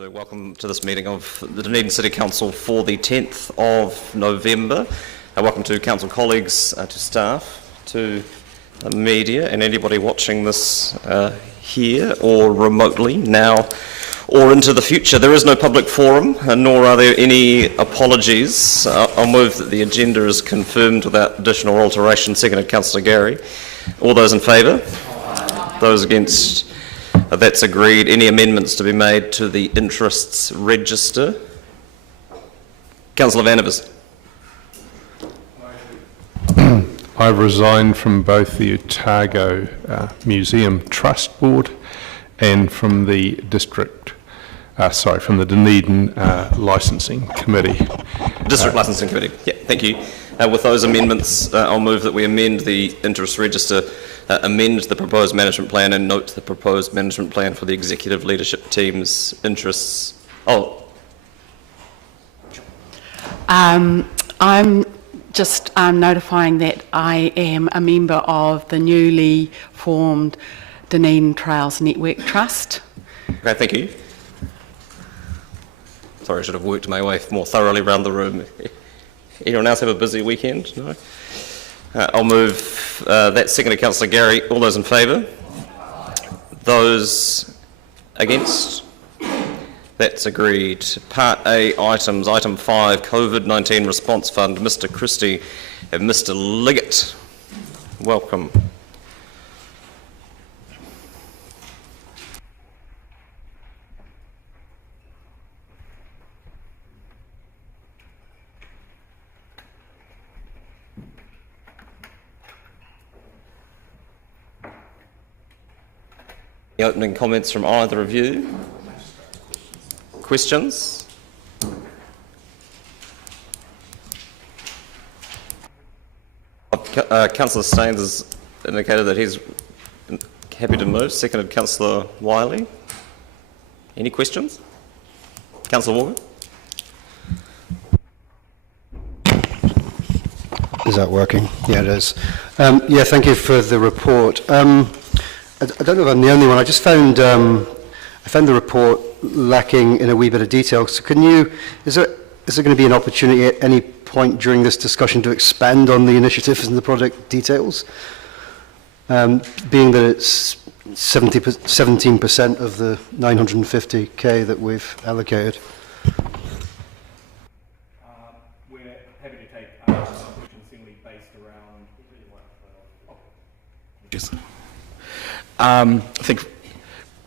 Welcome to this meeting of the Dunedin City Council for the 10th of November. Welcome to council colleagues, to staff, to media and anybody watching this here or remotely now or into the future. There is no public forum, nor are there any apologies. I'll move that the agenda is confirmed without additional alteration. Seconded, Councillor Gary. All those in favour? Those against? That's agreed. Any amendments to be made to the interests register? Councillor Vanivers. I resigned from both the Otago Museum Trust Board and from the from the Dunedin Licensing Committee. District Licensing Committee. Yeah, thank you. With those amendments, I'll move that we amend the interest register, amend the proposed management plan, and note the proposed management plan for the executive leadership team's interests. I'm just notifying that I am a member of the newly formed Dunedin Trails Network Trust. Okay, thank you. Sorry, I should have worked my way more thoroughly around the room. Anyone else have a busy weekend? No? I'll move that. Seconded, Councillor Gary. All those in favour? Those against? That's agreed. Part A items. Item 5, COVID-19 Response Fund. Mr. Christie and Mr. Liggett. Welcome. The opening comments from either of you? Questions? Councillor Staines has indicated that he's happy to move. Seconded, Councillor Wiley. Any questions? Councillor Walker? Is that working? Yeah, it is. Yeah, thank you for the report. I don't know if I'm the only one. I just found I found the report lacking in a wee bit of detail. So is there going to be an opportunity at any point during this discussion to expand on the initiatives and the project details? Being that it's 17% of the 950k that we've allocated. We're happy to take some questions singly based around. Yes. I think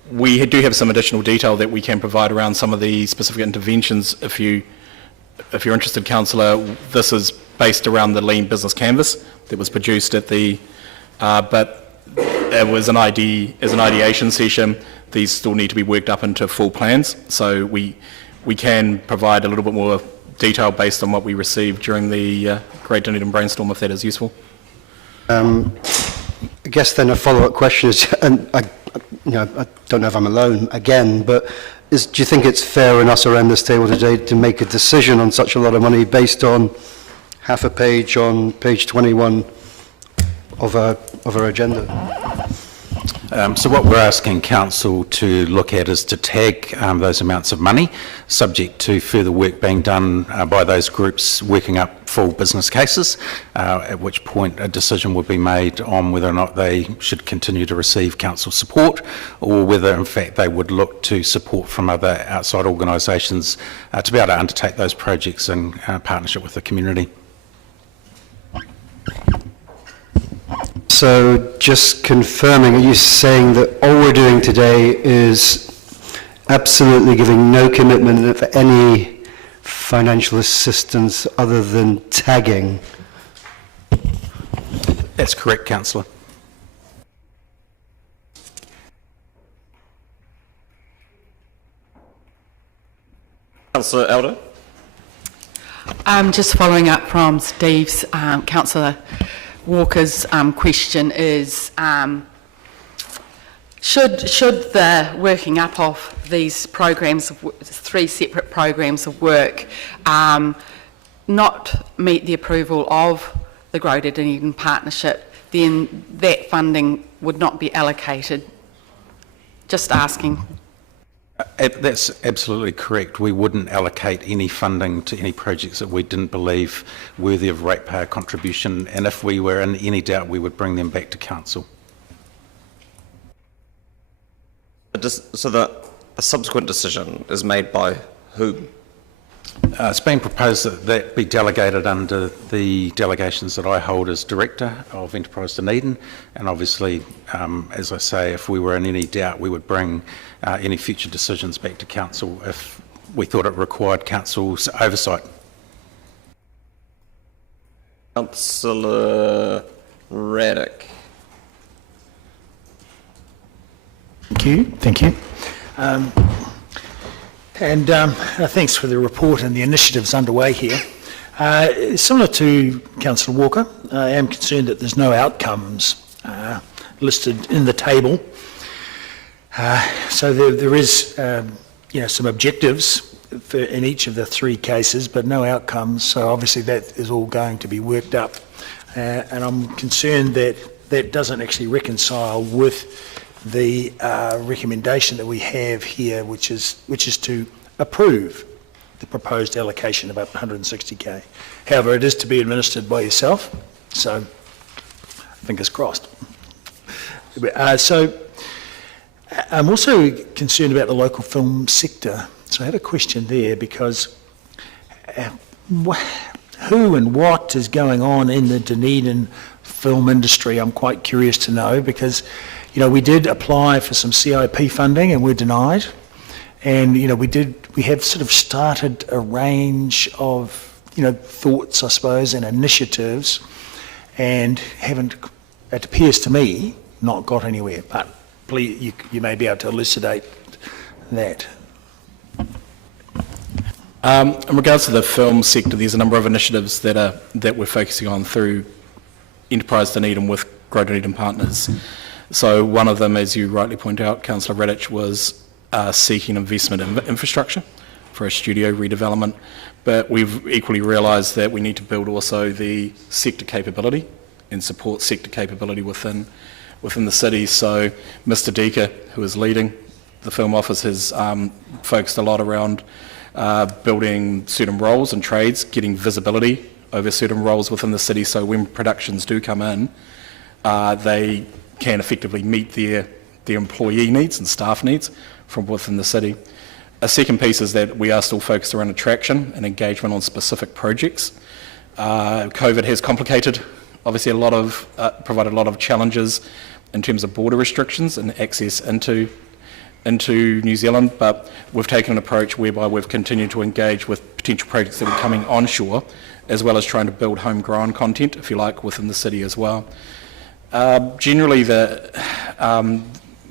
we do have some additional detail that we can provide around some of the specific interventions. If you're interested, Councillor, this is based around the Lean Business Canvas that was produced at the, but it was an ideation session. These still need to be worked up into full plans, so we can provide a little bit more detail based on what we received during the Great Dunedin Brainstorm, if that is useful. I guess then a follow-up question is, and I don't know if I'm alone again, but do you think it's fair in us around this table today to make a decision on such a lot of money based on half a page on page 21 of our agenda? So what we're asking Council to look at is to tag those amounts of money, subject to further work being done by those groups working up full business cases, at which point a decision will be made on whether or not they should continue to receive Council support, or whether in fact they would look to support from other outside organisations to be able to undertake those projects in partnership with the community. So just confirming, are you saying that all we're doing today is absolutely giving no commitment for any financial assistance other than tagging? That's correct, Councillor. Councillor Elder? Just following up from Steve's, Councillor Walker's question is, should the working up of these programs, 3 separate programs of work, not meet the approval of the Greater Dunedin Partnership, then that funding would not be allocated? Just asking. That's absolutely correct. We wouldn't allocate any funding to any projects that we didn't believe worthy of ratepayer contribution, and if we were in any doubt, we would bring them back to council. So the subsequent decision is made by whom? It's been proposed that that be delegated under the delegations that I hold as Director of Enterprise Dunedin, and obviously, as I say, if we were in any doubt, we would bring any future decisions back to Council if we thought it required Council's oversight. Councillor Raddick. Thank you. Thanks for the report and the initiatives underway here. Similar to Councillor Walker, I am concerned that there's no outcomes listed in the table. So there is, some objectives in each of the three cases, but no outcomes. So obviously that is all going to be worked up, and I'm concerned that that doesn't actually reconcile with the recommendation that we have here, which is to approve the proposed allocation of up to 160k. However, it is to be administered by yourself, so fingers crossed. So I'm also concerned about the local film sector. So I had a question there, because who and what is going on in the Dunedin film industry? I'm quite curious to know, because we did apply for some CIP funding and we're denied. And, we have sort of started a range of, thoughts, I suppose, and initiatives, and haven't, it appears to me, not got anywhere. But please, you may be able to elucidate that. In regards to the film sector, there's a number of initiatives that we're focusing on through Enterprise Dunedin with Grow Dunedin Partners. So one of them, as you rightly point out, Councillor Raddick, was seeking investment in infrastructure for a studio redevelopment. But we've equally realised that we need to build also the sector capability and support sector capability within the city. So Mr. Deaker, who is leading the film office, has focused a lot around building certain roles and trades, getting visibility over certain roles within the city, so when productions do come in, they can effectively meet their employee needs and staff needs from within the city. A second piece is that we are still focused around attraction and engagement on specific projects. COVID has complicated, obviously provided a lot of challenges in terms of border restrictions and access into New Zealand, but we've taken an approach whereby we've continued to engage with potential projects that are coming onshore, as well as trying to build homegrown content, if you like, within the city as well. Generally,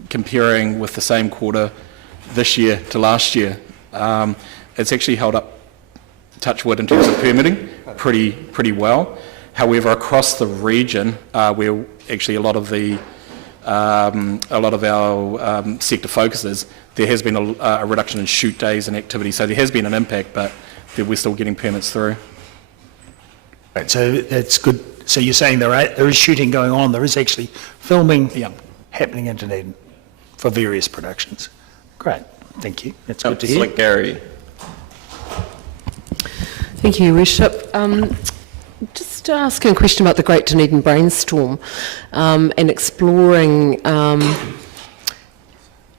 comparing with the same quarter this year to last year, it's actually held up, touch wood, in terms of permitting pretty well. However, across the region, where actually a lot of our sector focuses, there has been a reduction in shoot days and activity. So there has been an impact, but we're still getting permits through. Right, so that's good. So you're saying there is shooting going on, there is actually filming happening in Dunedin for various productions. Great, thank you. That's good to hear. Gary. Thank you, Your Worship. Just asking a question about the Great Dunedin Brainstorm and exploring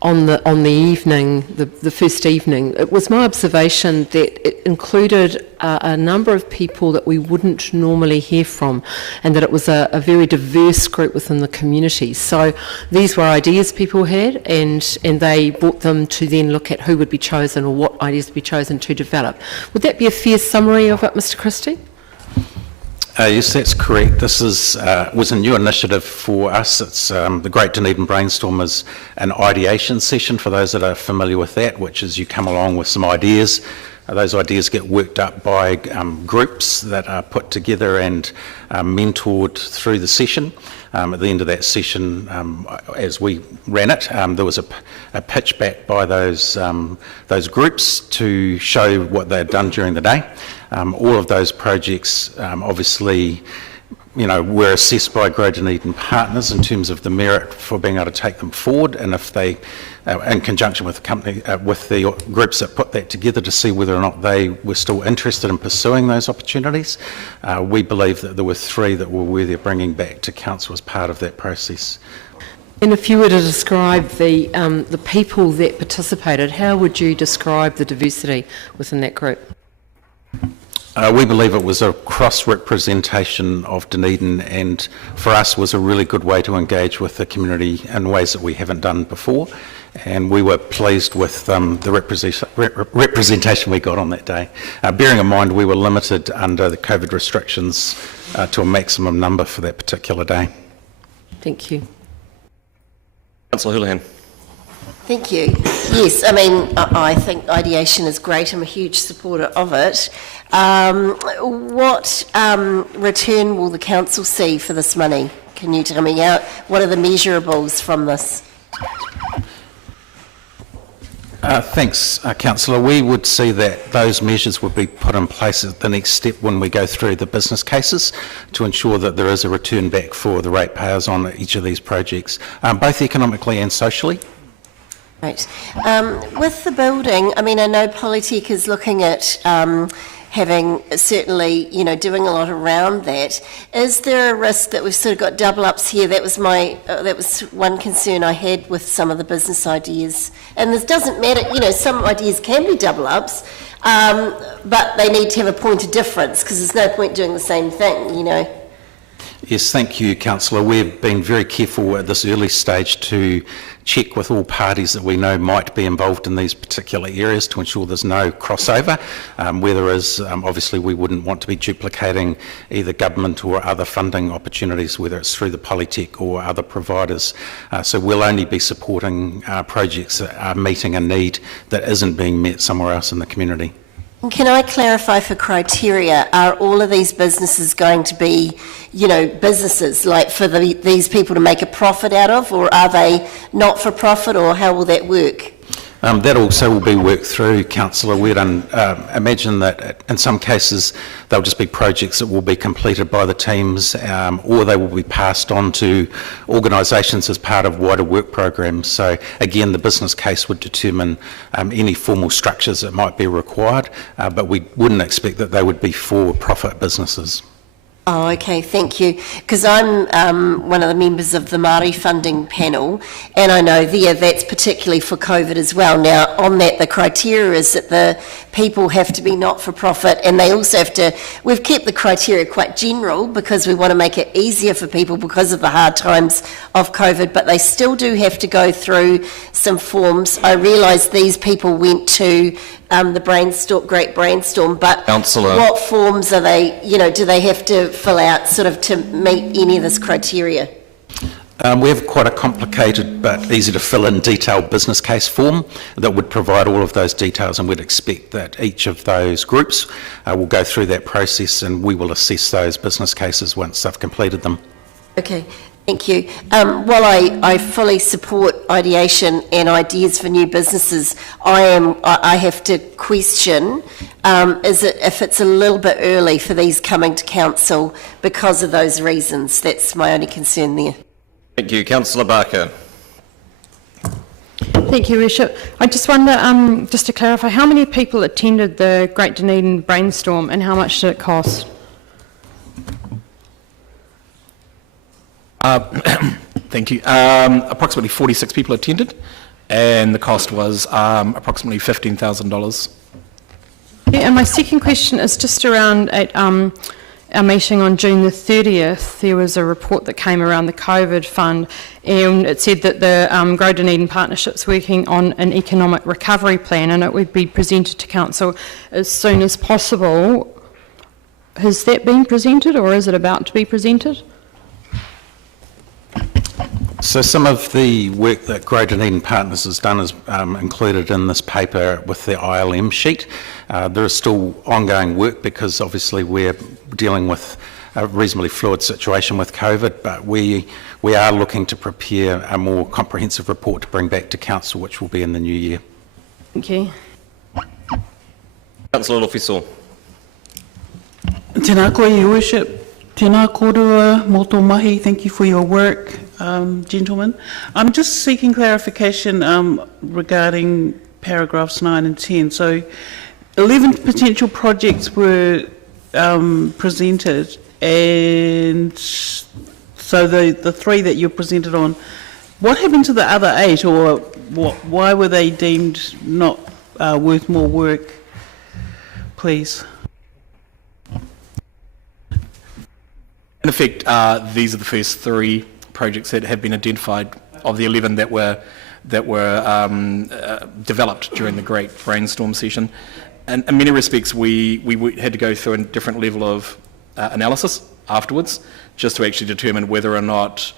on the evening, the first evening. It was my observation that it included a number of people that we wouldn't normally hear from, and that it was a very diverse group within the community. So these were ideas people had, and they brought them to then look at who would be chosen or what ideas would be chosen to develop. Would that be a fair summary of it, Mr. Christie? Yes, that's correct. This was a new initiative for us. It's the Great Dunedin Brainstorm is an ideation session, for those that are familiar with that, which is you come along with some ideas. Those ideas get worked up by groups that are put together and mentored through the session. At the end of that session, as we ran it, there was a pitch back by those groups to show what they had done during the day. All of those projects obviously were assessed by Greater Dunedin partners in terms of the merit for being able to take them forward, and if they, in conjunction with the company, with the groups that put that together to see whether or not they were still interested in pursuing those opportunities, we believe that there were 3 that were worthy of bringing back to council as part of that process. And if you were to describe the people that participated, how would you describe the diversity within that group? We believe it was a cross-representation of Dunedin, and for us was a really good way to engage with the community in ways that we haven't done before, and we were pleased with the representation we got on that day. Bearing in mind we were limited under the COVID restrictions to a maximum number for that particular day. Thank you. Councillor Houlihan. Thank you. Yes, I mean, I think ideation is great. I'm a huge supporter of it. What return will the council see for this money? Can you tell me what are the measurables from this? Thanks, Councillor. We would see that those measures would be put in place at the next step when we go through the business cases to ensure that there is a return back for the ratepayers on each of these projects, both economically and socially. Right. With the building, I mean, I know Polytech is looking at having certainly, doing a lot around that. Is there a risk that we've sort of got double ups here? That was that was one concern I had with some of the business ideas. And this doesn't matter, some ideas can be double ups, but they need to have a point of difference because there's no point doing the same thing, Yes, thank you, Councillor. We've been very careful at this early stage to check with all parties that we know might be involved in these particular areas to ensure there's no crossover. Where there is, obviously we wouldn't want to be duplicating either government or other funding opportunities, whether it's through the Polytech or other providers. So we'll only be supporting projects that are meeting a need that isn't being met somewhere else in the community. Can I clarify for criteria, are all of these businesses going to be, businesses like for these people to make a profit out of, or are they not for profit, or how will that work? That also will be worked through, Councillor. We'd imagine that in some cases they'll just be projects that will be completed by the teams, or they will be passed on to organisations as part of wider work programs. So again, the business case would determine any formal structures that might be required, but we wouldn't expect that they would be for-profit businesses. Oh, okay, thank you. Because I'm one of the members of the Māori funding panel, and I know that's particularly for COVID as well. Now, on that, the criteria is that the people have to be not-for-profit, and they also have to, we've kept the criteria quite general because we want to make it easier for people because of the hard times of COVID, but they still do have to go through some forms. I realise these people went to the Great Brainstorm, but Councillor. What forms are they, do they have to fill out sort of to meet any of this criteria? We have quite a complicated but easy to fill in detailed business case form that would provide all of those details, and we'd expect that each of those groups will go through that process, and we will assess those business cases once they've completed them. Okay. Thank you. While I fully support ideation and ideas for new businesses, I have to question if it's a little bit early for these coming to council because of those reasons. That's my only concern there. Thank you. Councillor Barker. Thank you, Worship. I just wonder, just to clarify, how many people attended the Great Dunedin Brainstorm and how much did it cost? Thank you. Approximately 46 people attended, and the cost was approximately $15,000. Yeah, and my second question is just around at our meeting on June the 30th, there was a report that came around the COVID fund, and it said that the Greater Dunedin Partnership's working on an economic recovery plan, and it would be presented to council as soon as possible. Has that been presented, or is it about to be presented? So some of the work that Greater Dunedin Partners has done is included in this paper with the ILM sheet. There is still ongoing work because obviously we're dealing with a reasonably fluid situation with COVID, but we are looking to prepare a more comprehensive report to bring back to council, which will be in the new year. Thank you. Councillor Lofiso. Tēnā koe, Your Worship. Tēnā kōrua, mō tō mahi, thank you for your work, gentlemen. I'm just seeking clarification regarding paragraphs 9 and 10. So 11 potential projects were presented, and so the 3 that you presented on, what happened to the other 8, or why were they deemed not worth more work, please? In effect, these are the first 3 projects that have been identified of the 11 that were developed during the great brainstorm session. And in many respects, we had to go through a different level of analysis afterwards, just to actually determine whether or not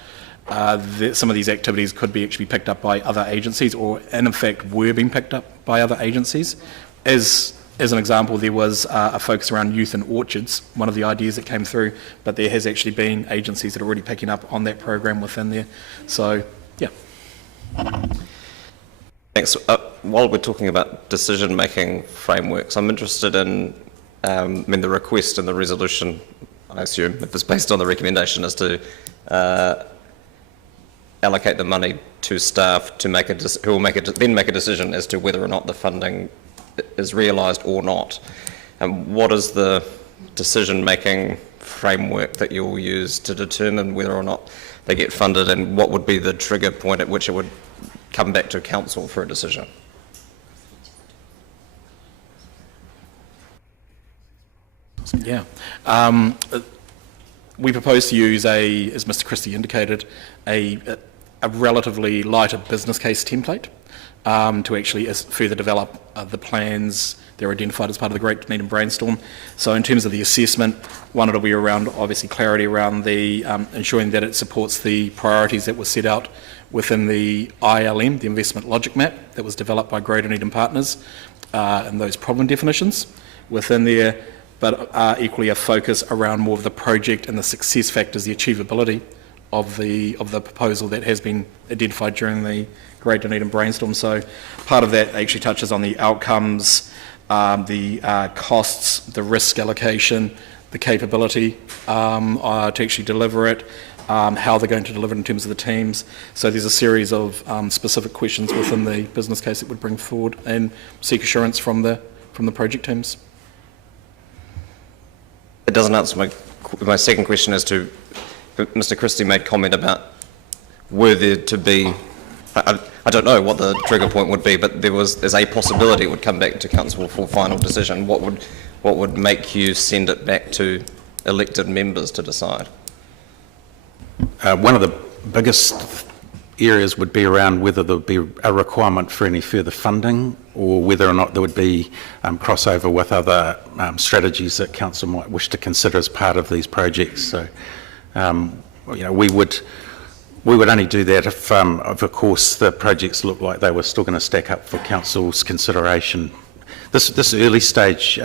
some of these activities could be actually picked up by other agencies, or in fact were being picked up by other agencies. As an example, there was a focus around youth and orchards, one of the ideas that came through, but there has actually been agencies that are already picking up on that program within there. So, yeah. Thanks. While we're talking about decision-making frameworks, I'm interested in the request and the resolution, I assume, if it's based on the recommendation, is to allocate the money to staff to who will then make a decision as to whether or not the funding is realised or not. And what is the decision-making framework that you'll use to determine whether or not they get funded, and what would be the trigger point at which it would come back to council for a decision? Yeah. We propose to use as Mr. Christie indicated, a relatively lighter business case template to actually further develop the plans that are identified as part of the Great Dunedin Brainstorm. So in terms of the assessment, one, it'll be around obviously clarity around the ensuring that it supports the priorities that were set out within the ILM, the Investment Logic Map, that was developed by Great Dunedin Partners, and those problem definitions within there, but equally a focus around more of the project and the success factors, the achievability of the proposal that has been identified during the Great Dunedin Brainstorm. So part of that actually touches on the outcomes, the costs, the risk allocation, the capability to actually deliver it, how they're going to deliver it in terms of the teams. So there's a series of specific questions within the business case that would bring forward and seek assurance from the project teams. It doesn't answer my second question as to, Mr. Christie made comment about were there to be, I don't know what the trigger point would be, but there's a possibility it would come back to council for final decision. What would make you send it back to elected members to decide? One of the biggest areas would be around whether there would be a requirement for any further funding, or whether or not there would be crossover with other strategies that council might wish to consider as part of these projects. So, we would only do that if of course, the projects look like they were still going to stack up for council's consideration. This early stage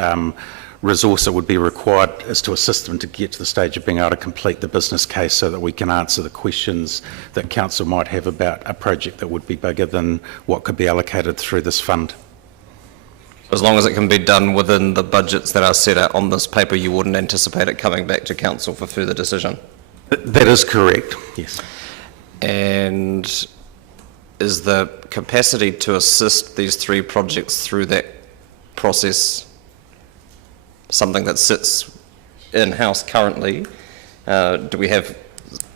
resource that would be required is to assist them to get to the stage of being able to complete the business case, so that we can answer the questions that council might have about a project that would be bigger than what could be allocated through this fund. As long as it can be done within the budgets that are set out on this paper, you wouldn't anticipate it coming back to council for further decision? That is correct, yes. And is the capacity to assist these 3 projects through that process something that sits in-house currently? Do we have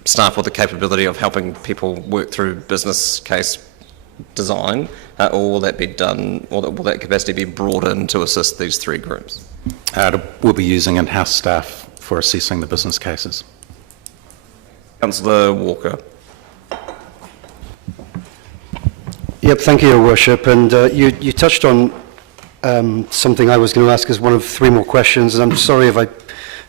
staff with the capability of helping people work through business case design, or will that be done, or will that capacity be brought in to assist these 3 groups? We'll be using in-house staff for assessing the business cases. Councillor Walker. Yep, thank you, Your Worship. And you touched on something I was going to ask as one of 3 more questions, and I'm sorry if I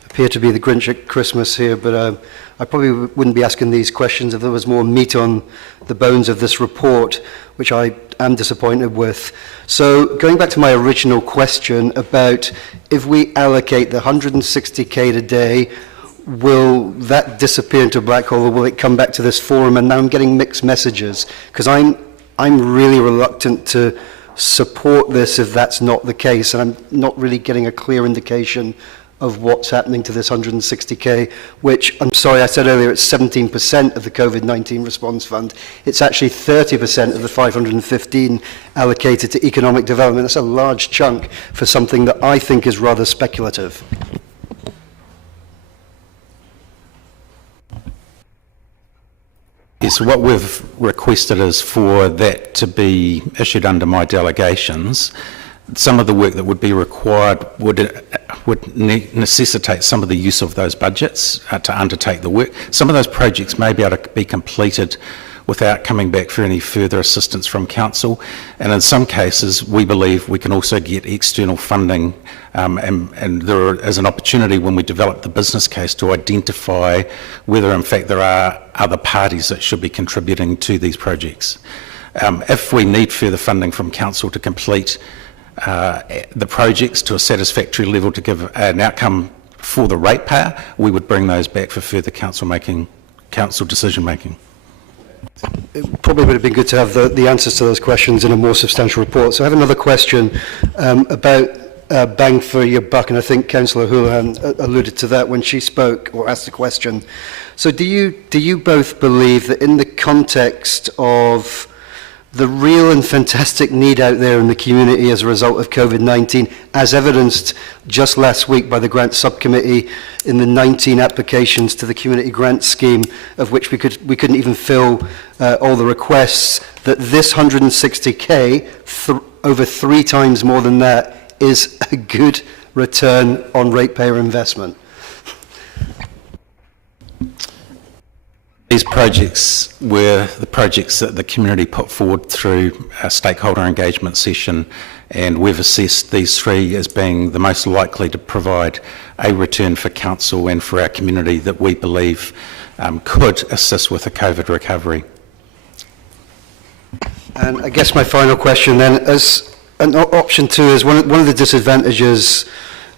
appear to be the Grinch at Christmas here, but I probably wouldn't be asking these questions if there was more meat on the bones of this report, which I am disappointed with. So going back to my original question about if we allocate the 160k a day, will that disappear into a black hole, or will it come back to this forum? And now I'm getting mixed messages, because I'm really reluctant to support this if that's not the case, and I'm not really getting a clear indication of what's happening to this 160k, which, I'm sorry, I said earlier, it's 17% of the COVID-19 response fund. It's actually 30% of the 515 allocated to economic development. That's a large chunk for something that I think is rather speculative. Yes, what we've requested is for that to be issued under my delegations. Some of the work that would be required would necessitate some of the use of those budgets to undertake the work. Some of those projects may be able to be completed without coming back for any further assistance from council, and in some cases we believe we can also get external funding, and there is an opportunity when we develop the business case to identify whether in fact there are other parties that should be contributing to these projects. If we need further funding from council to complete the projects to a satisfactory level to give an outcome for the ratepayer, we would bring those back for further council decision making. It probably would have been good to have the answers to those questions in a more substantial report. So I have another question about bang for your buck, and I think Councillor Houlihan alluded to that when she spoke or asked the question. So do you both believe that in the context of the real and fantastic need out there in the community as a result of COVID-19, as evidenced just last week by the grant subcommittee in the 19 applications to the community grant scheme, of which we couldn't even fill all the requests, that this 160k, over 3 times more than that, is a good return on ratepayer investment? These projects were the projects that the community put forward through a stakeholder engagement session, and we've assessed these 3 as being the most likely to provide a return for council and for our community that we believe could assist with the COVID recovery. And I guess my final question then, as an option 2 is one of the disadvantages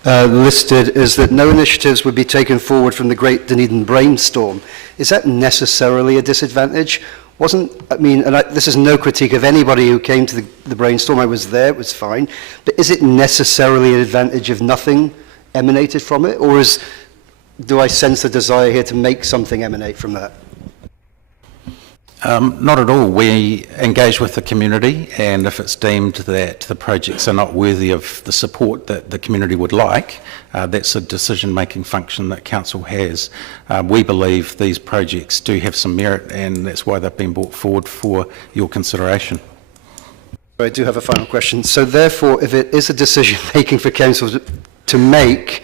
listed is that no initiatives would be taken forward from the Great Dunedin Brainstorm. Is that necessarily a disadvantage? This is no critique of anybody who came to the brainstorm. I was there, it was fine. But is it necessarily an advantage if nothing emanated from it? Or do I sense a desire here to make something emanate from that? Not at all. We engage with the community, and if it's deemed that the projects are not worthy of the support that the community would like, that's a decision-making function that council has. We believe these projects do have some merit, and that's why they've been brought forward for your consideration. I do have a final question. So therefore, if it is a decision-making for council to make,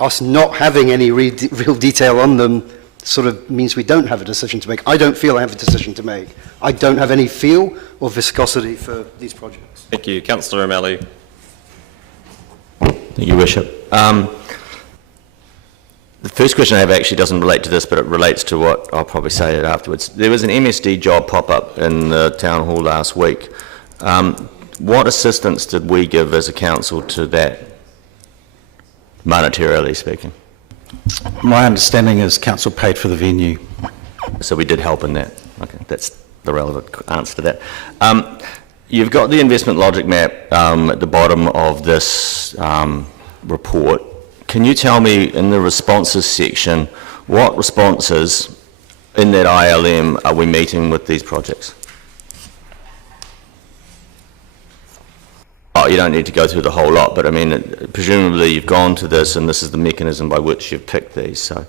us not having any real detail on them sort of means we don't have a decision to make. I don't feel I have a decision to make. I don't have any feel or viscosity for these projects. Thank you. Councillor O'Malley. Thank you, Bishop. The first question I have actually doesn't relate to this, but it relates to what I'll probably say it afterwards. There was an MSD job pop-up in the town hall last week. What assistance did we give as a council to that, monetarily speaking? My understanding is council paid for the venue. So we did help in that. Okay, that's the relevant answer to that. You've got the investment logic map at the bottom of this report. Can you tell me in the responses section, what responses in that ILM are we meeting with these projects? Oh, you don't need to go through the whole lot, but I mean, presumably you've gone to this and this is the mechanism by which you've picked these, so.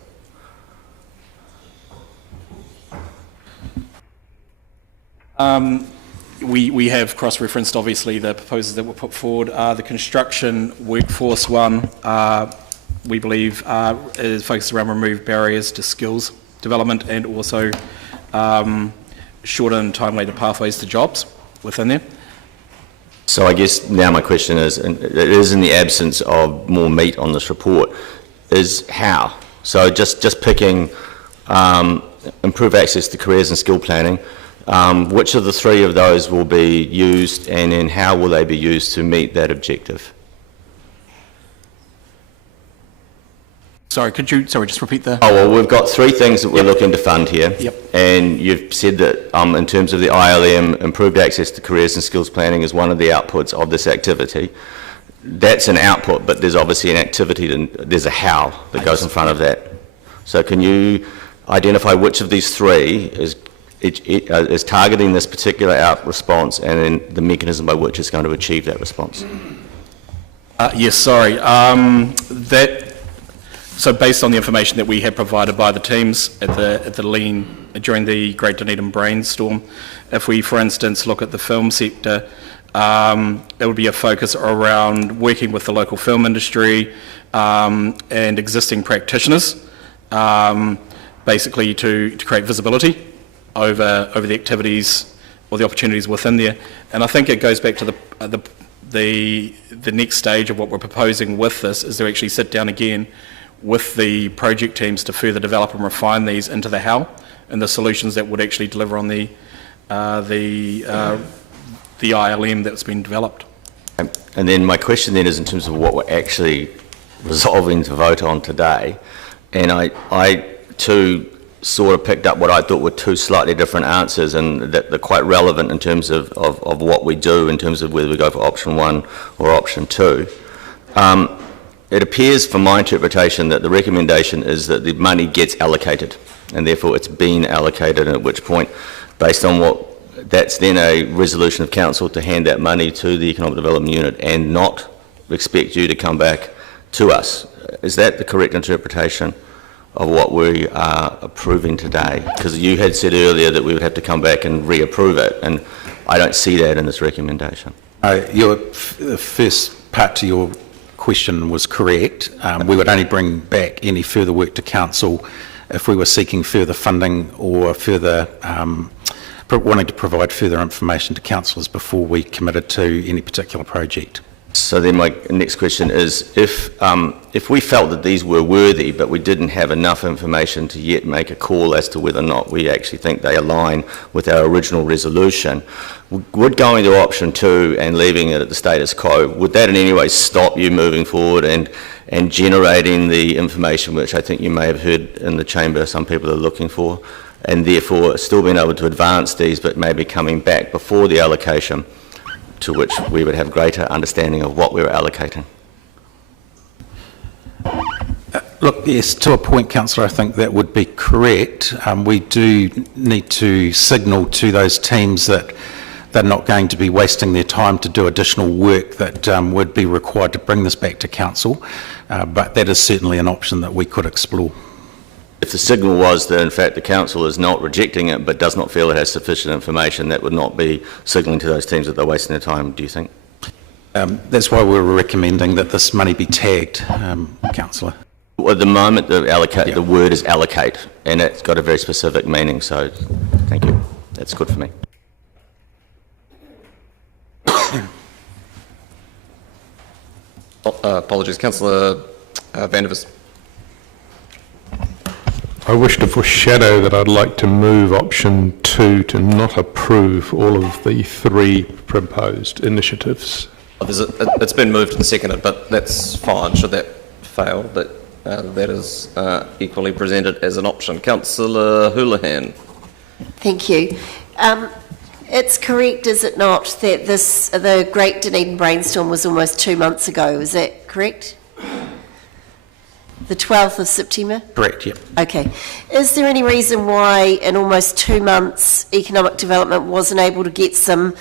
We have cross-referenced, obviously, the proposals that were put forward. The construction workforce one, we believe, is focused around remove barriers to skills development and also shorten time-later pathways to jobs within there. So I guess now my question is, and it is in the absence of more meat on this report, is how? So just picking improve access to careers and skill planning, which of the 3 of those will be used, and then how will they be used to meet that objective? Sorry, could you just repeat the... Oh, well, we've got 3 things that we're looking to fund here. Yep. And you've said that in terms of the ILM, improved access to careers and skills planning is one of the outputs of this activity. that's an output, but there's obviously an activity, and there's a how that goes in front of that. So can you identify which of these three is targeting this particular out response, and then the mechanism by which it's going to achieve that response? Yes, sorry. So based on the information that we have provided by the teams at the Lean during the Great Dunedin Brainstorm, if we, for instance, look at the film sector, it would be a focus around working with the local film industry and existing practitioners, basically to create visibility over the activities or the opportunities within there. And I think it goes back to the next stage of what we're proposing with this is to actually sit down again with the project teams to further develop and refine these into the how and the solutions that would actually deliver on the ILM that's been developed. And then my question then is in terms of what we're actually resolving to vote on today, and I too sort of picked up what I thought were two slightly different answers, and that they're quite relevant in terms of what we do, in terms of whether we go for option 1 or option 2. It appears from my interpretation that the recommendation is that the money gets allocated, and therefore it's been allocated, and at which point, based on what, that's then a resolution of council to hand that money to the Economic Development Unit and not expect you to come back to us. Is that the correct interpretation of what we are approving today? Because you had said earlier that we would have to come back and reapprove it, and I don't see that in this recommendation. The first part to your question was correct. We would only bring back any further work to council if we were seeking further funding or further wanting to provide further information to councillors before we committed to any particular project. So then my next question is, if we felt that these were worthy but we didn't have enough information to yet make a call as to whether or not we actually think they align with our original resolution, would going to option 2 and leaving it at the status quo, would that in any way stop you moving forward and generating the information which I think you may have heard in the chamber some people are looking for, and therefore still being able to advance these but maybe coming back before the allocation, to which we would have greater understanding of what we were allocating? Look, yes, to a point, Councillor, I think that would be correct. We do need to signal to those teams that they're not going to be wasting their time to do additional work that would be required to bring this back to council, but that is certainly an option that we could explore. If the signal was that in fact the council is not rejecting it but does not feel it has sufficient information, that would not be signalling to those teams that they're wasting their time, do you think? That's why we're recommending that this money be tagged, Councillor. Well, at the moment the word is allocate, and it's got a very specific meaning, so thank you. That's good for me. Apologies, Councillor Van der Vis. I wish to foreshadow that I'd like to move option 2 to not approve all of the 3 proposed initiatives. It's been moved and seconded, but that's fine. Should that fail, that is equally presented as an option. Councillor Houlihan. Thank you. It's correct, is it not, that the Great Dunedin Brainstorm was almost 2 months ago, is that correct? The 12th of September? Correct, yep. Okay. Is there any reason why in almost 2 months economic development wasn't able to get some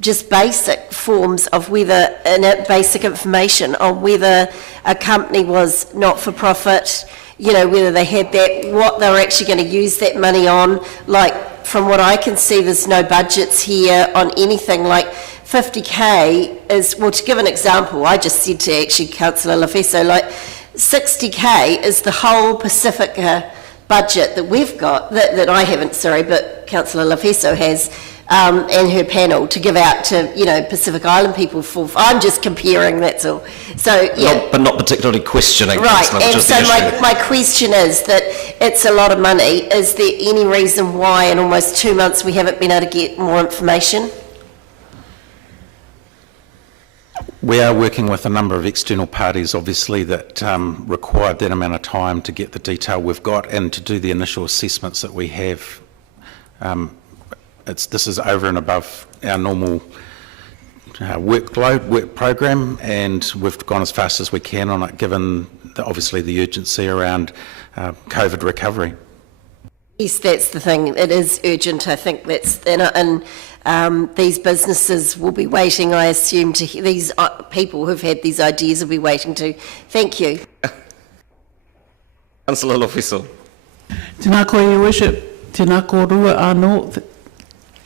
just basic forms of whether, basic information on whether a company was not-for-profit, you know, whether they had that, what they were actually going to use that money on? Like, from what I can see, there's no budgets here on anything. Like 50k is, well, to give an example, I just said to actually Councillor Lafeso, like 60k is the whole Pacifica budget that we've got, that I haven't, sorry, but Councillor Lafeso has, and her panel to give out to, you know, Pacific Island people for. I'm just comparing, that's all. So, yeah. But not particularly questioning. Right, and so my question is that it's a lot of money. Is there any reason why in almost 2 months we haven't been able to get more information? We are working with a number of external parties, obviously, that required that amount of time to get the detail we've got and to do the initial assessments that we have. This is over and above our normal workload, work program, and we've gone as fast as we can on it, given obviously the urgency around COVID recovery. Yes, that's the thing. It is urgent. I think that's, and these businesses will be waiting, I assume, to hear, these people who've had these ideas will be waiting to. Thank you. Councillor Lofiso. Tēnā koe, Your Worship. Tēnā kōrua anō.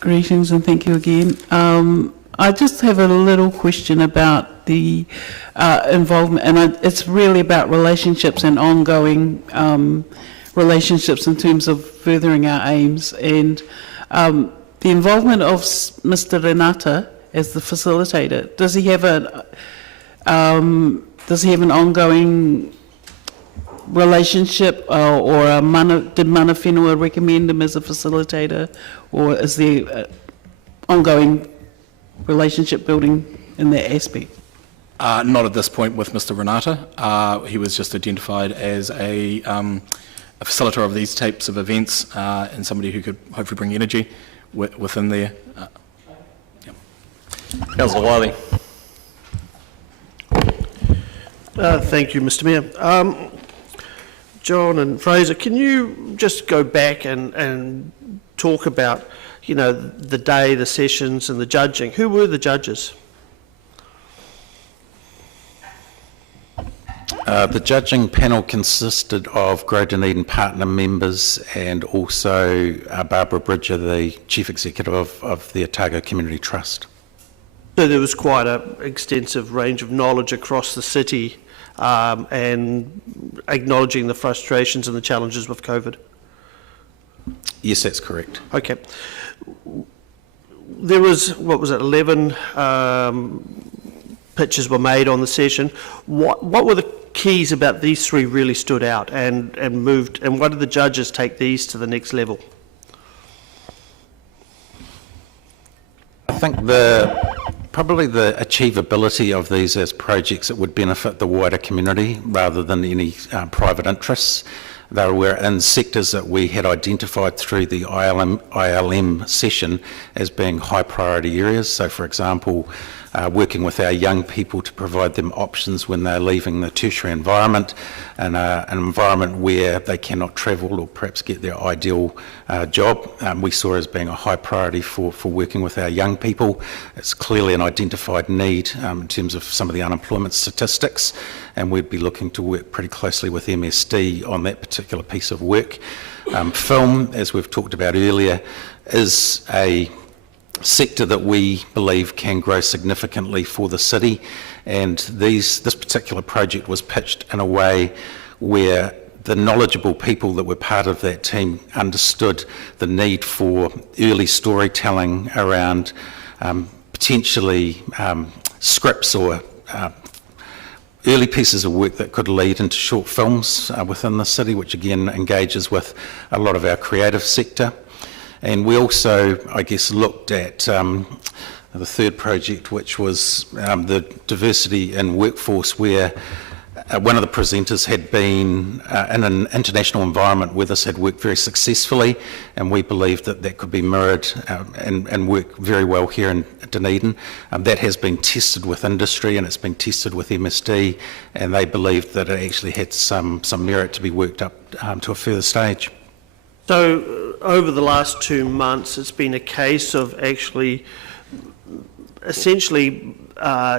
Greetings and thank you again. I just have a little question about the involvement, and it's really about relationships and ongoing relationships in terms of furthering our aims, and the involvement of Mr. Renata as the facilitator. Does he have an ongoing relationship, or did Mana Whenua recommend him as a facilitator, or is there ongoing relationship building in that aspect? Not at this point with Mr. Renata. He was just identified as a facilitator of these types of events, and somebody who could hopefully bring energy within there. Councillor Wiley. Thank you, Mr. Mayor. John and Fraser, can you just go back and talk about, you know, the day, the sessions and the judging? Who were the judges? The judging panel consisted of Grow Dunedin partner members and also Barbara Bridger, the Chief Executive of the Otago Community Trust. So there was quite an extensive range of knowledge across the city, and acknowledging the frustrations and the challenges with COVID. Yes, that's correct. Okay. There was, what was it, 11 pitches were made on the session. What were the keys about these three really stood out and moved, and why did the judges take these to the next level? I think probably the achievability of these as projects that would benefit the wider community rather than any private interests. They were in sectors that we had identified through the ILM session as being high priority areas. So, for example, working with our young people to provide them options when they're leaving the tertiary environment, and an environment where they cannot travel or perhaps get their ideal job, we saw as being a high priority for working with our young people. It's clearly an identified need in terms of some of the unemployment statistics, and we'd be looking to work pretty closely with MSD on that particular piece of work. Film, as we've talked about earlier, is a sector that we believe can grow significantly for the city, and this particular project was pitched in a way where the knowledgeable people that were part of that team understood the need for early storytelling around potentially scripts or early pieces of work that could lead into short films within the city, which again engages with a lot of our creative sector. And we also, I guess, looked at the third project, which was the diversity in workforce, where one of the presenters had been in an international environment where this had worked very successfully, and we believed that that could be mirrored and work very well here in Dunedin. That has been tested with industry, and it's been tested with MSD, and they believed that it actually had some merit to be worked up to a further stage. So over the last 2 months, it's been a case of actually essentially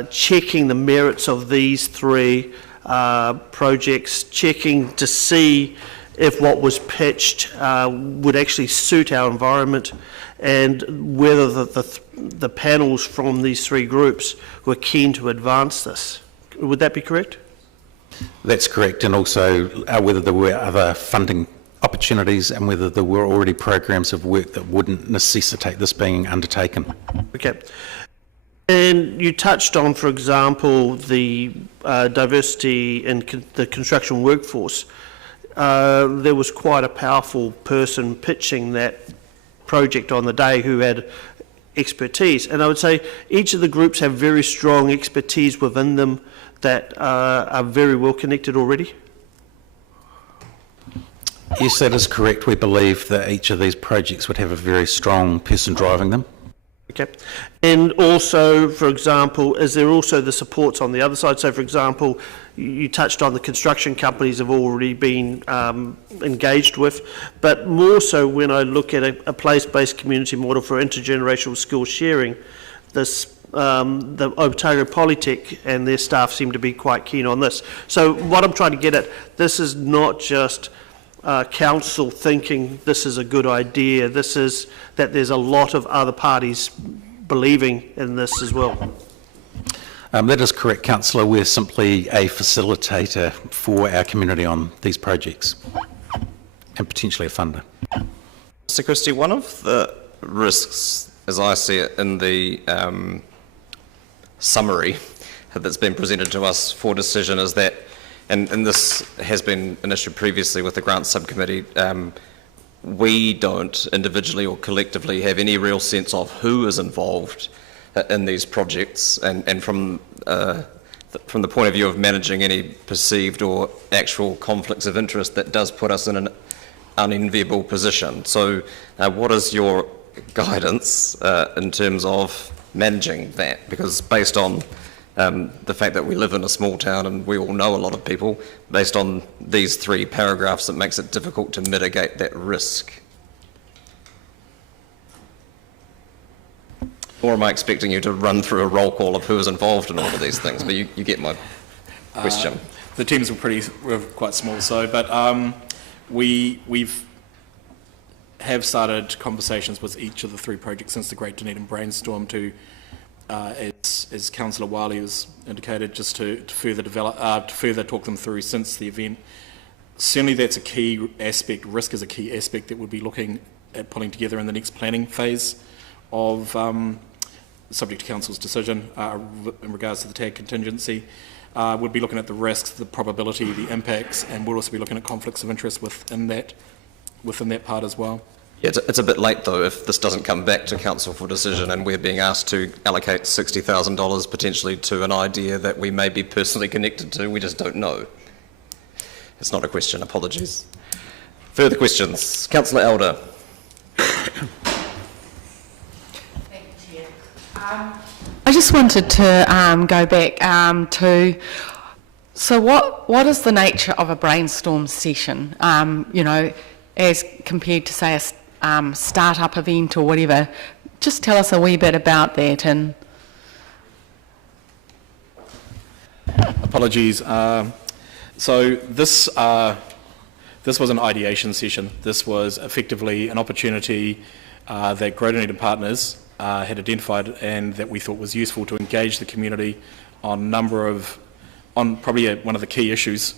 checking the merits of these three projects, checking to see if what was pitched would actually suit our environment, and whether the panels from these three groups were keen to advance this. Would that be correct? That's correct, and also whether there were other funding opportunities and whether there were already programs of work that wouldn't necessitate this being undertaken. Okay. And you touched on, for example, the diversity in the construction workforce. There was quite a powerful person pitching that project on the day who had expertise. And I would say each of the groups have very strong expertise within them that are very well connected already. Yes, that is correct. We believe that each of these projects would have a very strong person driving them. Okay. And also, for example, is there also the supports on the other side? So, for example, you touched on the construction companies have already been engaged with, but more so when I look at a place-based community model for intergenerational skill sharing, this the Otago Polytech and their staff seem to be quite keen on this. So what I'm trying to get at, this is not just council thinking this is a good idea, this is that there's a lot of other parties believing in this as well. That is correct, Councillor. We're simply a facilitator for our community on these projects and potentially a funder. So, Christie, one of the risks, as I see it in the summary that's been presented to us for decision, is that, and this has been an issue previously with the grant subcommittee, we don't individually or collectively have any real sense of who is involved in these projects, and from the point of view of managing any perceived or actual conflicts of interest, that does put us in an unenviable position. So what is your guidance in terms of managing that? Because based on the fact that we live in a small town and we all know a lot of people, based on these 3 paragraphs, it makes it difficult to mitigate that risk. Or am I expecting you to run through a roll call of who is involved in all of these things? But you get my question. The teams were quite small, so, but we've started conversations with each of the 3 projects since the Great Dunedin Brainstorm to, as Councillor Wiley has indicated, just to further develop, to further talk them through since the event. Certainly that's a key aspect, risk is a key aspect that we'll be looking at putting together in the next planning phase of, subject to Council's decision in regards to the tag contingency. We'll be looking at the risks, the probability, the impacts, and we'll also be looking at conflicts of interest within that part as well. Yeah, it's a bit late though if this doesn't come back to Council for decision and we're being asked to allocate $60,000 potentially to an idea that we may be personally connected to. We just don't know. It's not a question, apologies. Further questions? Councillor Elder. I just wanted to go back to, so what is the nature of a brainstorm session, you know, as compared to, say, a start-up event or whatever? Just tell us a wee bit about that. And apologies. So this was an ideation session. This was effectively an opportunity that Great Dunedin Partners had identified and that we thought was useful to engage the community on probably one of the key issues,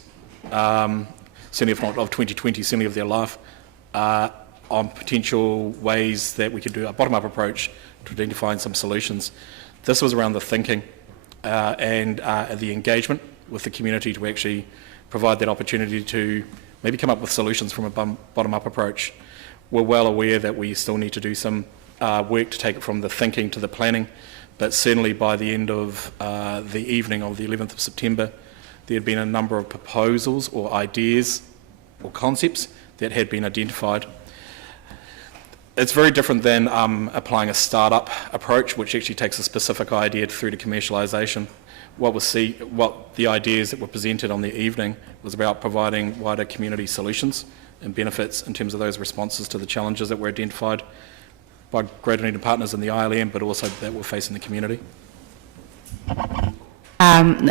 certainly if not of 2020, certainly of their life, on potential ways that we could do a bottom-up approach to identifying some solutions. This was around the thinking and the engagement with the community to actually provide that opportunity to maybe come up with solutions from a bottom-up approach. We're well aware that we still need to do some work to take it from the thinking to the planning, but certainly by the end of the evening of the 11th of September, there had been a number of proposals or ideas or concepts that had been identified. It's very different than applying a startup approach, which actually takes a specific idea through to commercialisation. What the ideas that were presented on the evening was about providing wider community solutions and benefits in terms of those responses to the challenges that were identified by Great Dunedin Partners and the ILM, but also that we're facing the community.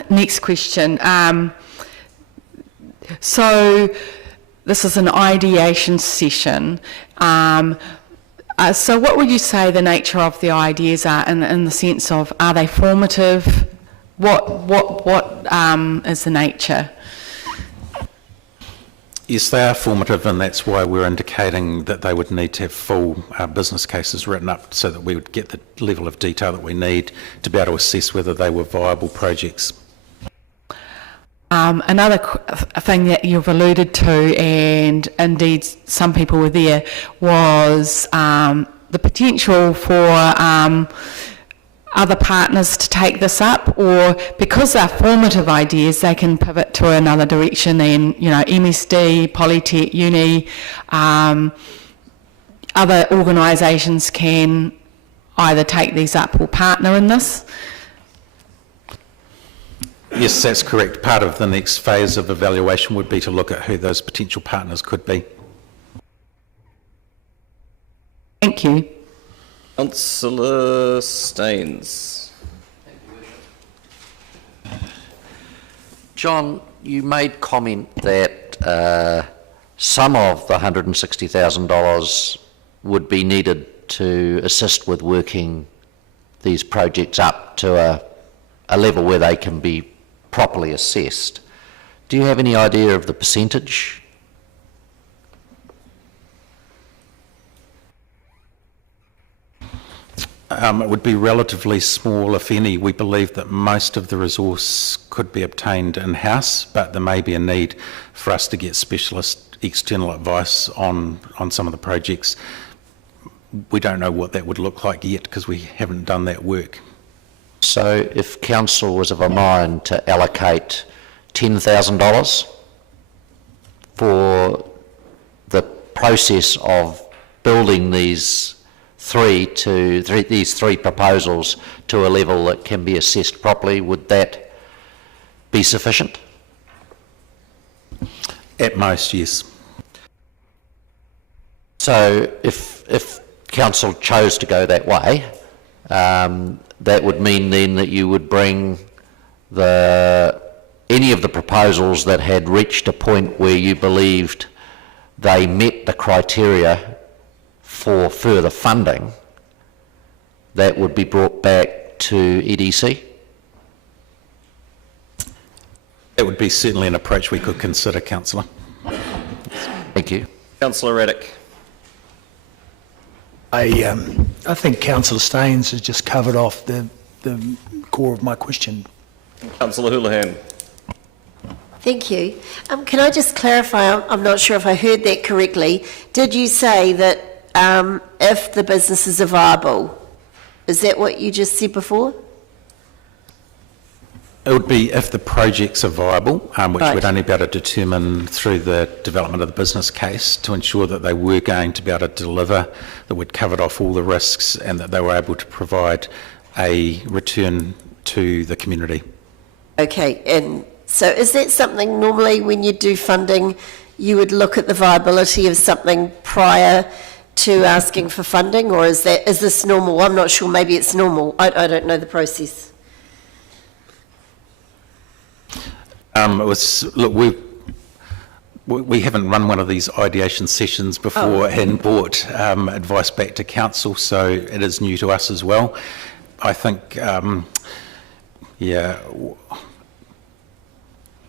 Next question. So this is an ideation session. So what would you say the nature of the ideas are in the sense of, are they formative? What is the nature? Yes, they are formative, and that's why we're indicating that they would need to have full business cases written up so that we would get the level of detail that we need to be able to assess whether they were viable projects. Another thing that you've alluded to, and indeed some people were there, was the potential for other partners to take this up, or because they're formative ideas, they can pivot to another direction. Then, you know, MSD, Polytech, Uni, other organisations can either take these up or partner in this? Yes, that's correct. Part of the next phase of evaluation would be to look at who those potential partners could be. Thank you. Councillor Staines. John, you made comment that some of the $160,000 would be needed to assist with working these projects up to a level where they can be properly assessed. Do you have any idea of the percentage? It would be relatively small, if any. We believe that most of the resource could be obtained in-house, but there may be a need for us to get specialist external advice on some of the projects. We don't know what that would look like yet because we haven't done that work. So if council was of a mind to allocate $10,000 for the process of building these three proposals to a level that can be assessed properly, would that be sufficient? At most, yes. So if council chose to go that way, that would mean then that you would bring any of the proposals that had reached a point where you believed they met the criteria for further funding, that would be brought back to EDC? That would be certainly an approach we could consider, Councillor. Thank you. Councillor Raddick. I think Councillor Staines has just covered off the core of my question. Councillor Houlihan. Thank you. Can I just clarify, I'm not sure if I heard that correctly. Did you say that if the businesses are viable, is that what you just said before? It would be if the projects are viable, which Right. we'd only be able to determine through the development of the business case to ensure that they were going to be able to deliver, that we'd covered off all the risks and that they were able to provide a return to the community. Okay, and so is that something normally when you do funding, you would look at the viability of something prior to asking for funding, or is this normal? I'm not sure, maybe it's normal. I don't know the process. Look, we haven't run one of these ideation sessions before and brought advice back to council, so it is new to us as well. I think,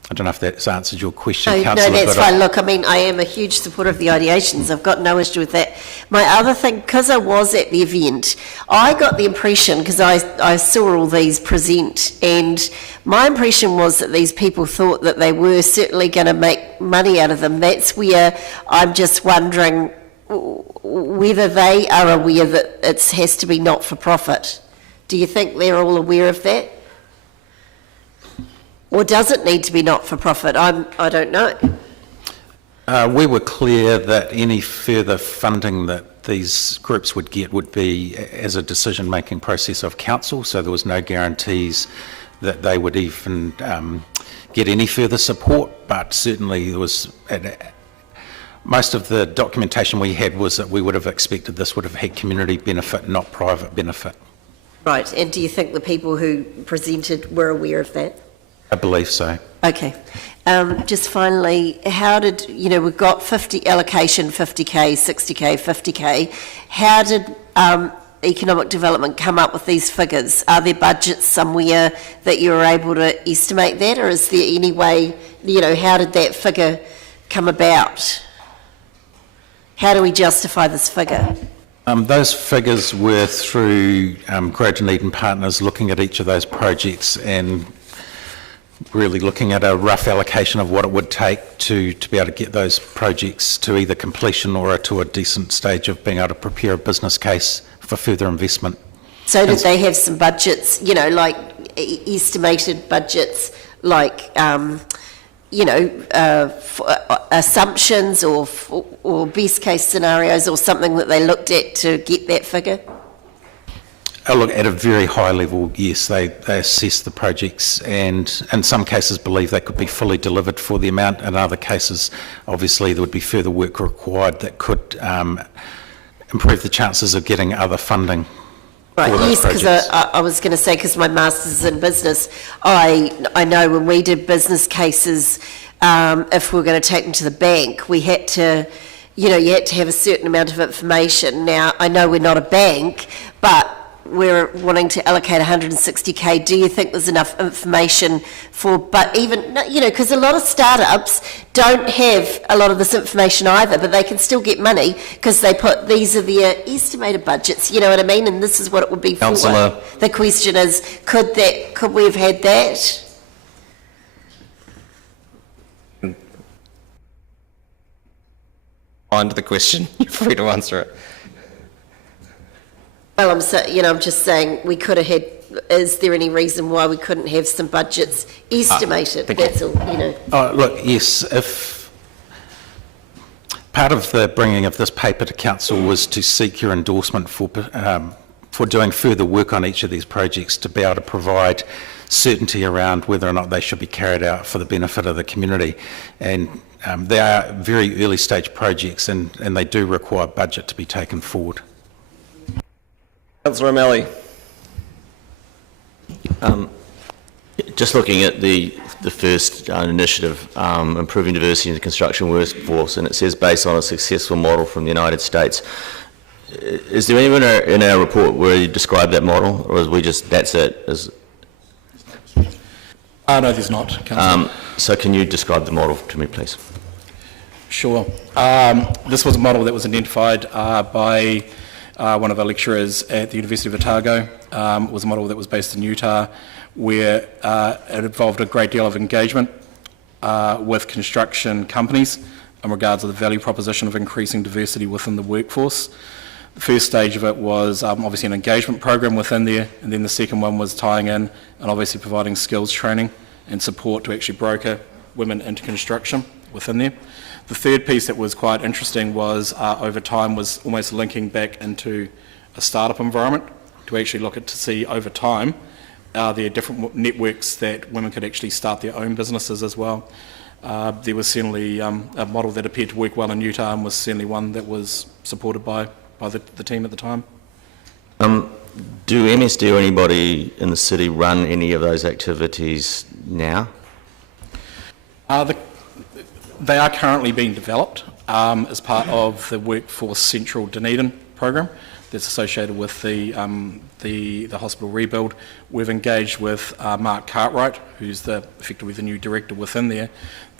I don't know if that's answered your question, Councillor. No, that's fine. Look, I mean, I am a huge supporter of the ideations. I've got no issue with that. My other thing, because I was at the event, I got the impression, because I saw all these present, and my impression was that these people thought that they were certainly going to make money out of them. That's where I'm just wondering whether they are aware that it has to be not-for-profit. Do you think they're all aware of that? Or does it need to be not-for-profit? I don't know. We were clear that any further funding that these groups would get would be as a decision-making process of council, so there was no guarantees that they would even get any further support, but certainly there was... most of the documentation we had was that we would have expected this would have had community benefit, not private benefit. Right, and do you think the people who presented were aware of that? I believe so. Okay. Just finally, how did, we've got 50 allocation, 50k, 60k, 50k. How did economic development come up with these figures? Are there budgets somewhere that you were able to estimate that, or is there any way, how did that figure come about? How do we justify this figure? Those figures were through Grow Dunedin partners looking at each of those projects and really looking at a rough allocation of what it would take to be able to get those projects to either completion or to a decent stage of being able to prepare a business case for further investment. So did they have some budgets, like estimated budgets, like, assumptions or best case scenarios or something that they looked at to get that figure? Look, at a very high level, yes, they assess the projects and in some cases believe they could be fully delivered for the amount. In other cases, obviously, there would be further work required that could improve the chances of getting other funding. Right, yes, because I was going to say, because my master's is in business, I know when we did business cases, if we were going to take them to the bank, we had to, you had to have a certain amount of information. Now, I know we're not a bank, but we're wanting to allocate 160k. Do you think there's enough information for, but even, because a lot of startups don't have a lot of this information either, but they can still get money because they put, these are their estimated budgets, you know what I mean? And this is what it would be Councillor. for. The question is, could we have had that? Mind the question, you're free to answer it. Well, I'm just saying we could have had. Is there any reason why we couldn't have some budgets estimated? That's all. Oh, look, yes. If part of the bringing of this paper to council was to seek your endorsement for doing further work on each of these projects to be able to provide certainty around whether or not they should be carried out for the benefit of the community, and they are very early stage projects, and they do require budget to be taken forward. Councillor O'Malley. Just looking at the first initiative, improving diversity in the construction workforce, and it says based on a successful model from the United States. Is there anywhere in our report where you describe that model, or is we just that's it? No, there's not, Councillor. So can you describe the model to me, please? Sure. This was a model that was identified by one of our lecturers at the University of Otago. It was a model that was based in Utah, where it involved a great deal of engagement with construction companies in regards to the value proposition of increasing diversity within the workforce. The first stage of it was obviously an engagement program within there, and then the second one was tying in and obviously providing skills training and support to actually broker women into construction within there. The third piece that was quite interesting was over time was almost linking back into a startup environment to actually look at to see over time there are different networks that women could actually start their own businesses as well. There was certainly a model that appeared to work well in Utah and was certainly one that was supported by the team at the time. Do MSD or anybody in the city run any of those activities now? They are currently being developed as part of the Workforce Central Dunedin program that's associated with the hospital rebuild. We've engaged with Mark Cartwright, who's effectively the new director within there.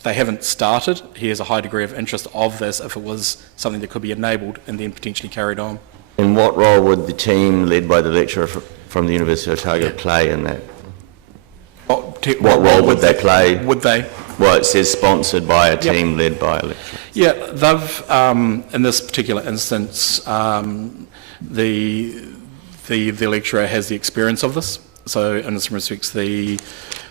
They haven't started. He has a high degree of interest of this if it was something that could be enabled and then potentially carried on. And what role would the team led by the lecturer from the University of Otago play in that? What role would they play? Would they? Well, it says sponsored by a team led by a lecturer. Yeah, they've, in this particular instance, the lecturer has the experience of this, so in some respects the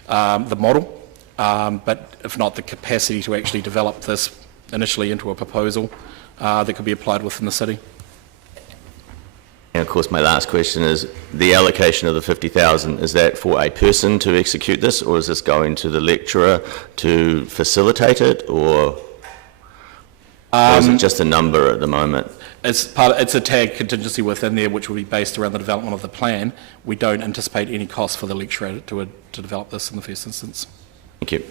model, but if not the capacity to actually develop this initially into a proposal that could be applied within the city. And of course, my last question is, the allocation of the 50,000, is that for a person to execute this, or is this going to the lecturer to facilitate it, or is it just a number at the moment? It's a tag contingency within there, which will be based around the development of the plan. We don't anticipate any cost for the lecturer to develop this in the first instance. Thank you.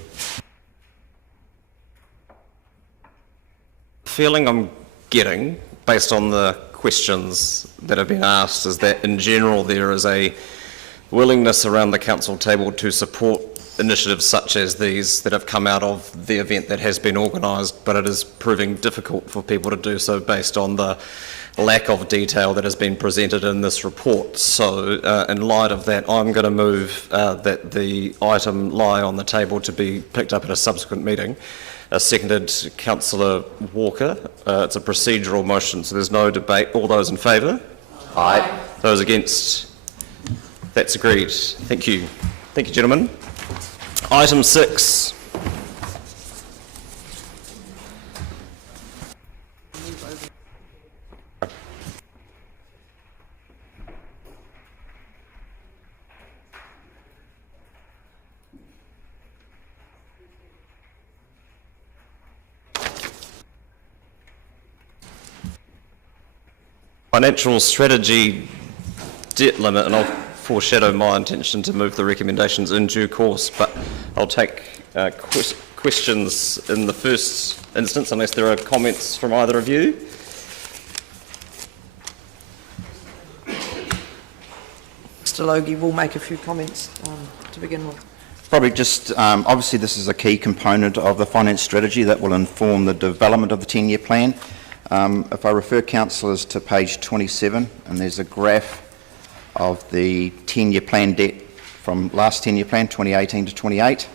The feeling I'm getting, based on the questions that have been asked, is that in general there is a willingness around the council table to support initiatives such as these that have come out of the event that has been organised, but it is proving difficult for people to do so based on the lack of detail that has been presented in this report. So in light of that, I'm going to move that the item lie on the table to be picked up at a subsequent meeting. Seconded Councillor Walker. It's a procedural motion, so there's no debate. All those in favour? Aye. Those against? That's agreed. Thank you. Thank you, gentlemen. Item 6. financial strategy debt limit, and I'll foreshadow my intention to move the recommendations in due course, but I'll take questions in the first instance unless there are comments from either of you. Mr Logie will make a few comments to begin with. Probably just, obviously this is a key component of the finance strategy that will inform the development of the 10-year plan. If I refer councillors to page 27, and there's a graph of the 10-year plan debt from last 10-year plan, 2018 to 28.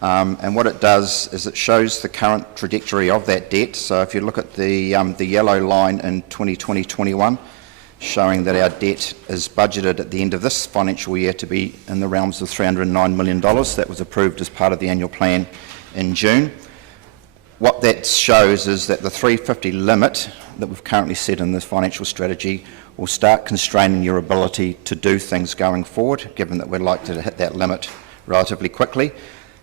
And what it does is it shows the current trajectory of that debt. So if you look at the yellow line in 2020-21, showing that our debt is budgeted at the end of this financial year to be in the realms of $309 million. That was approved as part of the annual plan in June. What that shows is that the 350 limit that we've currently set in this financial strategy will start constraining your ability to do things going forward, given that we're likely to hit that limit relatively quickly.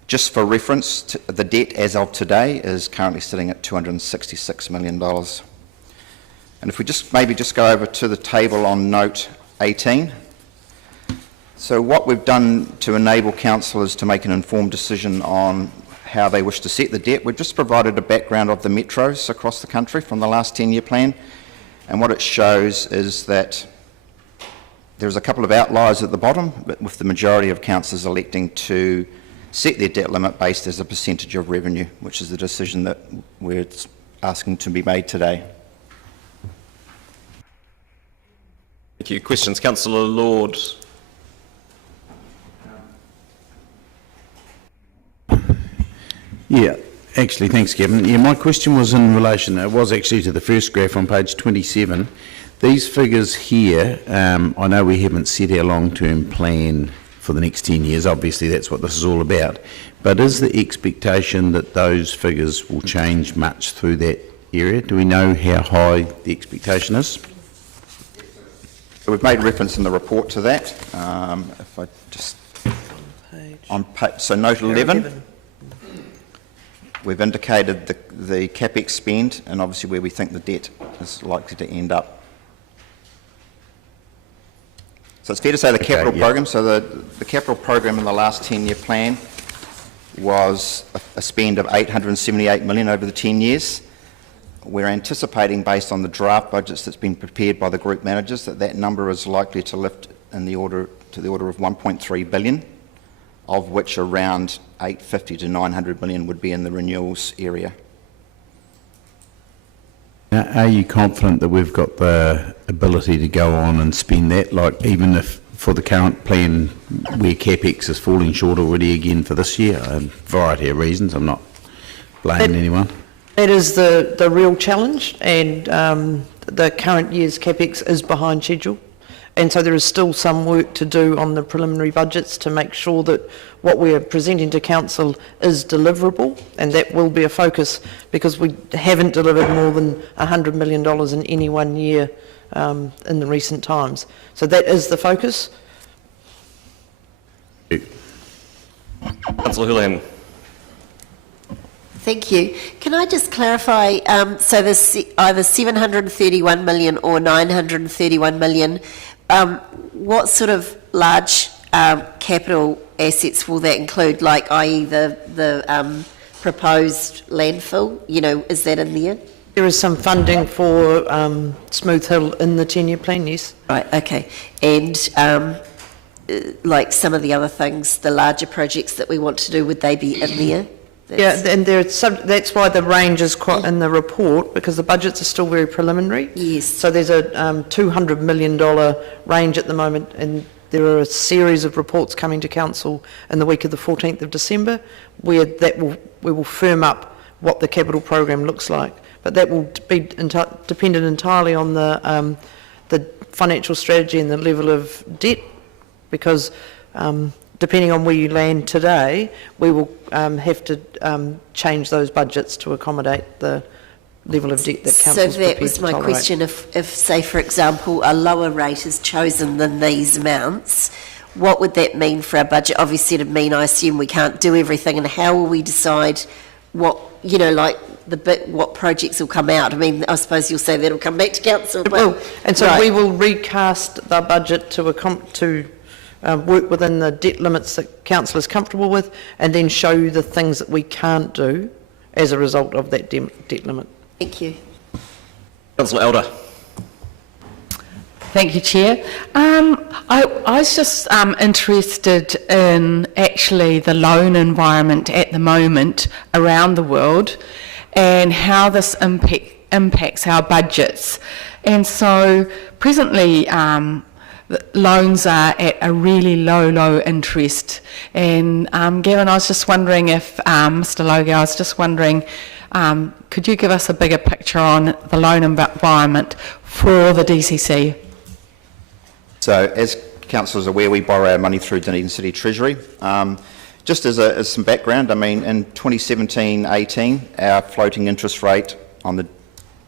Just for reference, the debt as of today is currently sitting at $266 million. And if we maybe just go over to the table on note 18. So what we've done to enable councillors to make an informed decision on how they wish to set the debt, we've just provided a background of the metros across the country from the last 10-year plan. And what it shows is that there's a couple of outliers at the bottom, but with the majority of councillors electing to set their debt limit based as a percentage of revenue, which is the decision that we're asking to be made today. Thank you. Questions? Councillor Lord. Yeah, actually, thanks, Kevin. Yeah, my question was in relation, it was actually to the first graph on page 27. These figures here, I know we haven't set our long-term plan for the next 10 years, obviously that's what this is all about, but is the expectation that those figures will change much through that area? Do we know how high the expectation is? So we've made reference in the report to that. If I just on page, so note 11, we've indicated the capex spend and obviously where we think the debt is likely to end up. So it's fair to say the capital program. So the capital program in the last 10-year plan was a spend of $878 million over the 10 years. We're anticipating, based on the draft budgets that's been prepared by the group managers, that number is likely to lift in the order of 1.3 billion, of which around 850 to 900 million would be in the renewals area. Now, are you confident that we've got the ability to go on and spend that, like even if for the current plan where capex is falling short already again for this year? A variety of reasons, I'm not blaming anyone. That is the real challenge, and the current year's capex is behind schedule, and so there is still some work to do on the preliminary budgets to make sure that what we are presenting to council is deliverable, and that will be a focus because we haven't delivered more than $100 million in any one year in the recent times. So that is the focus. Councillor Houlihan. Thank you. Can I just clarify, so there's either 731 million or 931 million. What sort of large capital assets will that include, like i.e. the proposed landfill? You know, is that in there? There is some funding for Smooth Hill in the 10-year plan, yes. Right, okay. And like some of the other things, the larger projects that we want to do, would they be in there? Yeah, and that's why the range is quite in the report, because the budgets are still very preliminary. Yes. So there's a $200 million range at the moment, and there are a series of reports coming to council in the week of the 14th of December, where we will firm up what the capital program looks like. But that will be dependent entirely on the financial strategy and the level of debt, because depending on where you land today, we will have to change those budgets to accommodate the level of debt that council's prepared to tolerate. So that was my question. If, say, for example, a lower rate is chosen than these amounts, what would that mean for our budget? Obviously, it'd mean, I assume, we can't do everything, and how will we decide what, you know, like what projects will come out? I mean, I suppose you'll say that'll come back to council. It will, and so right. we will recast the budget to work within the debt limits that council is comfortable with, and then show you the things that we can't do as a result of that debt limit. Thank you. Councillor Elder. Thank you, Chair. I was just interested in actually the loan environment at the moment around the world and how this impacts our budgets. And so presently loans are at a really low interest. And Gavin, I was just wondering if, Mr. Logie, I was just wondering, could you give us a bigger picture on the loan environment for the DCC? So, as council is aware, we borrow our money through Dunedin City Treasury. Just as some background, I mean, in 2017-18, our floating interest rate on the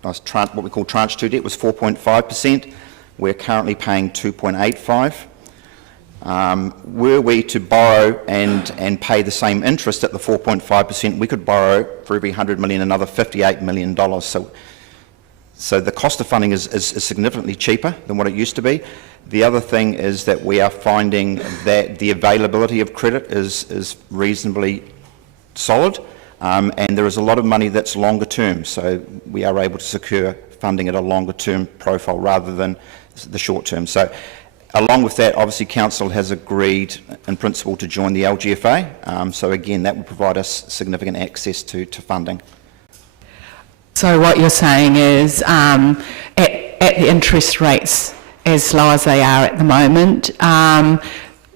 what we call tranche 2 debt was 4.5%. We're currently paying 2.85%. Were we to borrow and pay the same interest at the 4.5%, we could borrow for every 100 million another $58 million. So the cost of funding is significantly cheaper than what it used to be. The other thing is that we are finding that the availability of credit is reasonably solid, and there is a lot of money that's longer term, so we are able to secure funding at a longer term profile rather than the short term. So along with that, obviously council has agreed in principle to join the LGFA, so again that will provide us significant access to funding. So what you're saying is at the interest rates as low as they are at the moment,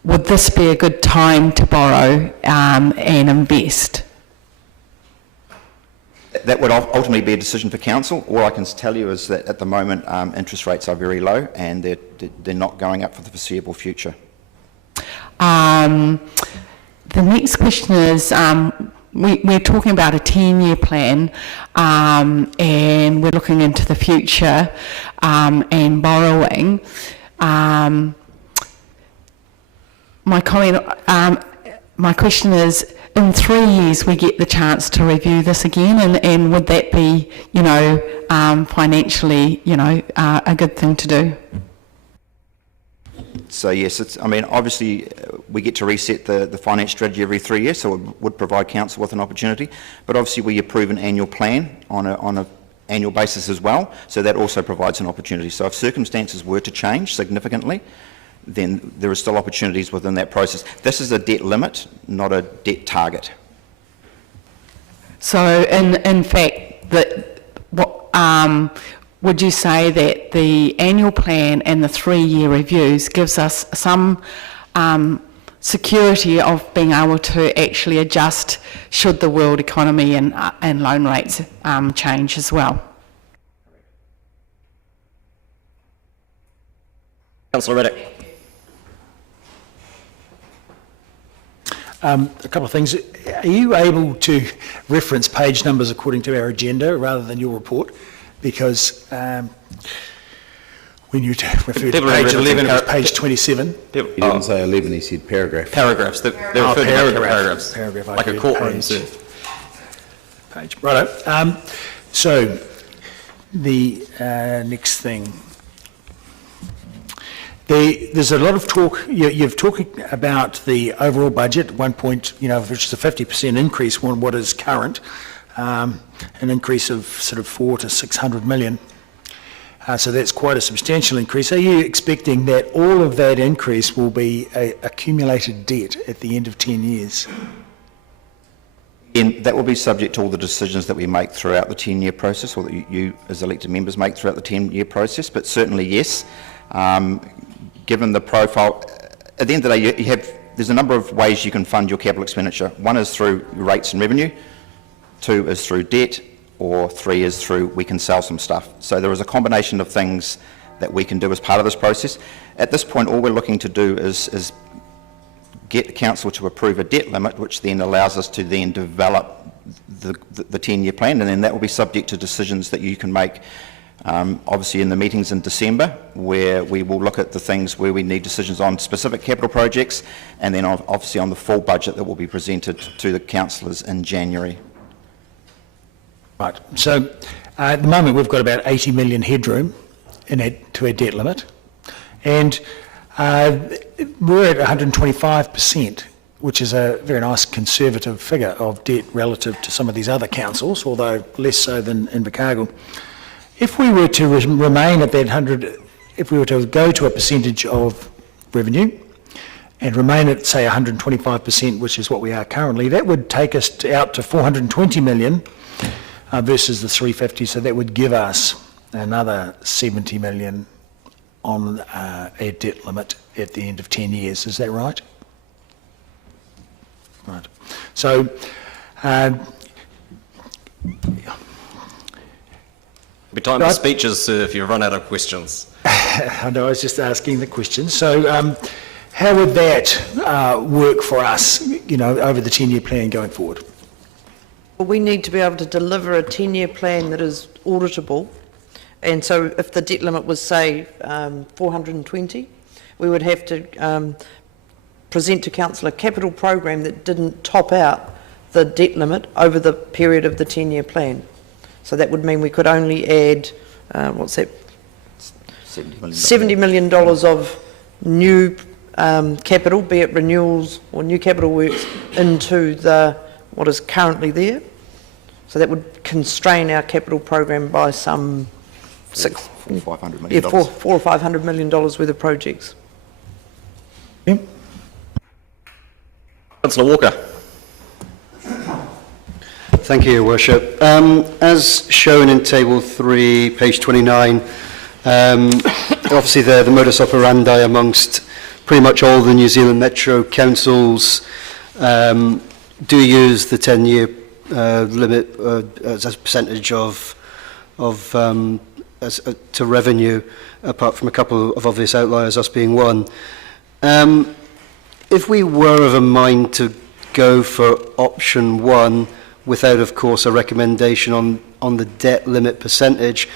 would this be a good time to borrow and invest? That would ultimately be a decision for council. All I can tell you is that at the moment interest rates are very low and they're not going up for the foreseeable future. The next question is, we're talking about a 10-year plan and we're looking into the future and borrowing. My question is, in 3 years we get the chance to review this again, and would that be, you know, financially, you know, a good thing to do? So yes, I mean, obviously we get to reset the finance strategy every 3 years, so it would provide council with an opportunity. But obviously we approve an annual plan on an annual basis as well, so that also provides an opportunity. So if circumstances were to change significantly, then there are still opportunities within that process. This is a debt limit, not a debt target. So in fact, would you say that the annual plan and the 3-year reviews gives us some security of being able to actually adjust should the world economy and loan rates change as well? Councillor Reddick. A couple of things. Are you able to reference page numbers according to our agenda rather than your report? Because when you refer to page 11, it was page 27. He didn't say 11, he said paragraph. Paragraphs. They're referred to as paragraphs. Paragraph. Like a courtroom. Page. Righto. So the next thing. There's a lot of talk. You've talked about the overall budget, which is a 50% increase on what is current, an increase of sort of 400 to 600 million. So that's quite a substantial increase. Are you expecting that all of that increase will be accumulated debt at the end of 10 years? And that will be subject to all the decisions that we make throughout the 10-year process, or that you as elected members make throughout the 10-year process. But certainly, yes. Given the profile, at the end of the day, there's a number of ways you can fund your capital expenditure. One is through rates and revenue, 2 is through debt, or 3 is through we can sell some stuff. So there is a combination of things that we can do as part of this process. At this point, all we're looking to do is get the council to approve a debt limit, which then allows us to then develop the 10-year plan, and then that will be subject to decisions that you can make. Obviously in the meetings in December, where we will look at the things where we need decisions on specific capital projects, and then obviously on the full budget that will be presented to the councillors in January. Right. So at the moment we've got about 80 million headroom to our debt limit, and we're at 125%, which is a very nice conservative figure of debt relative to some of these other councils, although less so than Invercargill. If we were to remain at that 100, if we were to go to a percentage of revenue and remain at, say, 125%, which is what we are currently, that would take us out to 420 million versus the 350, so that would give us another 70 million on our debt limit at the end of 10 years. Is that right? Right. So, Be time for speeches if you run out of questions. I know, I was just asking the question. So, how would that work for us, you know, over the 10-year plan going forward? Well, we need to be able to deliver a 10-year plan that is auditable. And so if the debt limit was, say, 420, we would have to present to Council a capital program that didn't top out the debt limit over the period of the 10-year plan. So that would mean we could only add, what's that? $70 million of new capital, be it renewals or new capital works, into what is currently there. So that would constrain our capital program by some $500 million. Yeah, $400 or $500 million worth of projects. Yeah. Councillor Walker. Thank you, Your Worship. As shown in Table 3, page 29, obviously the modus operandi amongst pretty much all the New Zealand Metro councils do use the 10-year limit as a percentage of to revenue, apart from a couple of obvious outliers, us being one. If we were of a mind to go for option 1, without, of course, a recommendation on the debt limit percentage,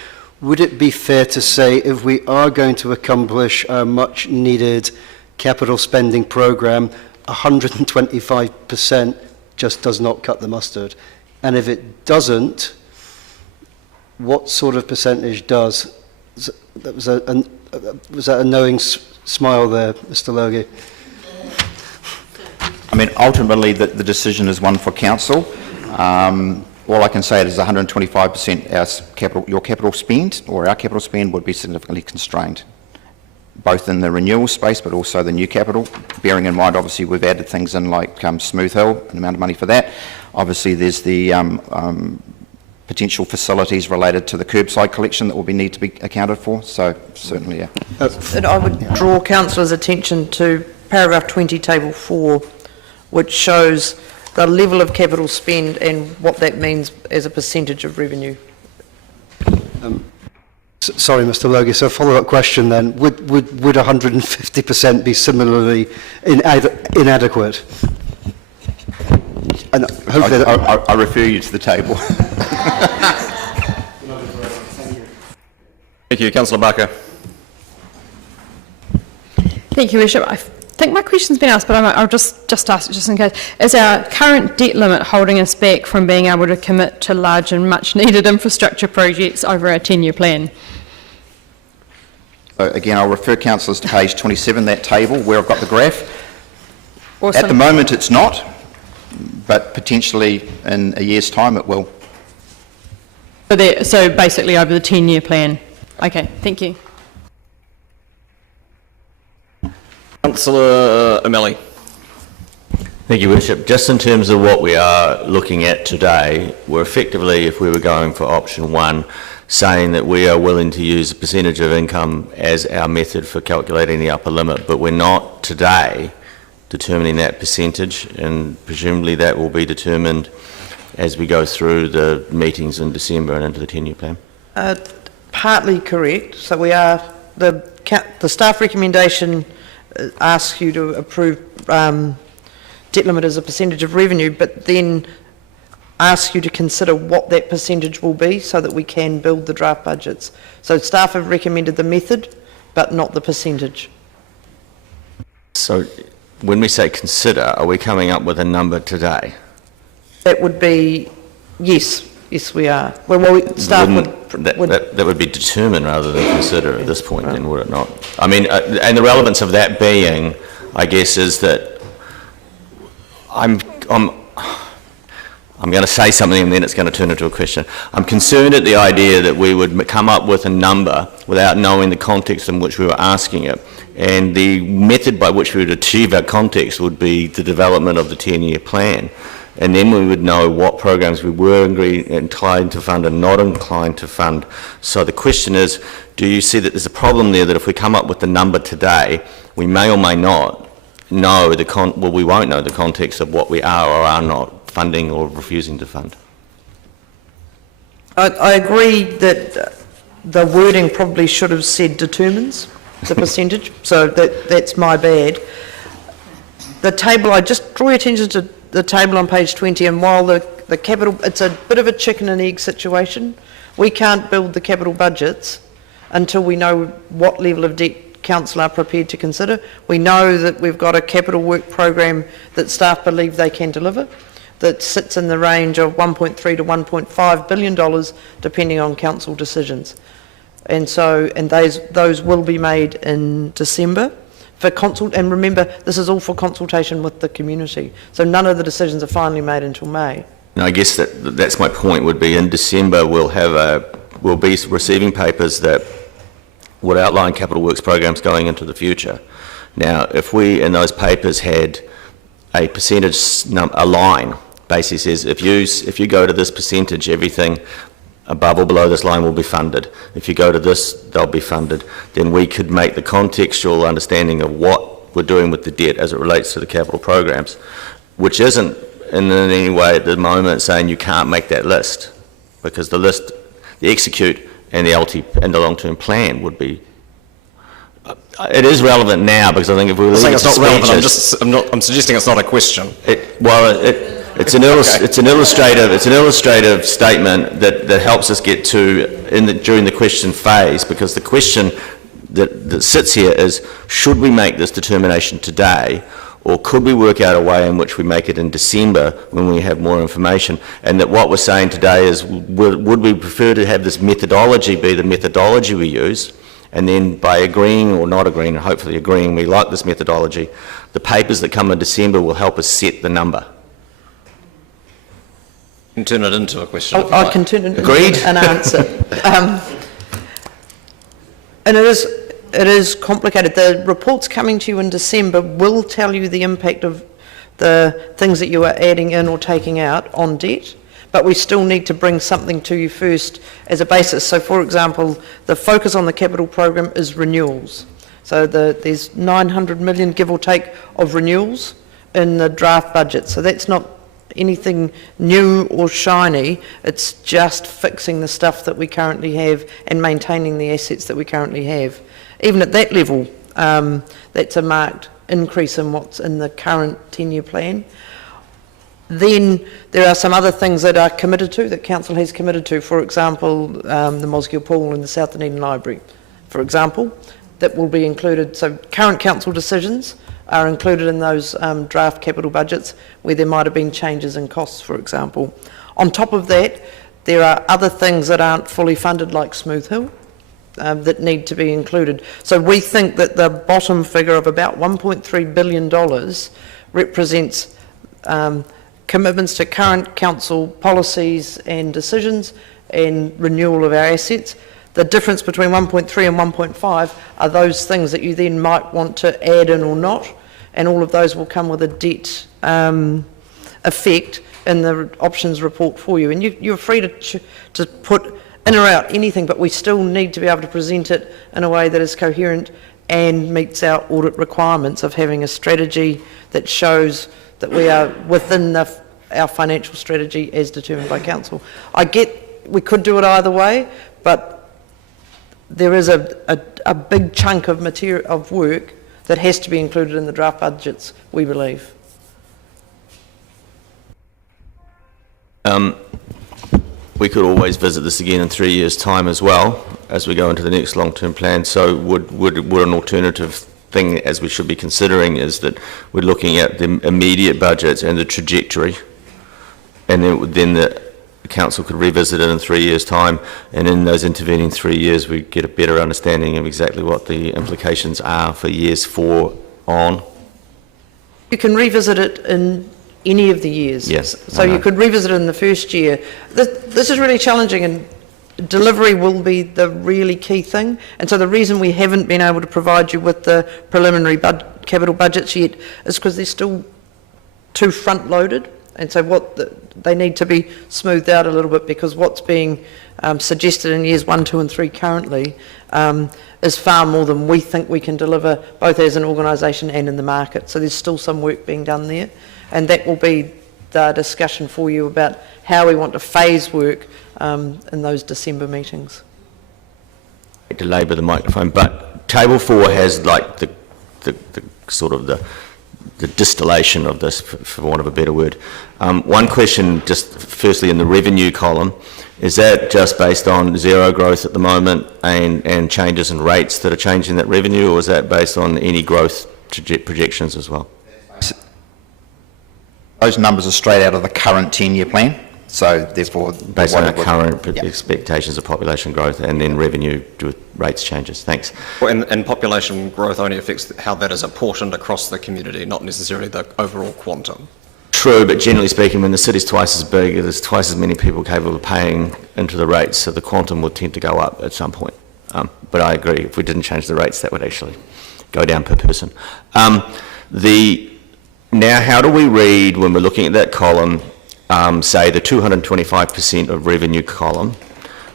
would it be fair to say if we are going to accomplish our much-needed capital spending programme, 125% just does not cut the mustard? And if it doesn't, what sort of percentage does? Was that a knowing smile there, Mr. Logie? I mean, ultimately, the decision is one for council. All I can say is 125% your capital spend, or our capital spend, would be significantly constrained, both in the renewal space but also the new capital, bearing in mind, obviously, we've added things in like Smooth Hill, an amount of money for that. Obviously, there's the potential facilities related to the curbside collection that will need to be accounted for, so certainly, yeah. And I would draw councillors' attention to paragraph 20, table 4, which shows the level of capital spend and what that means as a percentage of revenue. Sorry, Mr. Logie, so a follow-up question then. Would 150% be similarly inadequate? And hopefully I refer you to the table. Thank you. Councillor Barker. Thank you, Worship. I think my question's been asked, but I'll just ask it just in case. Is our current debt limit holding us back from being able to commit to large and much-needed infrastructure projects over our 10-year plan? Again, I'll refer councillors to page 27, that table, where I've got the graph. Awesome. At the moment, it's not, but potentially in a year's time it will. So basically over the 10-year plan. Okay, thank you. Councillor O'Malley. Thank you, Worship. Just in terms of what we are looking at today, we're effectively, if we were going for option 1, saying that we are willing to use a percentage of income as our method for calculating the upper limit, but we're not today determining that percentage, and presumably that will be determined as we go through the meetings in December and into the 10-year plan. Partly correct. So we are, the staff recommendation asks you to approve debt limit as a percentage of revenue, but then ask you to consider what that percentage will be so that we can build the draft budgets. So staff have recommended the method, but not the percentage. So when we say consider, are we coming up with a number today? That would be, yes, Yes, we are. Well, staff That would be determine rather than consider at this point, then, would it not? I mean, and the relevance of that being, I guess, is that I'm going to say something and then it's going to turn into a question. I'm concerned at the idea that we would come up with a number without knowing the context in which we were asking it. And the method by which we would achieve our context would be the development of the 10-year plan. And then we would know what programs we were inclined to fund and not inclined to fund. So the question is, do you see that there's a problem there that if we come up with the number today, we may or may not know we won't know the context of what we are or are not funding or refusing to fund? I agree that the wording probably should have said determines the percentage, so that's my bad. The table, I just draw your attention to the table on page 20, and while the capital, it's a bit of a chicken and egg situation. We can't build the capital budgets until we know what level of debt council are prepared to consider. We know that we've got a capital work program that staff believe they can deliver, that sits in the range of $1.3 to $1.5 billion, depending on council decisions. And so, those will be made in December. And remember, this is all for consultation with the community. So none of the decisions are finally made until May. And I guess that's my point, would be in December we'll be receiving papers that would outline capital works programs going into the future. Now, if we in those papers had a percentage, a line, basically says if you go to this percentage, everything above or below this line will be funded. If you go to this, they'll be funded. Then we could make the contextual understanding of what we're doing with the debt as it relates to the capital programs, which isn't in any way at the moment saying you can't make that list, because the list, the execute and the LT and the long-term plan would be. It is relevant now, because I think if we were saying it's not relevant. I'm suggesting it's not a question. It's an illustrative statement that helps us get to during the question phase, because the question that sits here is, should we make this determination today, or could we work out a way in which we make it in December when we have more information? And that what we're saying today is, would we prefer to have this methodology be the methodology we use, and then by agreeing or not agreeing, and hopefully agreeing we like this methodology, the papers that come in December will help us set the number. You can turn it into a question. I can turn it Agreed? into an answer. And it is complicated. The reports coming to you in December will tell you the impact of the things that you are adding in or taking out on debt, but we still need to bring something to you first as a basis. So, for example, the focus on the capital program is renewals. So there's 900 million, give or take, of renewals in the draft budget. So that's not anything new or shiny, it's just fixing the stuff that we currently have and maintaining the assets that we currently have. Even at that level, that's a marked increase in what's in the current 10-year plan. Then there are some other things that are committed to, that council has committed to, for example, the Mosgiel Pool and the South Dunedin Library, for example, that will be included. So current council decisions are included in those draft capital budgets where there might have been changes in costs, for example. On top of that, there are other things that aren't fully funded, like Smooth Hill, that need to be included. So we think that the bottom figure of about $1.3 billion represents commitments to current council policies and decisions and renewal of our assets. The difference between 1.3 and 1.5 are those things that you then might want to add in or not, and all of those will come with a debt effect in the options report for you. And you're free to put in or out anything, but we still need to be able to present it in a way that is coherent and meets our audit requirements of having a strategy that shows that we are within our financial strategy as determined by council. I get we could do it either way, but there is a big chunk of material of work that has to be included in the draft budgets, we believe. We could always visit this again in 3 years' time as well, as we go into the next long-term plan. So would an alternative thing, as we should be considering, is that we're looking at the immediate budgets and the trajectory, and then the council could revisit it in 3 years' time, and in those intervening 3 years, we get a better understanding of exactly what the implications are for years 4 on. You can revisit it in any of the years. Yes. So you could revisit it in the first year. This is really challenging, and delivery will be the really key thing. And so the reason we haven't been able to provide you with the preliminary capital budgets yet is because they're still too front-loaded. And so they need to be smoothed out a little bit, because what's being suggested in years 1, 2 and 3 currently is far more than we think we can deliver, both as an organisation and in the market. So there's still some work being done there, and that will be the discussion for you about how we want to phase work in those December meetings. To labour the microphone, but Table 4 has like the sort of the distillation of this, for want of a better word. One question, just firstly in the revenue column, is that just based on zero growth at the moment and changes in rates that are changing that revenue, or is that based on any growth projections as well? Those numbers are straight out of the current 10-year plan, so therefore... Based on our current expectations of population growth and then revenue with rates changes. Thanks. And population growth only affects how that is apportioned across the community, not necessarily the overall quantum. True, but generally speaking, when the city's twice as big, there's twice as many people capable of paying into the rates, so the quantum will tend to go up at some point. But I agree, if we didn't change the rates, that would actually go down per person. Now, how do we read, when we're looking at that column, say the 225% of revenue column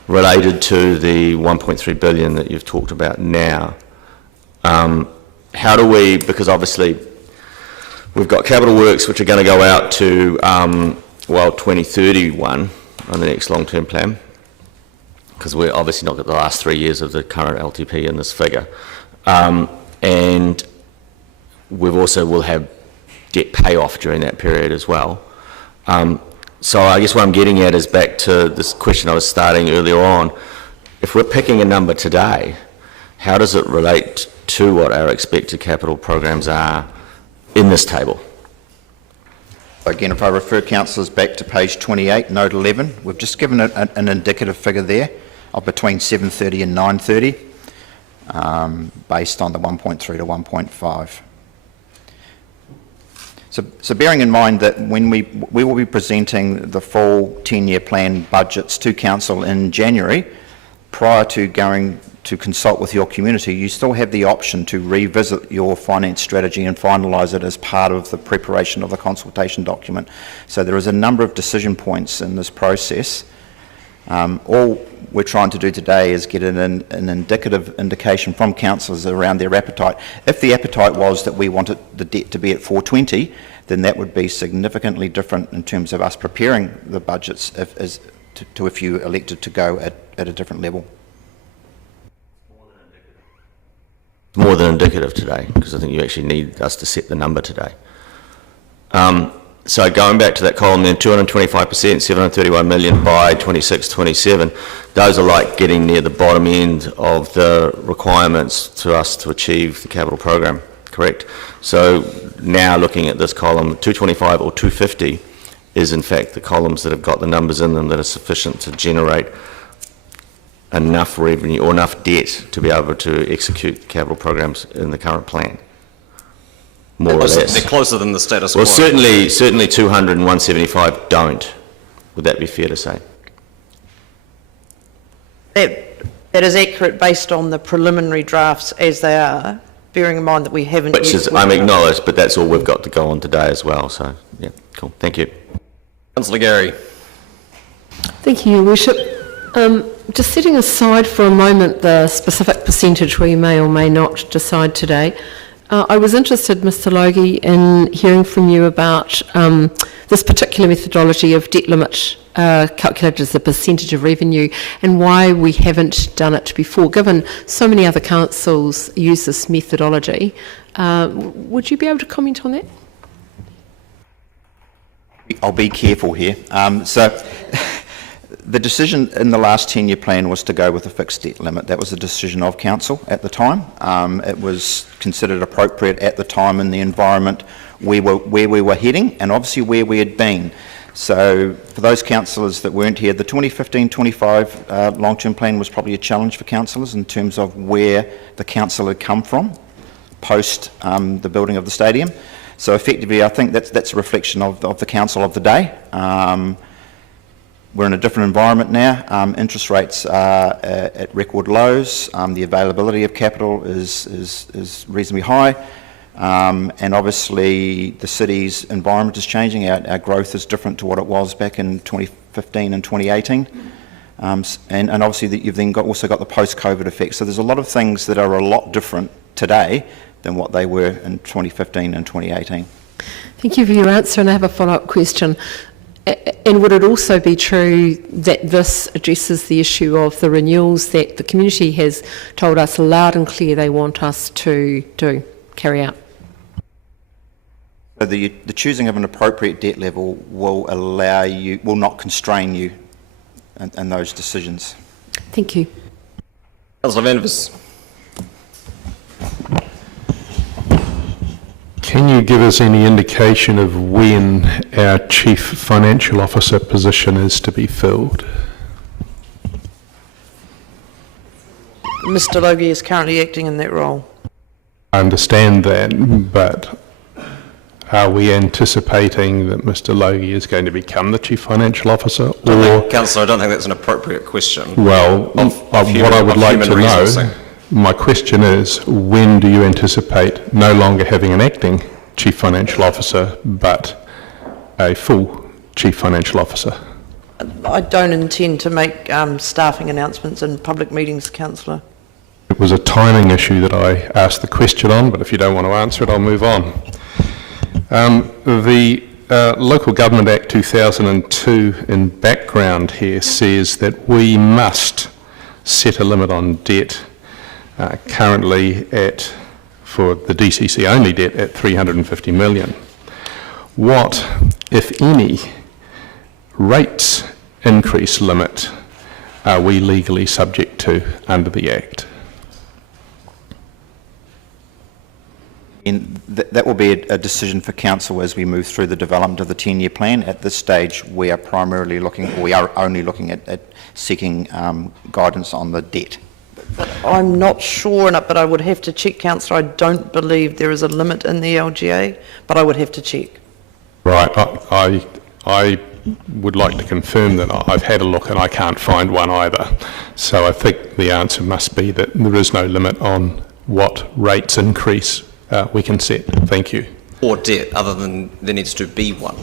related to the 1.3 billion that you've talked about now? How do we, because obviously we've got capital works which are going to go out to 2031 on the next long-term plan, because we're obviously not got the last 3 years of the current LTP in this figure, and we've also will have debt payoff during that period as well. So I guess what I'm getting at is back to this question I was starting earlier on. If we're picking a number today, how does it relate to what our expected capital programs are in this table? Again, if I refer councillors back to page 28, note 11, we've just given an indicative figure there of between 730 and 930, based on the 1.3 to 1.5. So bearing in mind that when we will be presenting the full 10-year plan budgets to council in January, prior to going to consult with your community, you still have the option to revisit your finance strategy and finalise it as part of the preparation of the consultation document. So there is a number of decision points in this process. All we're trying to do today is get an indicative indication from councillors around their appetite. If the appetite was that we wanted the debt to be at 420, then that would be significantly different in terms of us preparing the budgets if you elected to go at a different level. More than indicative today, because I think you actually need us to set the number today. So going back to that column then, 225%, 731 million by 26-27, those are like getting near the bottom end of the requirements to us to achieve the capital program, correct? So now looking at this column, 225 or 250 is in fact the columns that have got the numbers in them that are sufficient to generate enough revenue or enough debt to be able to execute capital programs in the current plan. More or less. They're closer than the status quo. Well, certainly 200 and 175 don't. Would that be fair to say? That is accurate based on the preliminary drafts as they are, bearing in mind that we haven't Which is, I'm acknowledged, but that's all we've got to go on today as well. So, yeah, cool. Thank you. Councillor Gary. Thank you, Your Worship. Just setting aside for a moment the specific percentage we may or may not decide today, I was interested, Mr Logie, in hearing from you about this particular methodology of debt limit calculated as a percentage of revenue and why we haven't done it before. Given so many other councils use this methodology, would you be able to comment on that? I'll be careful here. The decision in the last 10-year plan was to go with a fixed debt limit. That was the decision of council at the time. It was considered appropriate at the time in the environment where we were heading and obviously where we had been. So for those councillors that weren't here, the 2015-25 long-term plan was probably a challenge for councillors in terms of where the council had come from post the building of the stadium. So effectively, I think that's a reflection of the council of the day. We're in a different environment now. Interest rates are at record lows. The availability of capital is reasonably high. And obviously the city's environment is changing. Our growth is different to what it was back in 2015 and 2018. And obviously you've then also got the post-COVID effect. So there's a lot of things that are a lot different today than what they were in 2015 and 2018. Thank you for your answer, and I have a follow-up question. And would it also be true that this addresses the issue of the renewals that the community has told us loud and clear they want us to carry out? So the choosing of an appropriate debt level will not constrain you in those decisions. Thank you. Councillor Vanvers. Can you give us any indication of when our Chief Financial Officer position is to be filled? Mr Logie is currently acting in that role. I understand that, but are we anticipating that Mr Logie is going to become the Chief Financial Officer? Councillor, I don't think that's an appropriate question. Well, what I would like to know, my question is, when do you anticipate no longer having an acting Chief Financial Officer, but a full Chief Financial Officer? I don't intend to make staffing announcements in public meetings, Councillor. It was a timing issue that I asked the question on, but if you don't want to answer it, I'll move on. The Local Government Act 2002 in background here says that we must set a limit on debt, currently for the DCC only debt at 350 million. What, if any, rates increase limit are we legally subject to under the Act? And that will be a decision for council as we move through the development of the 10-year plan. At this stage, we are only looking at seeking guidance on the debt. I'm not sure, but I would have to check, Councillor. I don't believe there is a limit in the LGA, but I would have to check. Right, I would like to confirm that I've had a look and I can't find one either. So I think the answer must be that there is no limit on what rates increase we can set. Thank you. Or debt, other than there needs to be one.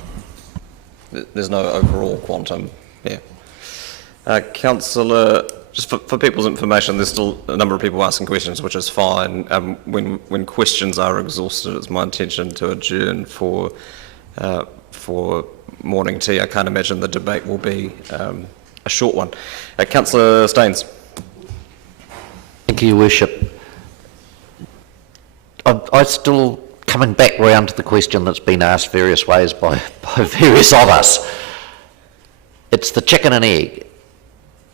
There's no overall quantum. Yeah. Councillor, just for people's information, there's still a number of people asking questions, which is fine. When questions are exhausted, it's my intention to adjourn for morning tea. I can't imagine the debate will be a short one. Councillor Staines. Thank you, Your Worship. I'm still coming back round to the question that's been asked various ways by various of us. It's the chicken and egg.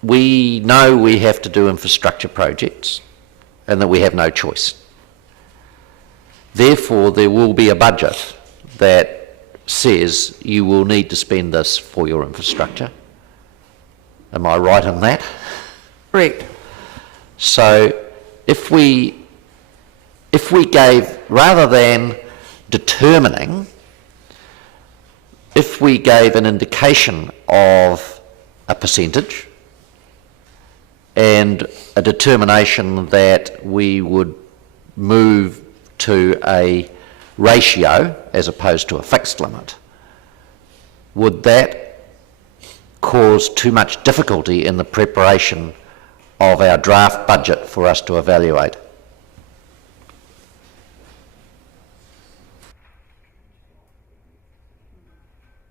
We know we have to do infrastructure projects and that we have no choice. Therefore, there will be a budget that says you will need to spend this for your infrastructure. Am I right in that? Correct. So if we gave, rather than determining, if we gave an indication of a percentage and a determination that we would move to a ratio as opposed to a fixed limit, would that cause too much difficulty in the preparation of our draft budget for us to evaluate?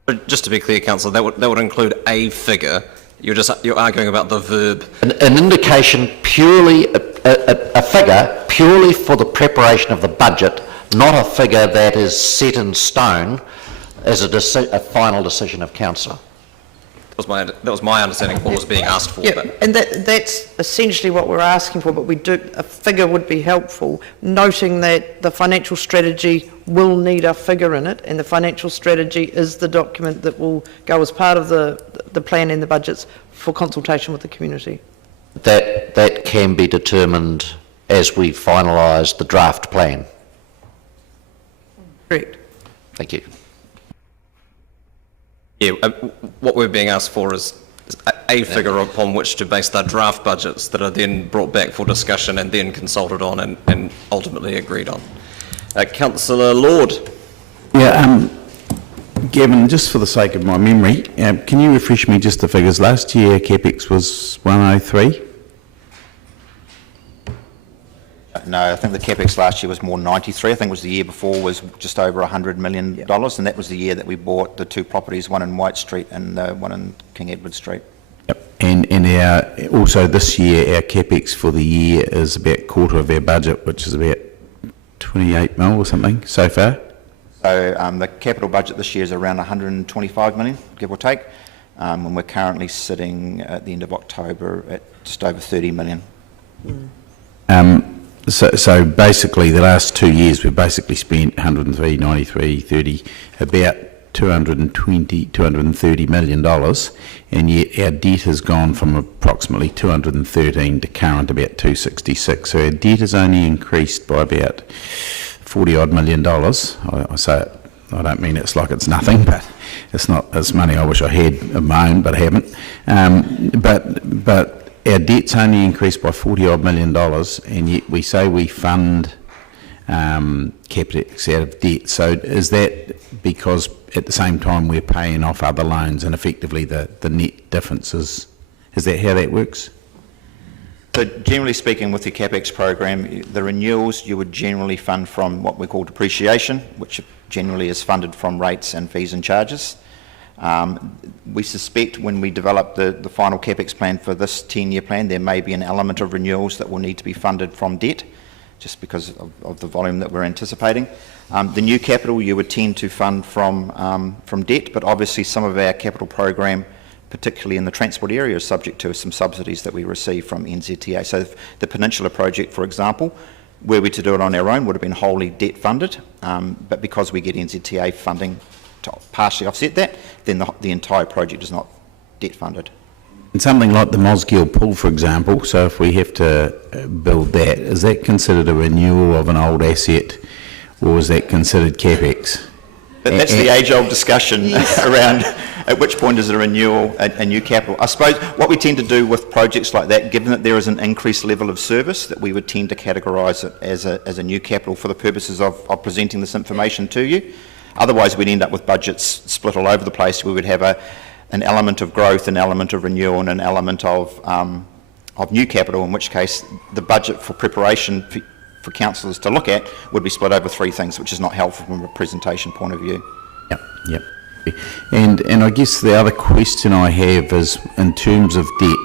But just to be clear, Councillor, that would include a figure. You're arguing about the verb. An indication purely, a figure purely for the preparation of the budget, not a figure that is set in stone as a final decision of council. That was my understanding of what was being asked for. Yeah, But and that's essentially what we're asking for, but a figure would be helpful, noting that the financial strategy will need a figure in it, and the financial strategy is the document that will go as part of the plan and the budgets for consultation with the community. That can be determined as we finalise the draft plan. Correct. Thank you. yeah, what we're being asked for is a figure upon which to base their draft budgets that are then brought back for discussion and then consulted on and ultimately agreed on. Councillor Lord. Yeah, Gavin, just for the sake of my memory, can you refresh me just the figures? Last year, CapEx was 103? No, I think the CapEx last year was more 93. I think it was the year before was just over $100 million, and that was the year that we bought the two properties, one in White Street and one in King Edward Street. Yep. And also this year, our CapEx for the year is about a quarter of our budget, which is about 28 mil or something so far. So the capital budget this year is around 125 million, give or take, and we're currently sitting at the end of October at just over 30 million. So basically the last 2 years we've basically spent 103, 93, 30, about $230 million, and yet our debt has gone from approximately 213 to current about 266. So our debt has only increased by about $40 odd million. I say it, I don't mean it's like it's nothing, but it's money I wish I had of my own, but I haven't. But our debt's only increased by $40 odd million, and yet we say we fund CapEx out of debt. So is that because at the same time we're paying off other loans and effectively the net difference is that how that works? So generally speaking, with the CapEx program, the renewals you would generally fund from what we call depreciation, which generally is funded from rates and fees and charges. We suspect when we develop the final CapEx plan for this 10-year plan, there may be an element of renewals that will need to be funded from debt, just because of the volume that we're anticipating. The new capital you would tend to fund from debt, but obviously some of our capital program, particularly in the transport area, is subject to some subsidies that we receive from NZTA. So the Peninsula project, for example, were we to do it on our own, would have been wholly debt funded, but because we get NZTA funding to partially offset that, then the entire project is not debt funded. And something like the Mosgiel Pool, for example, so if we have to build that, is that considered a renewal of an old asset, or is that considered CapEx? But that's the age-old discussion around at which point is it a renewal, a new capital. I suppose what we tend to do with projects like that, given that there is an increased level of service, that we would tend to categorise it as a new capital for the purposes of presenting this information to you. Otherwise, we'd end up with budgets split all over the place. We would have an element of growth, an element of renewal, and an element of new capital, in which case the budget for preparation for councillors to look at would be split over three things, which is not helpful from a presentation point of view. Yep. And I guess the other question I have is in terms of debt,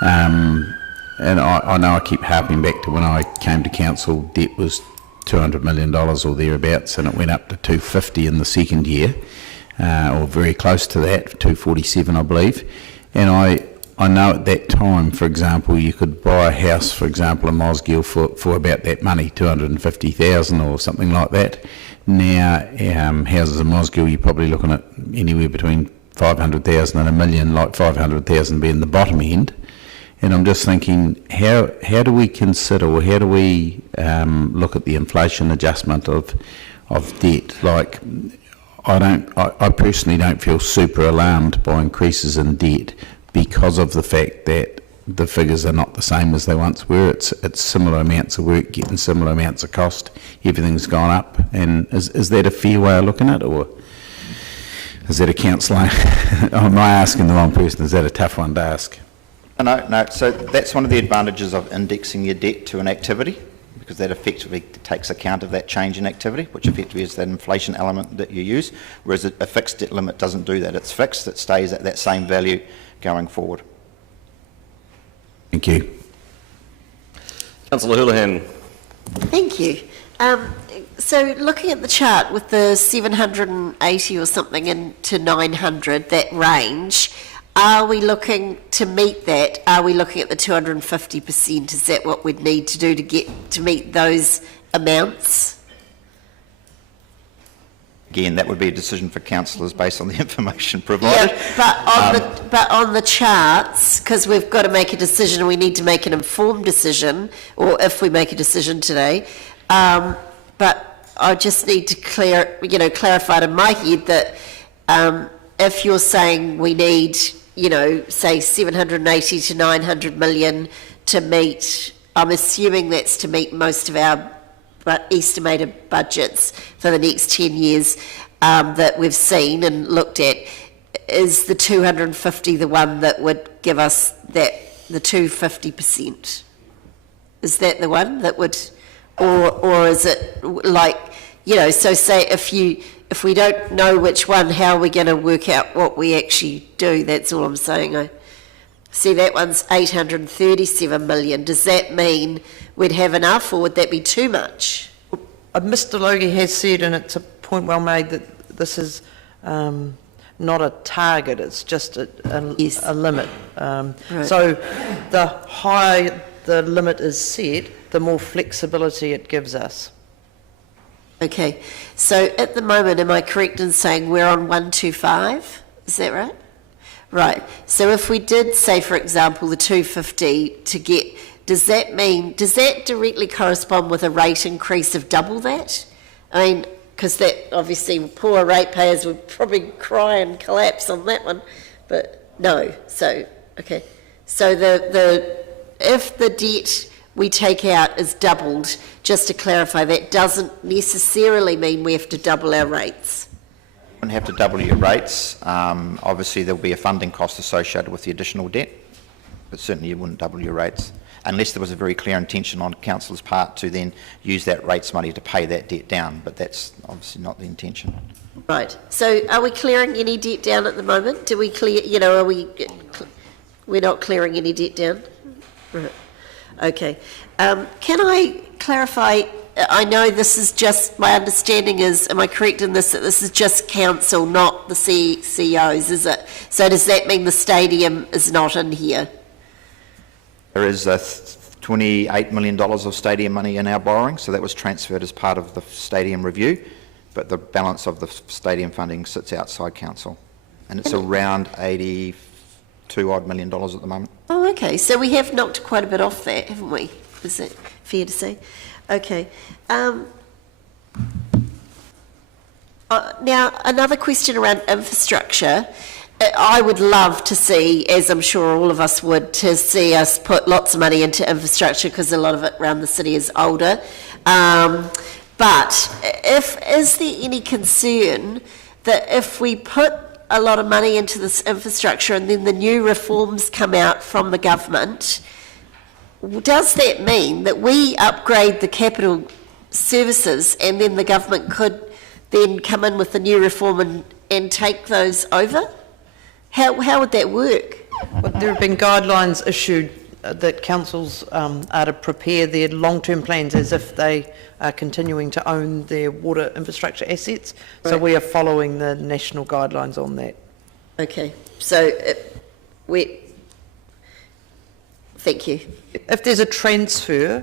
and I know I keep harping back to when I came to council, debt was $200 million or thereabouts, and it went up to 250 in the second year, or very close to that, 247 I believe. And I know at that time, for example, you could buy a house, for example, in Mosgiel for about that money, 250,000 or something like that. Now, houses in Mosgiel, you're probably looking at anywhere between 500,000 and $1 million, like 500,000 being the bottom end. And I'm just thinking, how do we consider, or how do we look at the inflation adjustment of debt? Like, I personally don't feel super alarmed by increases in debt because of the fact that the figures are not the same as they once were. It's similar amounts of work getting similar amounts of cost. Everything's gone up. And is that a fair way of looking at it, or is that a councillor? Am I asking the wrong person? Is that a tough one to ask? No. So that's one of the advantages of indexing your debt to an activity, because that effectively takes account of that change in activity, which effectively is that inflation element that you use, whereas a fixed debt limit doesn't do that. It's fixed, it stays at that same value going forward. Thank you. Councillor Houlihan. Thank you. So looking at the chart with the 780 or something into 900, that range, Are we looking to meet that? Are we looking at the 250%? Is that what we'd need to do to meet those amounts? Again, that would be a decision for councillors based on the information provided. Yeah, but on the charts, because we've got to make a decision, and we need to make an informed decision, or if we make a decision today. But I just need to clarify it in my head that if you're saying we need, say 780 to 900 million to meet, I'm assuming that's to meet most of our estimated budgets for the next 10 years that we've seen and looked at. Is the 250 the one that would give us the 250%? Is that the one that would, or is it like, so say if we don't know which one, how are we going to work out what we actually do? That's all I'm saying. I see that one's 837 million. Does that mean we'd have enough, or would that be too much? Mr. Logie has said, and it's a point well made, that this is not a target, it's just a limit. Right. So the higher the limit is set, the more flexibility it gives us. Okay, so at the moment, am I correct in saying we're on 125? Is that right? Right, so if we did say, for example, the 250 to get, does that directly correspond with a rate increase of double that? I mean, because that obviously poor ratepayers would probably cry and collapse on that one, but no, so, okay. So if the debt we take out is doubled, just to clarify, that doesn't necessarily mean we have to double our rates. You wouldn't have to double your rates. Obviously, there'll be a funding cost associated with the additional debt, but certainly you wouldn't double your rates, unless there was a very clear intention on council's part to then use that rates money to pay that debt down, but that's obviously not the intention. Right, so are we clearing any debt down at the moment? Do we clear, we're not clearing any debt down? Right. Okay. Can I clarify, I know this is just, my understanding is, am I correct in this, that this is just council, not the CEOs, is it? So does that mean the stadium is not in here? There is $28 million of stadium money in our borrowing, so that was transferred as part of the stadium review, but the balance of the stadium funding sits outside council, and it's around $82 odd million at the moment. Oh, okay, so we have knocked quite a bit off that, haven't we? Is it fair to say? Okay. Now, another question around infrastructure. I would love to see, as I'm sure all of us would, to see us put lots of money into infrastructure, because a lot of it around the city is older. But is there any concern that if we put a lot of money into this infrastructure and then the new reforms come out from the government, does that mean that we upgrade the capital services and then the government could then come in with the new reform and take those over? How would that work? Well, there have been guidelines issued that councils are to prepare their long-term plans as if they are continuing to own their water infrastructure assets. Right. So we are following the national guidelines on that. Okay, so thank you. If there's a transfer,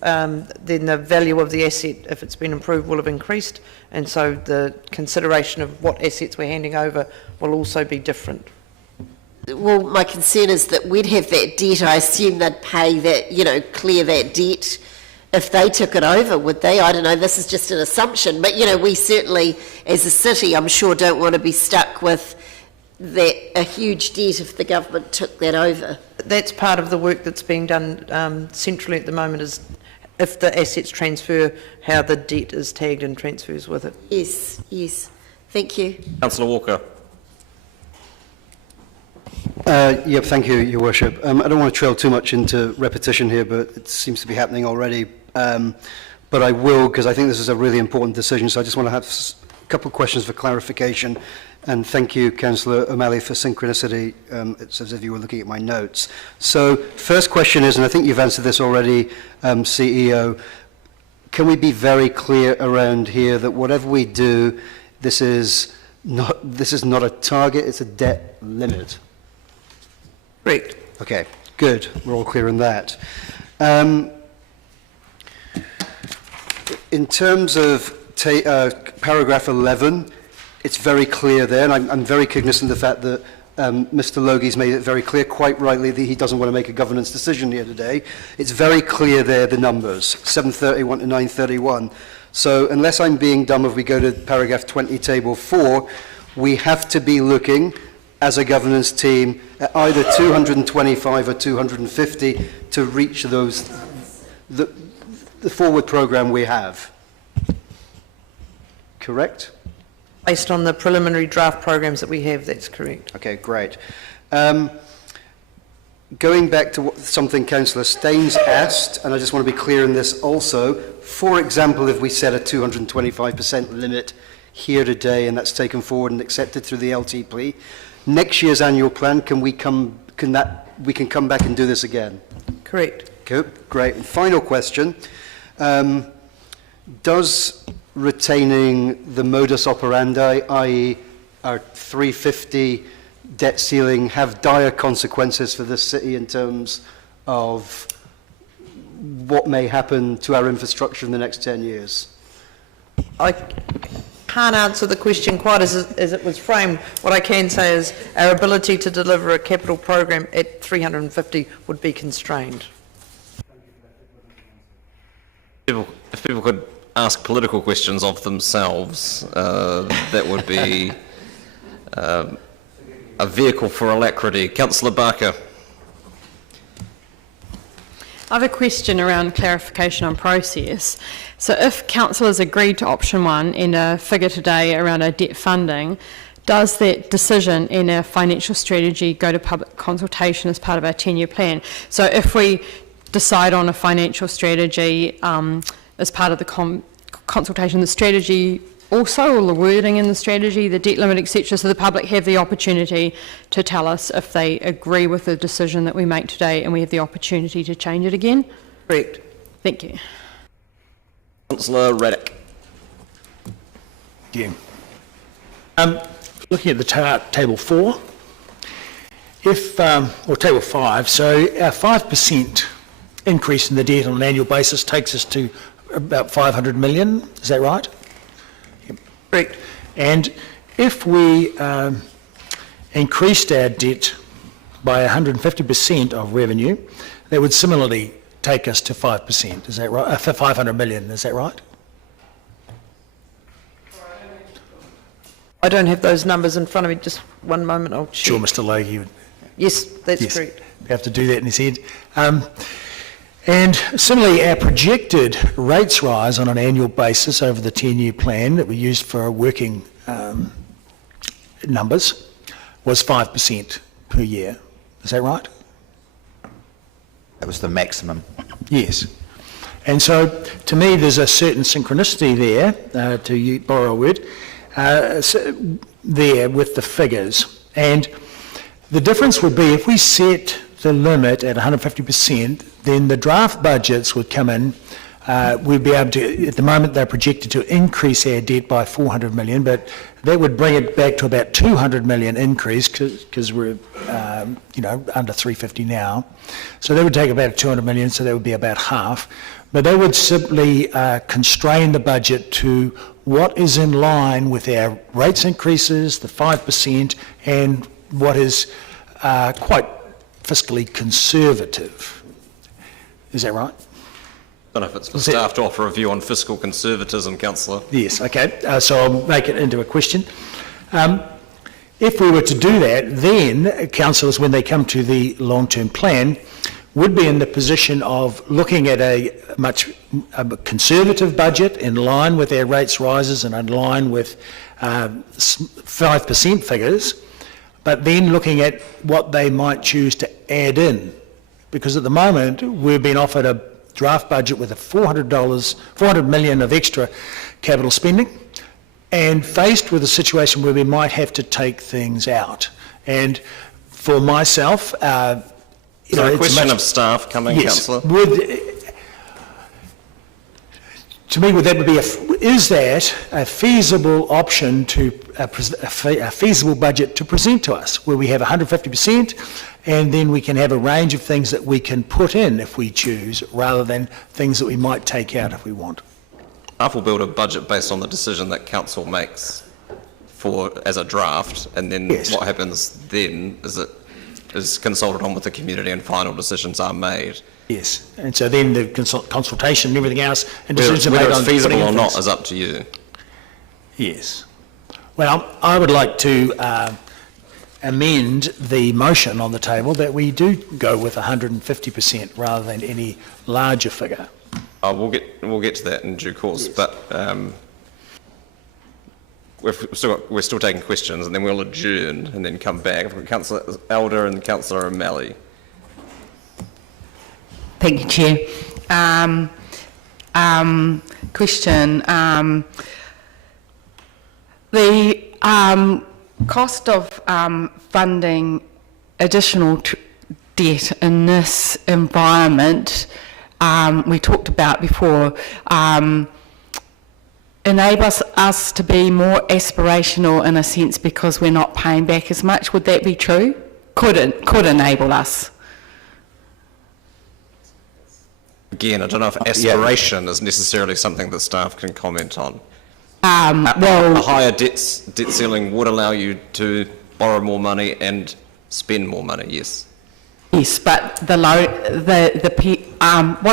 then the value of the asset, if it's been improved, will have increased, and so the consideration of what assets we're handing over will also be different. Well, my concern is that we'd have that debt. I assume they'd pay that, clear that debt if they took it over, would they? I don't know, this is just an assumption, but, we certainly, as a city, I'm sure don't want to be stuck with a huge debt if the government took that over. That's part of the work that's being done centrally at the moment, is if the assets transfer, how the debt is tagged and transfers with it. Yes, yes. Thank you. Councillor Walker. Yep, thank you, Your Worship. I don't want to trail too much into repetition here, but it seems to be happening already. But I will, because I think this is a really important decision, so I just want to have a couple of questions for clarification. And thank you, Councillor O'Malley, for synchronicity. It's as if you were looking at my notes. So, first question is, and I think you've answered this already, CEO, can we be very clear around here that whatever we do, this is not a target, it's a debt limit? Correct. Okay, good. We're all clear on that. In terms of paragraph 11, it's very clear there, and I'm very cognizant of the fact that Mr. Logie's made it very clear, quite rightly, that he doesn't want to make a governance decision here today. It's very clear there, the numbers, 731 to 931. So unless I'm being dumb, if we go to paragraph 20, table 4, we have to be looking, as a governance team, at either 225 or 250 to reach those, the forward programme we have. Correct? Based on the preliminary draft programs that we have, that's correct. Okay, great. Going back to something Councillor Staines asked, and I just want to be clear in this also, for example, if we set a 225% limit here today and that's taken forward and accepted through the LTP, next year's annual plan, we can come back and do this again? Correct. Good, great. And final question, does retaining the modus operandi, i.e. our 350 debt ceiling, have dire consequences for this city in terms of what may happen to our infrastructure in the next 10 years? I can't answer the question quite as it was framed. What I can say is our ability to deliver a capital program at 350 would be constrained. If people could ask political questions of themselves, that would be a vehicle for alacrity. Councillor Barker. I have a question around clarification on process. So if councillors agreed to option 1 and a figure today around our debt funding, does that decision in our financial strategy go to public consultation as part of our 10-year plan? So if we decide on a financial strategy as part of the consultation, the strategy also, all the wording in the strategy, the debt limit, etc., so the public have the opportunity to tell us if they agree with the decision that we make today, and we have the opportunity to change it again? Correct. Thank you. Councillor Raddick. Yeah. Looking at the table 4, or table 5, so our 5% increase in the debt on an annual basis takes us to about 500 million, is that right? Correct. And if we increased our debt by 150% of revenue, that would similarly take us to 5%, is that right? For 500 million, is that right? I don't have those numbers in front of me. Just one moment, I'll check. Sure, Mr. Logie would. Yes, that's correct. We have to do that in his head. And similarly, our projected rates rise on an annual basis over the 10-year plan that we used for our working numbers was 5% per year. Is that right? That was the maximum. Yes. And so, to me, there's a certain synchronicity there, to borrow a word, there with the figures. And the difference would be if we set the limit at 150%, then the draft budgets would come in. We'd be able to, at the moment they're projected to increase our debt by 400 million, but that would bring it back to about 200 million increase because we're, under 350 now. So that would take about 200 million, so that would be about half. But they would simply constrain the budget to what is in line with our rates increases, the 5%, and what is quite fiscally conservative. Is that right? I don't know if it's for staff to offer a view on fiscal conservatism, Councillor. Yes, okay. So I'll make it into a question. If we were to do that, then councillors, when they come to the long-term plan, would be in the position of looking at a much conservative budget in line with our rates rises and in line with 5% figures, but then looking at what they might choose to add in. Because at the moment, we've been offered a draft budget with a $400 million of extra capital spending, and faced with a situation where we might have to take things out. And for myself, a question of staff coming, yes, Councillor? To me, is that a feasible option to a feasible budget to present to us, where we have 150% and then we can have a range of things that we can put in if we choose, rather than things that we might take out if we want. Staff will build a budget based on the decision that council makes as a draft, and then what happens then is it is consulted on with the community and final decisions are made. Yes, and so then the consultation and everything else, and decisions are made whether on it's feasible putting or in not things. is up to you. Yes. Well, I would like to amend the motion on the table that we do go with 150% rather than any larger figure. We'll get to that in due course, but we're still taking questions, and then we'll adjourn and then come back. I've got Councillor Elder and Councillor O'Malley. Thank you, Chair. Question. The cost of funding additional debt in this environment, we talked about before, enables us to be more aspirational in a sense because we're not paying back as much. Would that be true? Could enable us? Again, I don't know if aspiration is necessarily something that staff can comment on. Well, a higher debt ceiling would allow you to borrow more money and spend more money, yes. Yes, but what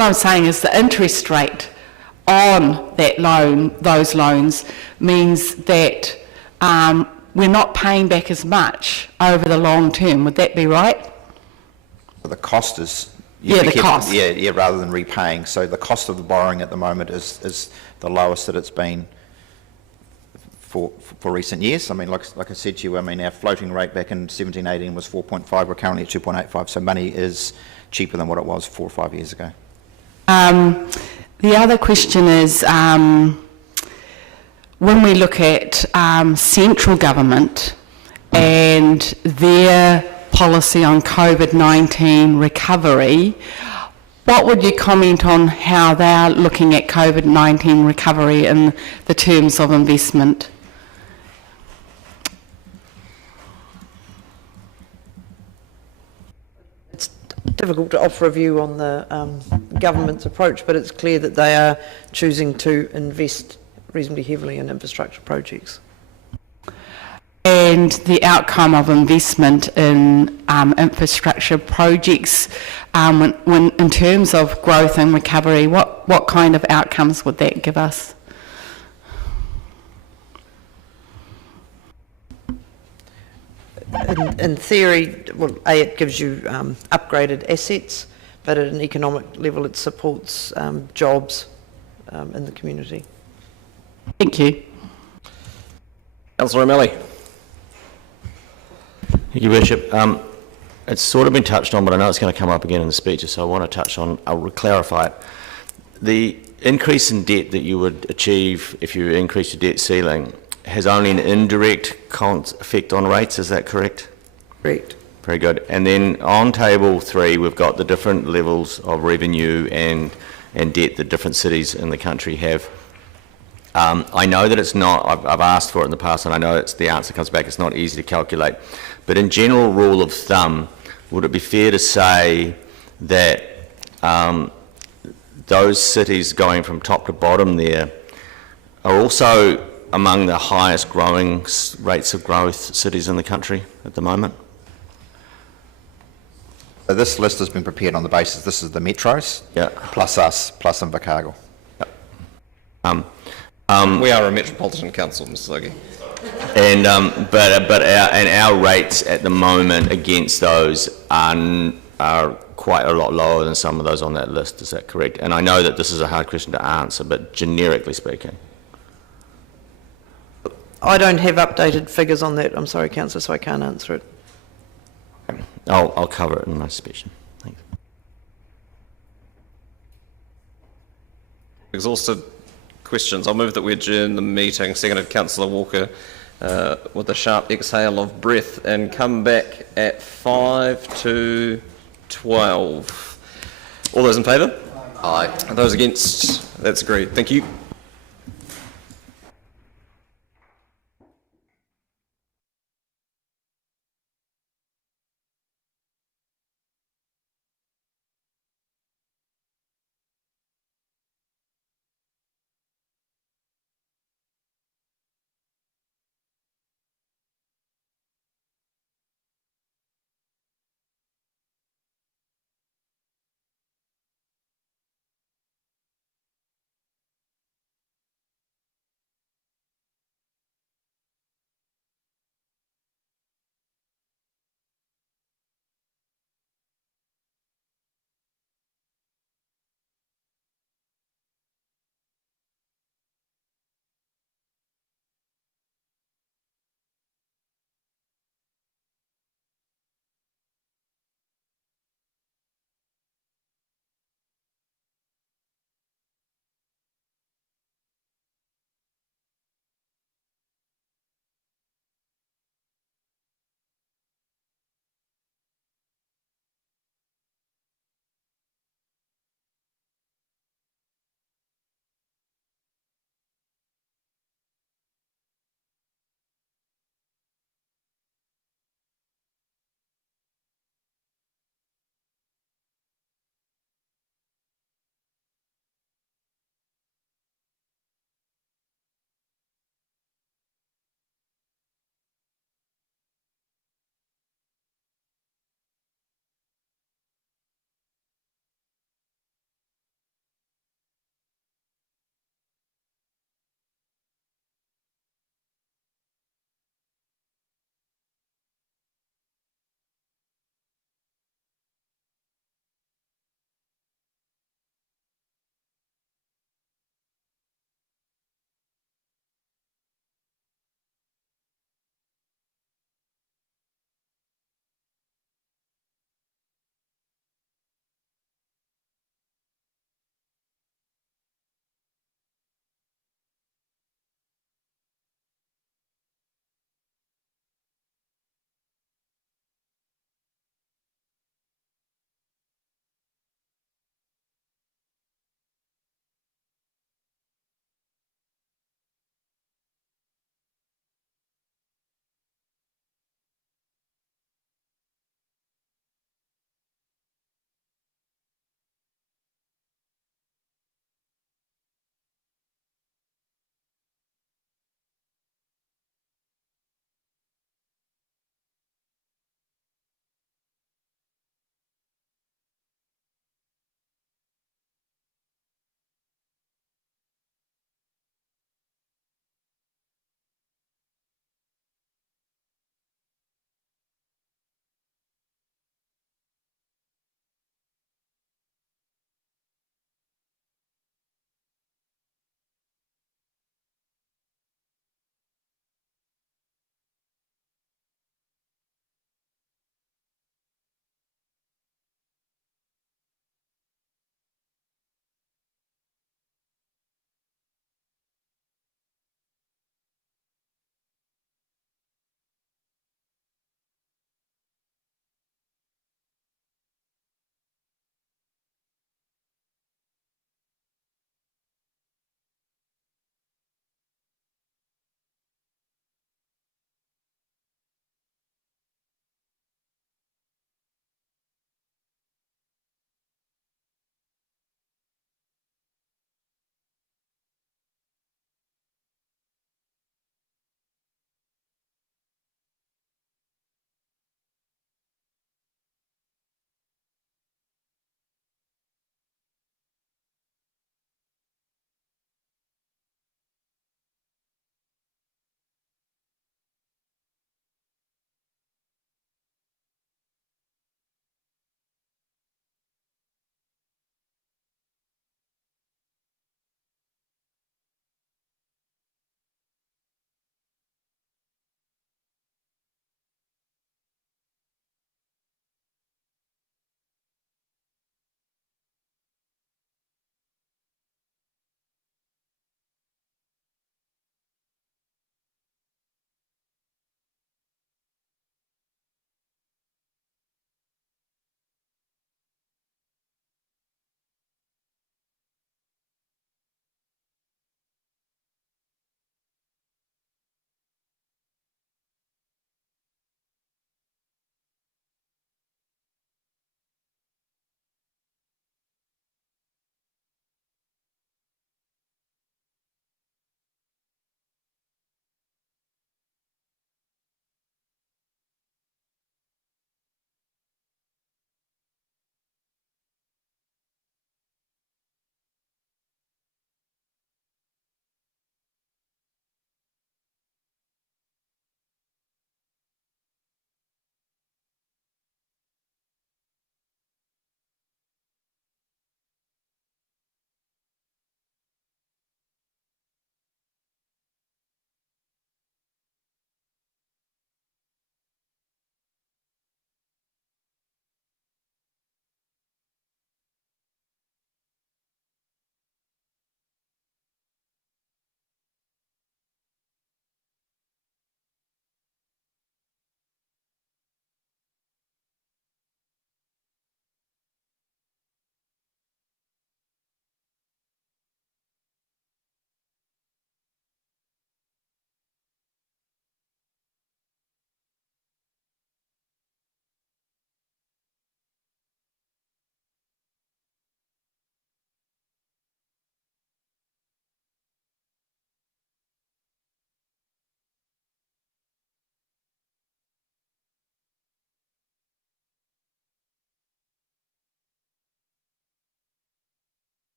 I'm saying is the interest rate on that loan, those loans, means that we're not paying back as much over the long term. Would that be right? The cost is... the cost. Yeah, rather than repaying. So the cost of the borrowing at the moment is the lowest that it's been for recent years. I mean, like I said to you, I mean, our floating rate back in 17-18 was 4.5. We're currently at 2.85. So money is cheaper than what it was 4 or 5 years ago. The other question is, when we look at central government and their policy on COVID-19 recovery, what would you comment on how they are looking at COVID-19 recovery in the terms of investment? It's difficult to offer a view on the government's approach, but it's clear that they are choosing to invest reasonably heavily in infrastructure projects. And the outcome of investment in infrastructure projects, when in terms of growth and recovery, what kind of outcomes would that give us? In theory, well, it gives you upgraded assets, but at an economic level it supports jobs in the community. Thank you. Councillor O'Malley. Thank you, Bishop. It's sort of been touched on, but I know it's going to come up again in the speeches, so I want to touch on, I'll clarify it. The increase in debt that you would achieve if you increase your debt ceiling has only an indirect effect on rates, is that correct? Correct. Very good. And then on table 3, we've got the different levels of revenue and debt that different cities in the country have. I know that it's not, I've asked for it in the past, and I know the answer comes back, it's not easy to calculate. But in general rule of thumb, would it be fair to say that those cities going from top to bottom there are also among the highest growing rates of growth cities in the country at the moment? So this list has been prepared on the basis, this is the metros, plus us, plus Invercargill. We are a metropolitan council, Mr. Logie. And but our rates at the moment against those are quite a lot lower than some of those on that list. Is that correct? And I know that this is a hard question to answer, but generically speaking, I don't have updated figures on that. I'm sorry, Councillor, so I can't answer it. okay. I'll cover it in my speech. Thanks. Exhausted questions. I'll move that we adjourn the meeting. Seconded Councillor Walker with a sharp exhale of breath, and come back at 5 to 12. All those in favour? Aye. Those against? That's agreed. Thank you.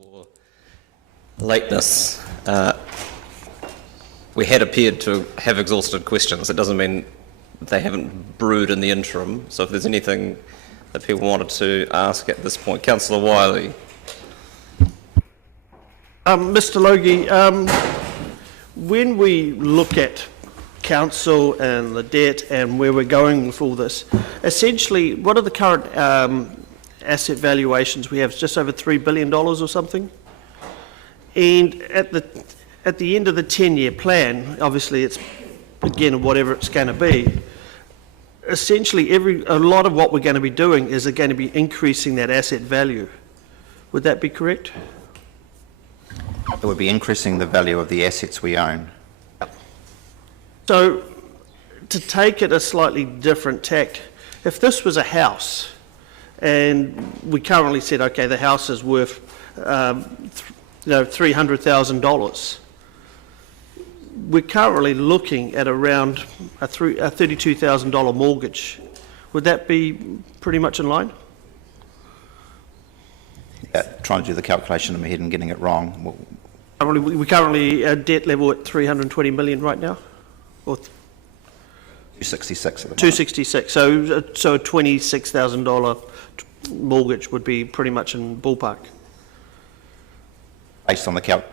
for lateness. We had appeared to have exhausted questions. It doesn't mean they haven't brewed in the interim. So if there's anything that people wanted to ask at this point. Councillor Wiley. Mr Logie, when we look at council and the debt and where we're going with all this, essentially, what are the current asset valuations we have? It's just over $3 billion or something. And at the end of the 10-year plan, obviously it's, again, whatever it's going to be, essentially a lot of what we're going to be doing is going to be increasing that asset value. Would that be correct? It would be increasing the value of the assets we own. So, to take it a slightly different tack, if this was a house, and we currently said, okay, the house is worth, $300,000, we're currently looking at around a $32,000 mortgage. Would that be pretty much in line? Trying to do the calculation in my head and getting it wrong. We're currently at debt level at 320 million right now, or 266 at the moment. 266. So a $26,000 mortgage would be pretty much in ballpark. Based on the calculation.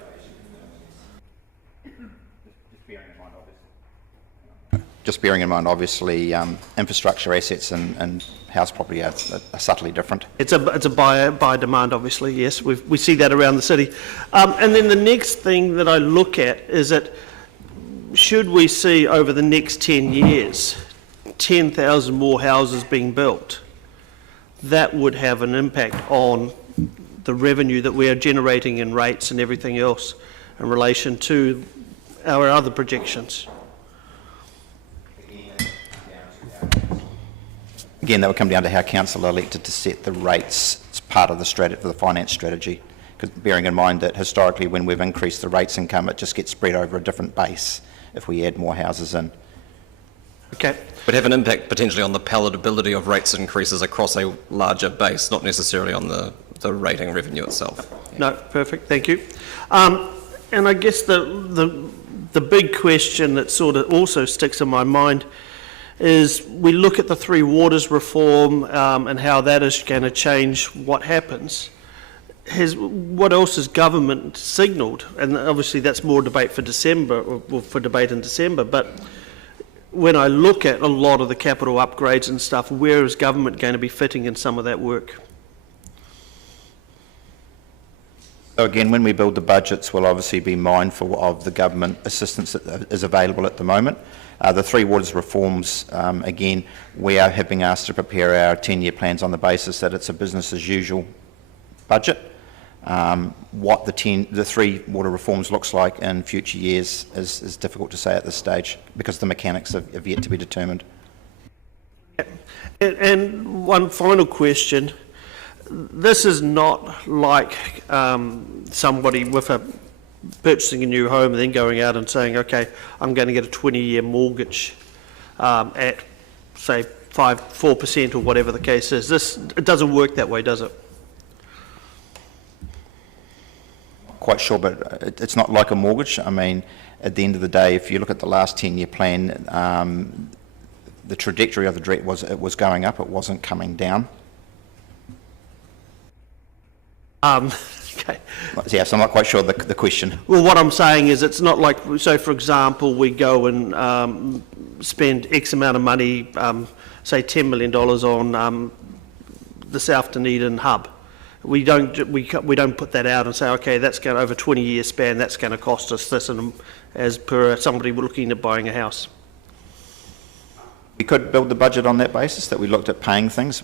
Just bearing in mind, obviously, infrastructure assets and house property are subtly different. It's a buy demand, obviously. Yes, we see that around the city. And then the next thing that I look at is that should we see over the next 10 years 10,000 more houses being built, that would have an impact on the revenue that we are generating in rates and everything else in relation to our other projections. Again, that would come down to how council elected to set the rates as part of the strategy, the finance strategy. Because bearing in mind that historically, when we've increased the rates income, it just gets spread over a different base if we add more houses in. Okay. Would have an impact potentially on the palatability of rates increases across a larger base, not necessarily on the rating revenue itself. No, perfect. Thank you. And I guess the big question that sort of also sticks in my mind is we look at the Three Waters reform and how that is going to change what happens. What else has government signalled? And obviously that's more debate for December, or for debate in December, but when I look at a lot of the capital upgrades and stuff, where is government going to be fitting in some of that work? So again, when we build the budgets, we'll obviously be mindful of the government assistance that is available at the moment. The Three Waters reforms, again, we have been asked to prepare our 10-year plans on the basis that it's a business as usual budget. What the Three Water reforms looks like in future years is difficult to say at this stage because the mechanics have yet to be determined. And one final question. This is not like somebody with purchasing a new home and then going out and saying, okay, I'm going to get a 20-year mortgage at, say, 4% or whatever the case is. It doesn't work that way, does it? Quite sure, but it's not like a mortgage. I mean, at the end of the day, if you look at the last 10-year plan, the trajectory of the debt was going up, it wasn't coming down. Okay. Yeah, so I'm not quite sure the question. Well, what I'm saying is it's not like, so for example, we go and spend X amount of money, say $10 million on the South Dunedin hub. We don't put that out and say, okay, that's going to, over a 20-year span, that's going to cost us this, and as per somebody looking at buying a house. We could build the budget on that basis, that we looked at paying things.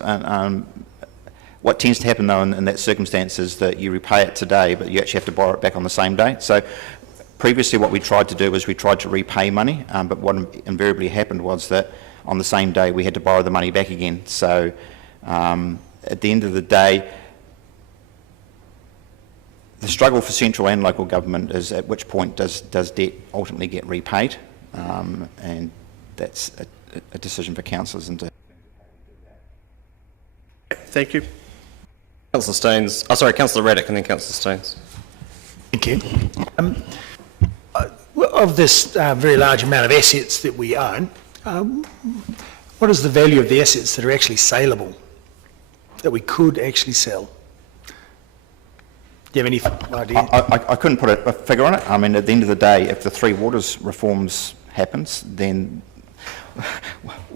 What tends to happen though in that circumstance is that you repay it today, but you actually have to borrow it back on the same day. So previously what we tried to do was we tried to repay money, but what invariably happened was that on the same day we had to borrow the money back again. So at the end of the day, the struggle for central and local government is at which point does debt ultimately get repaid, and that's a decision for councillors. Thank you. Councillor Staines, Councillor Raddick and then Councillor Staines. Thank you. Of this very large amount of assets that we own, what is the value of the assets that are actually saleable, that we could actually sell? Do you have any idea? I couldn't put a figure on it. I mean, at the end of the day, if the Three Waters reforms happens, then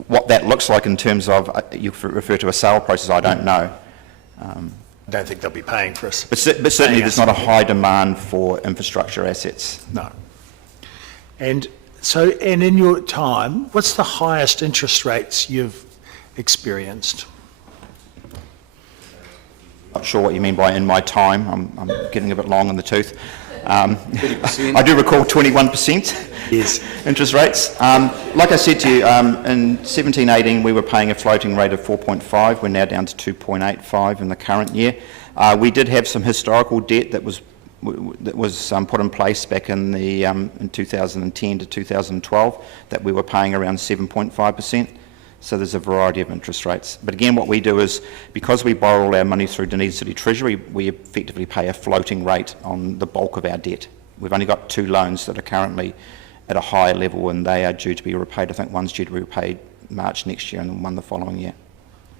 what that looks like in terms of, you refer to a sale process, I don't know. I don't think they'll be paying for us. But certainly there's not a high demand for infrastructure assets. No. And so, and in your time, what's the highest interest rates you've experienced? Not sure what you mean by in my time. I'm getting a bit long in the tooth. I do recall 21% yes. interest rates. Like I said to you, in 17-18 we were paying a floating rate of 4.5. We're now down to 2.85 in the current year. We did have some historical debt that was put in place back in the in 2010 to 2012 that we were paying around 7.5%. So there's a variety of interest rates. But again, what we do is, because we borrow all our money through Dunedin City Treasury, we effectively pay a floating rate on the bulk of our debt. We've only got 2 loans that are currently at a higher level, and they are due to be repaid. I think one's due to be repaid March next year and one the following year.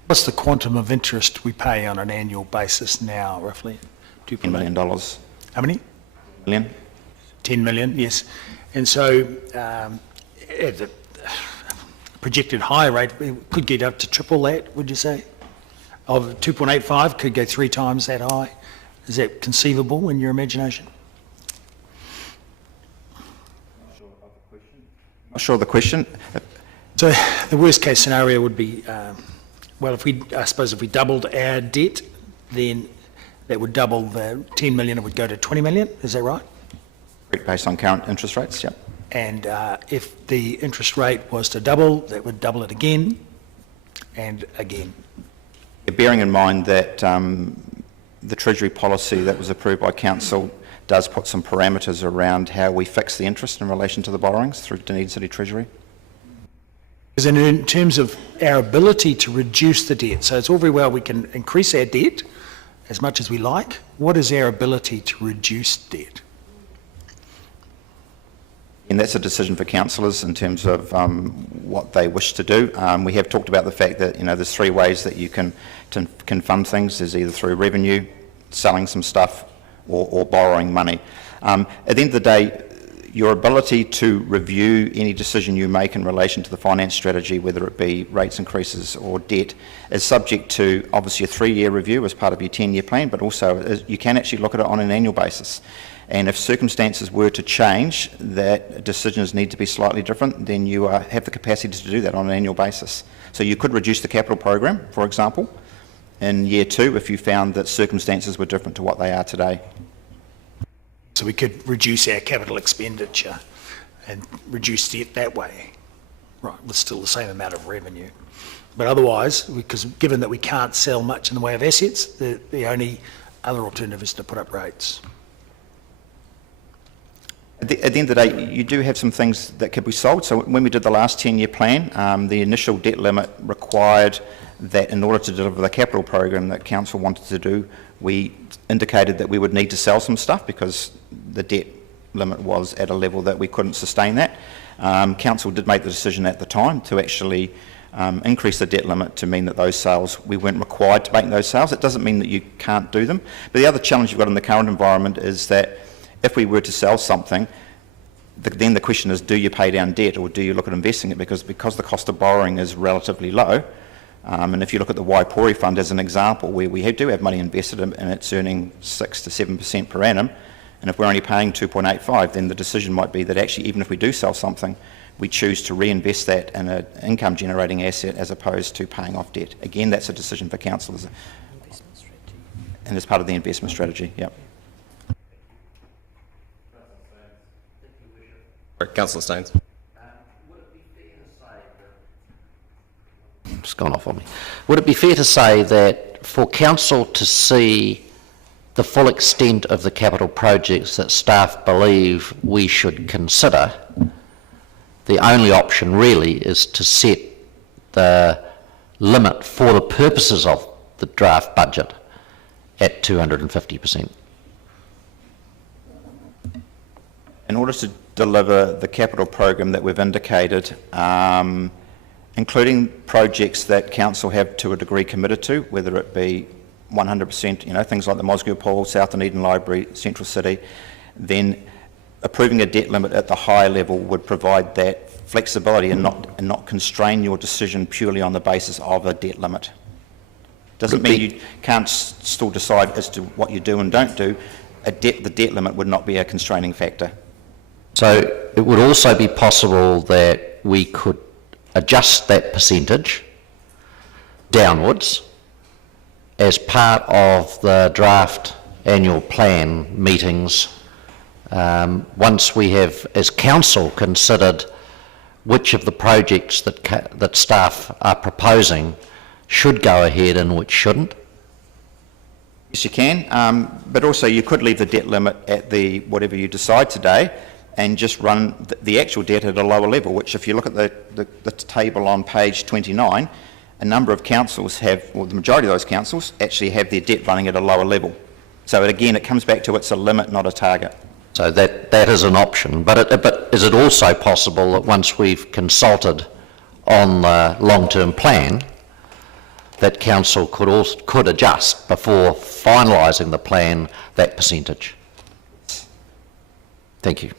What's the quantum of interest we pay on an annual basis now, roughly? $10 million. How many? Million. 10 million, yes. And so at the projected high rate, we could get up to triple that, would you say? Of 2.85, could go 3 times that high. Is that conceivable in your imagination? Not sure of the question. So the worst case scenario would be, well, I suppose if we doubled our debt, then that would double the 10 million, it would go to 20 million, is that right? Based on current interest rates, yeah. And if the interest rate was to double, that would double it again and again. Bearing in mind that the Treasury policy that was approved by Council does put some parameters around how we fix the interest in relation to the borrowings through Dunedin City Treasury. Because in terms of our ability to reduce the debt, so it's all very well we can increase our debt as much as we like. What is our ability to reduce debt? And that's a decision for councillors in terms of what they wish to do. We have talked about the fact that there's 3 ways that you can fund things. There's either through revenue, selling some stuff, or borrowing money. At the end of the day, your ability to review any decision you make in relation to the finance strategy, whether it be rates increases or debt, is subject to obviously a 3-year review as part of your 10-year plan, but also you can actually look at it on an annual basis. And if circumstances were to change, that decisions need to be slightly different, then you have the capacity to do that on an annual basis. So you could reduce the capital program, for example, in year 2 if you found that circumstances were different to what they are today. So we could reduce our capital expenditure and reduce debt that way, right, with still the same amount of revenue. But otherwise, because given that we can't sell much in the way of assets, the only other alternative is to put up rates. At the end of the day, you do have some things that could be sold. So when we did the last 10-year plan, the initial debt limit required that in order to deliver the capital program that Council wanted to do, we indicated that we would need to sell some stuff because the debt limit was at a level that we couldn't sustain that. Council did make the decision at the time to actually increase the debt limit to mean that those sales, we weren't required to make those sales. It doesn't mean that you can't do them. But the other challenge you've got in the current environment is that if we were to sell something, then the question is, do you pay down debt or do you look at investing it? Because the cost of borrowing is relatively low, and if you look at the Waipori Fund as an example, where we do have money invested and it's earning 6 to 7% per annum, and if we're only paying 2.85, then the decision might be that actually even if we do sell something, we choose to reinvest that in an income generating asset as opposed to paying off debt. Again, that's a decision for councillors and as part of the investment strategy. Yep. Councillor Staines. It's gone off on me. Would it be fair to say that for council to see the full extent of the capital projects that staff believe we should consider, the only option really is to set the limit for the purposes of the draft budget at 250%. In order to deliver the capital program that we've indicated, including projects that council have to a degree committed to, whether it be 100%, things like the Mosgiel Pool, South Dunedin Library, Central City, then approving a debt limit at the higher level would provide that flexibility and not constrain your decision purely on the basis of a debt limit. Doesn't mean you can't still decide as to what you do and don't do. The debt limit would not be a constraining factor. So it would also be possible that we could adjust that percentage downwards as part of the draft annual plan meetings, once we have, as council, considered which of the projects that staff are proposing should go ahead and which shouldn't? Yes, you can, but also you could leave the debt limit at whatever you decide today and just run the actual debt at a lower level, which if you look at the table on page 29, a number of councils have, or the majority of those councils, actually have their debt running at a lower level. So again, it comes back to it's a limit, not a target. So that is an option, but is it also possible that once we've consulted on the long-term plan, that council could adjust before finalising the plan that percentage? Thank you.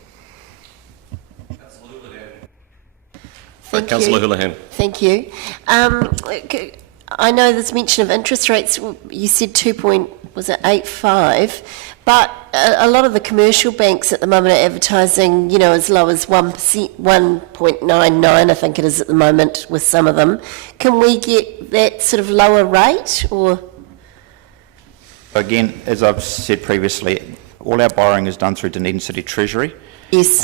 Councillor Houlihan. Thank you. I know there's mention of interest rates. You said 2.85, but a lot of the commercial banks at the moment are advertising, as low as 1%, 1.99, I think it is at the moment with some of them. Can we get that sort of lower rate, or? Again, as I've said previously, all our borrowing is done through Dunedin City Treasury. Yes.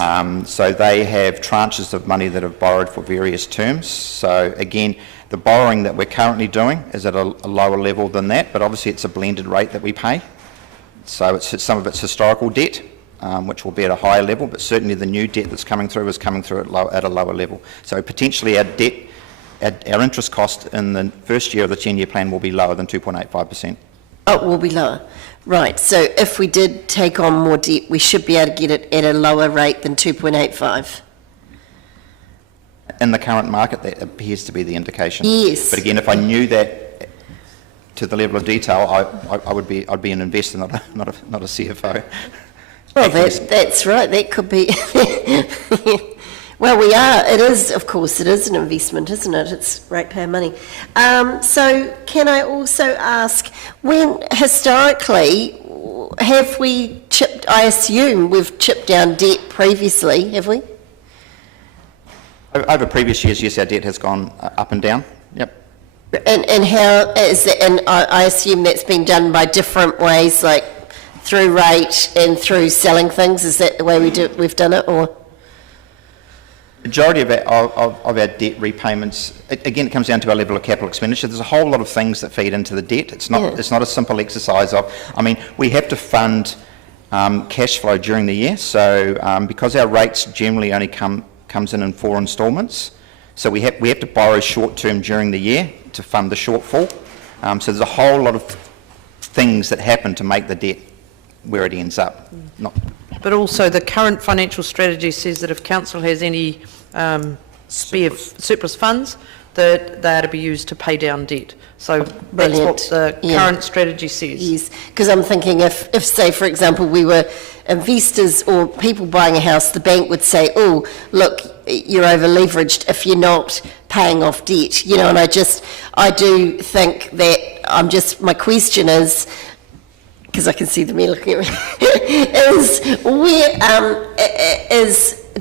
So they have tranches of money that have borrowed for various terms. So again, the borrowing that we're currently doing is at a lower level than that, but obviously it's a blended rate that we pay. So some of it's historical debt, which will be at a higher level, but certainly the new debt that's coming through is coming through at a lower level. So potentially our interest cost in the first year of the 10-year plan will be lower than 2.85%. Oh, it will be lower. Right, so if we did take on more debt, we should be able to get it at a lower rate than 2.85. In the current market, that appears to be the indication. Yes. But again, if I knew that to the level of detail, I'd be an investor, not a CFO. Well, that's right. That could be. Well, we are. It is, of course, it is an investment, isn't it? It's ratepayer money. So can I also ask, when historically have we chipped? I assume we've chipped down debt previously, have we? Over previous years, yes, our debt has gone up and down. Yep. And how is that? And I assume that's been done by different ways, like through rate and through selling things. Is that the way we've done it, or? Majority of our debt repayments, again, it comes down to our level of capital expenditure. There's a whole lot of things that feed into the debt. It's not a simple exercise of, we have to fund cash flow during the year. So because our rates generally only comes in 4 instalments, so we have to borrow short term during the year to fund the shortfall. So there's a whole lot of things that happen to make the debt where it ends up. But also the current financial strategy says that if council has any surplus funds, that they are to be used to pay down debt. So that's what the current strategy says. Yes, because I'm thinking if say, for example, we were investors or people buying a house, the bank would say, oh, look, you're over leveraged if you're not paying off debt, and I do think that my question is, because I can see them looking at me,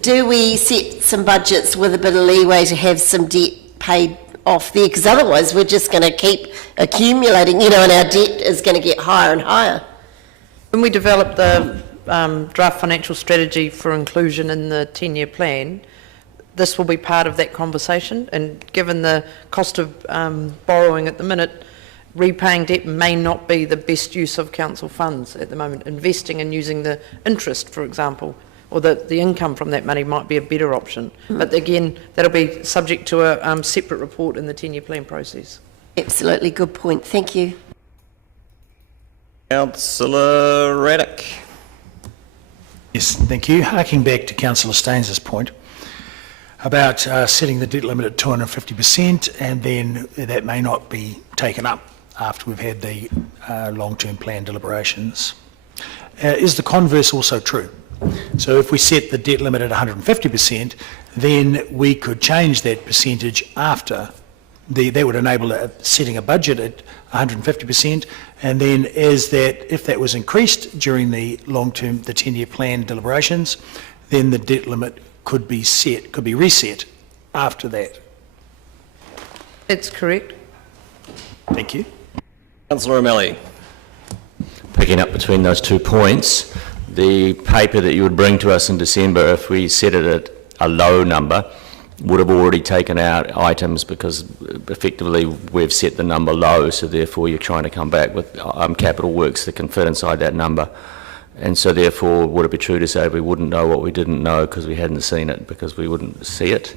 do we set some budgets with a bit of leeway to have some debt paid off there? Because otherwise we're just going to keep accumulating, and our debt is going to get higher and higher. When we developed the draft financial strategy for inclusion in the 10-year plan, this will be part of that conversation, and given the cost of borrowing at the minute, repaying debt may not be the best use of council funds at the moment. Investing and using the interest, for example, or the income from that money might be a better option. But again, that'll be subject to a separate report in the 10-year plan process. Absolutely, good point. Thank you. Councillor Raddick. Yes, thank you. Harking back to Councillor Staines's point about setting the debt limit at 250%, and then that may not be taken up after we've had the long-term plan deliberations. Is the converse also true? So if we set the debt limit at 150%, then we could change that percentage after. That would enable setting a budget at 150%, and then if that was increased during the long-term, the 10-year plan deliberations, then the debt limit could be reset after that. That's correct. Thank you. Councillor O'Malley. Picking up between those 2 points, the paper that you would bring to us in December, if we set it at a low number, would have already taken out items because effectively we've set the number low, so therefore you're trying to come back with capital works that can fit inside that number. And so therefore, would it be true to say we wouldn't know what we didn't know because we hadn't seen it, because we wouldn't see it?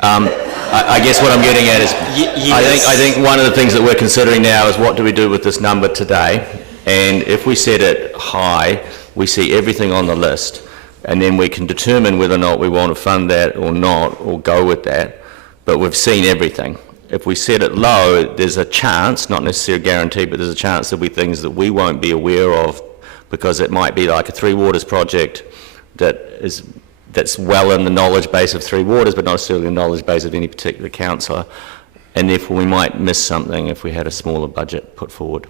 I guess what I'm getting at is, yes. I think one of the things that we're considering now is what do we do with this number today? And if we set it high, we see everything on the list, and then we can determine whether or not we want to fund that or not, or go with that, but we've seen everything. If we set it low, there's a chance, not necessarily guaranteed, but there's a chance there'll be things that we won't be aware of, because it might be like a Three Waters project that's well in the knowledge base of Three Waters, but not necessarily the knowledge base of any particular councillor, and therefore we might miss something if we had a smaller budget put forward.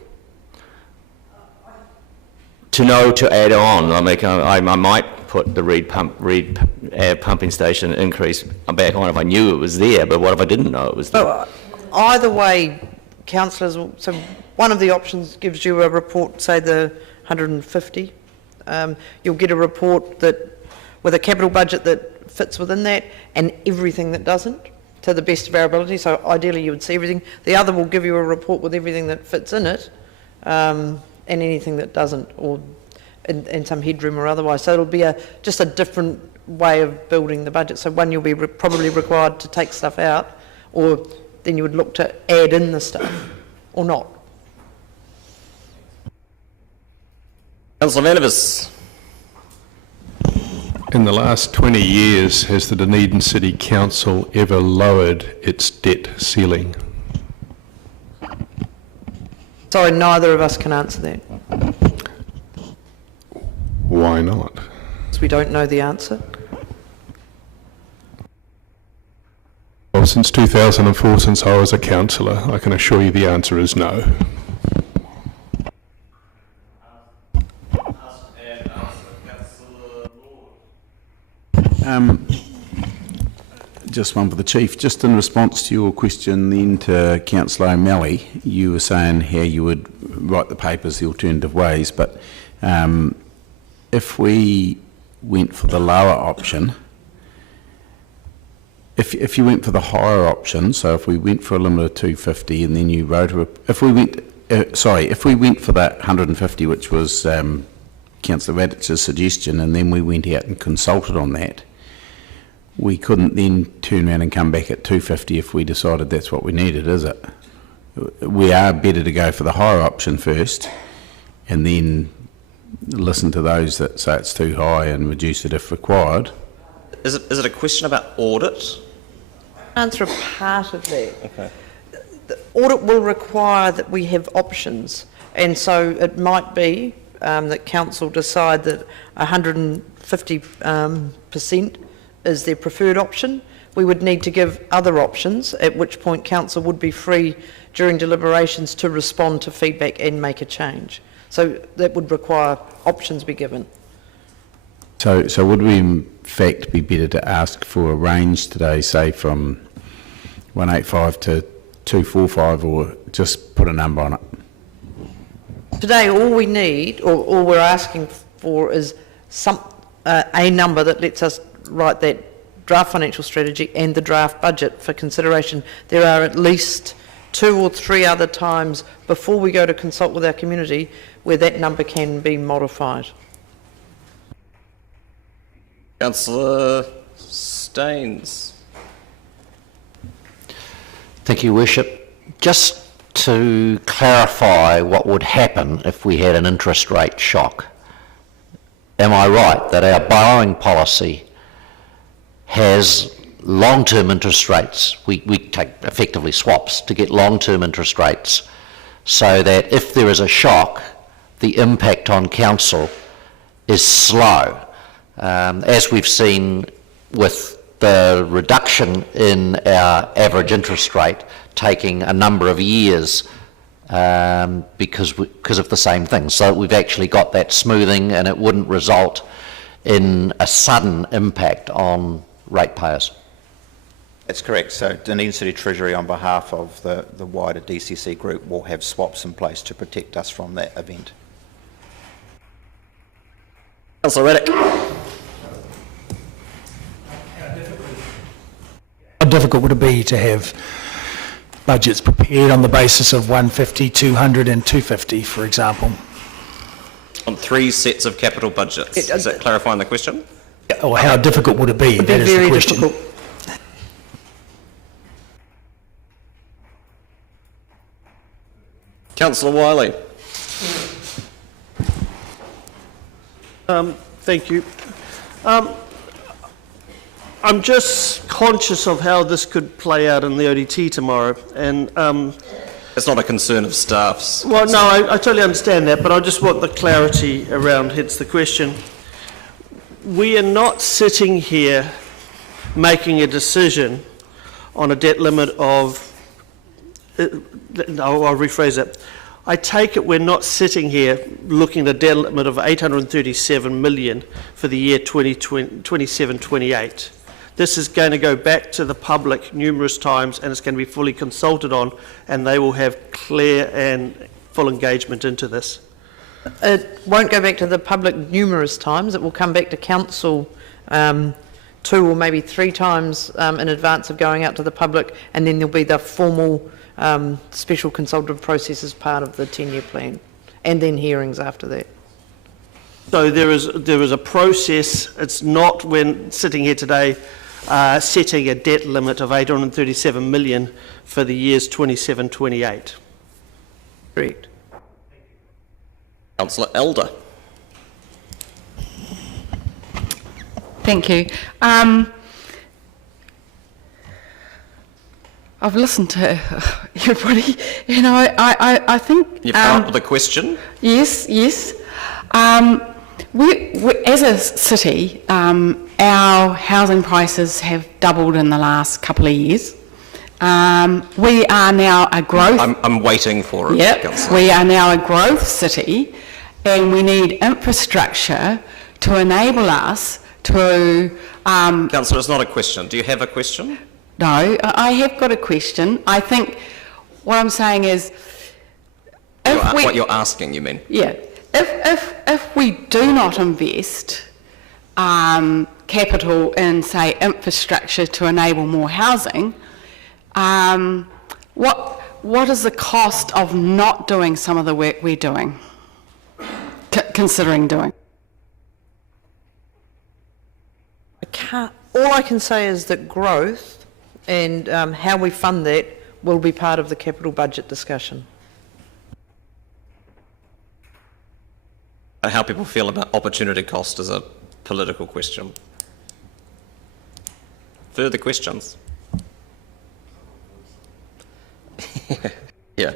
To know to add on, I might put the Reed pumping station increase back on if I knew it was there, but what if I didn't know it was there? So either way, councillors, so one of the options gives you a report, say the 150. You'll get a report with a capital budget that fits within that, and everything that doesn't, to the best of our ability. So ideally you would see everything. The other will give you a report with everything that fits in it, and anything that doesn't, or in some headroom or otherwise. So it'll be just a different way of building the budget. So one, you'll be probably required to take stuff out, or then you would look to add in the stuff, or not. Councillor Manavis. In the last 20 years, has the Dunedin City Council ever lowered its debt ceiling? Sorry, neither of us can answer that. Why not? Because we don't know the answer. Well, since 2004, since I was a councillor, I can assure you the answer is no. Just one for the Chief. Just in response to your question then to Councillor O'Malley, you were saying how you would write the papers the alternative ways, but if we went for the lower option, if you went for the higher option, so if we went for a limit of 250 and then you wrote if we went for that 150, which was Councillor Raddich's suggestion, and then we went out and consulted on that, we couldn't then turn around and come back at 250 if we decided that's what we needed, is it? We are better to go for the higher option first and then listen to those that say it's too high and reduce it if required. Is it a question about audit? Answer a part of that. Okay. The audit will require that we have options, and so it might be that council decide that 150% is their preferred option. We would need to give other options, at which point council would be free during deliberations to respond to feedback and make a change. So that would require options be given. So would we in fact be better to ask for a range today, say from 185 to 245, or just put a number on it? Today all we need, or all we're asking for, is a number that lets us write that draft financial strategy and the draft budget for consideration. There are at least 2 or 3 other times before we go to consult with our community where that number can be modified. Councillor Staines. Thank you, Worship. Just to clarify what would happen if we had an interest rate shock. Am I right that our borrowing policy has long-term interest rates? We take effectively swaps to get long-term interest rates, so that if there is a shock, the impact on council is slow. As we've seen with the reduction in our average interest rate taking a number of years because of the same thing. So we've actually got that smoothing, and it wouldn't result in a sudden impact on ratepayers. That's correct. So Dunedin City Treasury, on behalf of the wider DCC group, will have swaps in place to protect us from that event. Councillor Reddick. How difficult would it be to have budgets prepared on the basis of 150, 200 and 250, for example? On 3 sets of capital budgets. Is that clarifying the question? Or how difficult would it be? It'd be That is very the question. difficult. Councillor Wiley. Thank you. I'm just conscious of how this could play out in the ODT tomorrow, and It's not a concern of staff's. well, no, I totally understand that, but I just want the clarity around, hence the question. We are not sitting here making a decision on a debt limit of, no, I'll rephrase that. I take it we're not sitting here looking at a debt limit of 837 million for the year 27-28. This is going to go back to the public numerous times, and it's going to be fully consulted on, and they will have clear and full engagement into this. It won't go back to the public numerous times. It will come back to council 2 or maybe 3 times in advance of going out to the public, and then there'll be the formal special consultative process as part of the 10-year plan, and then hearings after that. So there is a process. It's not, when sitting here today, setting a debt limit of 837 million for the years 27-28. Correct. Councillor Elder. Thank you. I've listened to everybody, and I think... You've come up with a question? Yes. We, as a city, our housing prices have doubled in the last couple of years. We are now a growth... I'm waiting for it. Yep, Councillor. we are now a growth city, and we need infrastructure to enable us to... Councillor, it's not a question. Do you have a question? No, I have got a question. I think what I'm saying is... What you're asking, you mean? Yeah. If we do not invest capital in, say, infrastructure to enable more housing, what is the cost of not doing some of the work we're doing, considering doing? All I can say is that growth and how we fund that will be part of the capital budget discussion. How people feel about opportunity cost is a political question. Further questions? Yeah.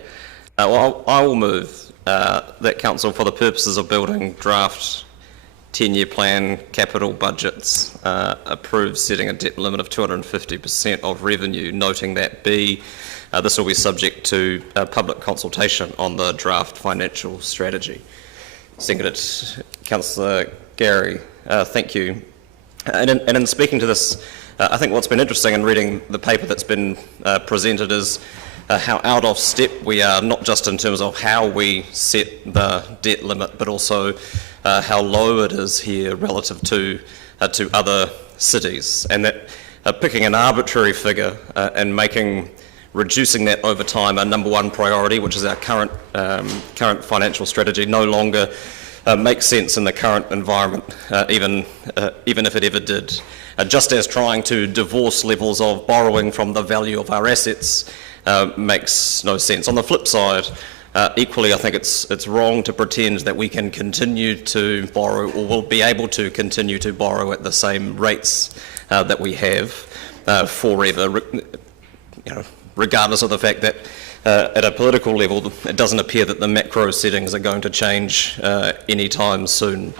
Well, I will move that council, for the purposes of building draft 10-year plan capital budgets, approves setting a debt limit of 250% of revenue, noting that this will be subject to public consultation on the draft financial strategy. Seconded, Councillor Gary. Thank you. And in speaking to this, I think what's been interesting in reading the paper that's been presented is how out of step we are, not just in terms of how we set the debt limit, but also how low it is here relative to other cities, and that picking an arbitrary figure and reducing that over time our number one priority, which is our current financial strategy, no longer makes sense in the current environment, even if it ever did. Just as trying to divorce levels of borrowing from the value of our assets makes no sense. On the flip side, equally, I think it's wrong to pretend that we can continue to borrow or will be able to continue to borrow at the same rates that we have forever, regardless of the fact that at a political level, it doesn't appear that the macro settings are going to change anytime soon.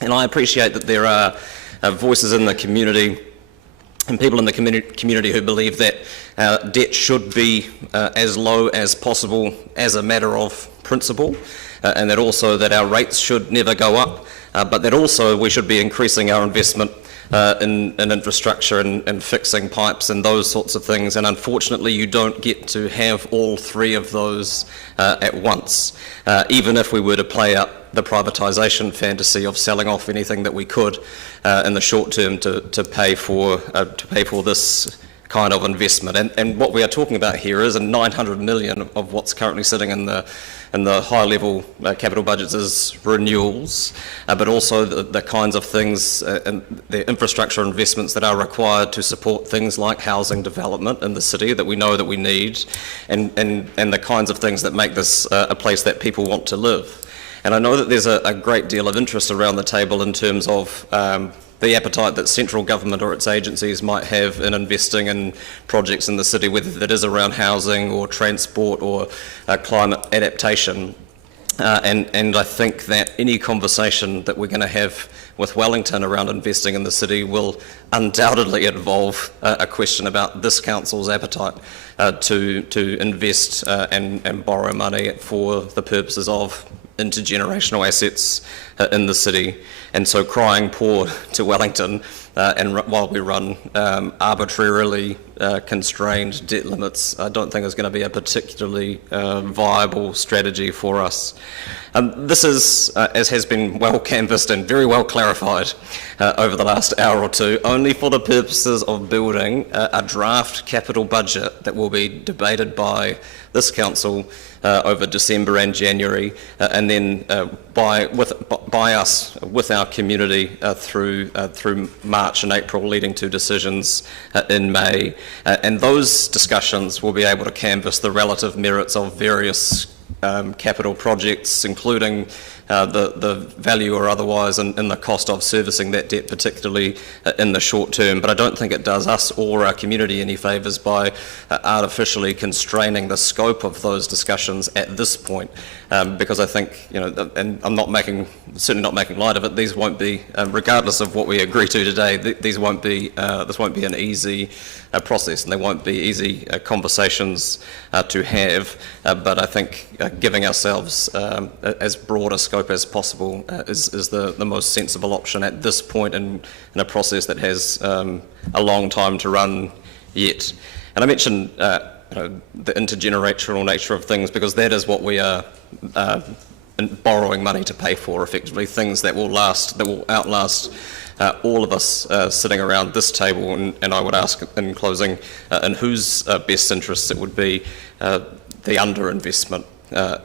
And I appreciate that there are voices in the community and people in the community who believe that debt should be as low as possible as a matter of principle, and that also that our rates should never go up, but that also we should be increasing our investment in infrastructure and fixing pipes and those sorts of things. And unfortunately, you don't get to have all three of those at once, even if we were to play out the privatisation fantasy of selling off anything that we could in the short term to pay for this kind of investment. And what we are talking about here is 900 million of what's currently sitting in the high-level capital budgets is renewals, but also the kinds of things and the infrastructure investments that are required to support things like housing development in the city that we know that we need, and the kinds of things that make this a place that people want to live. And I know that there's a great deal of interest around the table in terms of the appetite that central government or its agencies might have in investing in projects in the city, whether that is around housing or transport or climate adaptation. And I think that any conversation that we're going to have with Wellington around investing in the city will undoubtedly involve a question about this council's appetite to invest and borrow money for the purposes of intergenerational assets in the city. And so crying poor to Wellington while we run arbitrarily constrained debt limits, I don't think is going to be a particularly viable strategy for us. This is, as has been well canvassed and very well clarified over the last hour or two, only for the purposes of building a draft capital budget that will be debated by this council over December and January, and then by us with our community through March and April, leading to decisions in May. And those discussions will be able to canvass the relative merits of various capital projects, including the value or otherwise and the cost of servicing that debt, particularly in the short term. But I don't think it does us or our community any favours by artificially constraining the scope of those discussions at this point, because I think, and I'm certainly not making light of it, these won't be, regardless of what we agree to today, this won't be an easy process, and they won't be easy conversations to have, but I think giving ourselves as broad a scope as possible is the most sensible option at this point in a process that has a long time to run yet. And I mentioned the intergenerational nature of things because that is what we are borrowing money to pay for, effectively, things that will outlast all of us sitting around this table, and I would ask in closing, in whose best interests it would be the underinvestment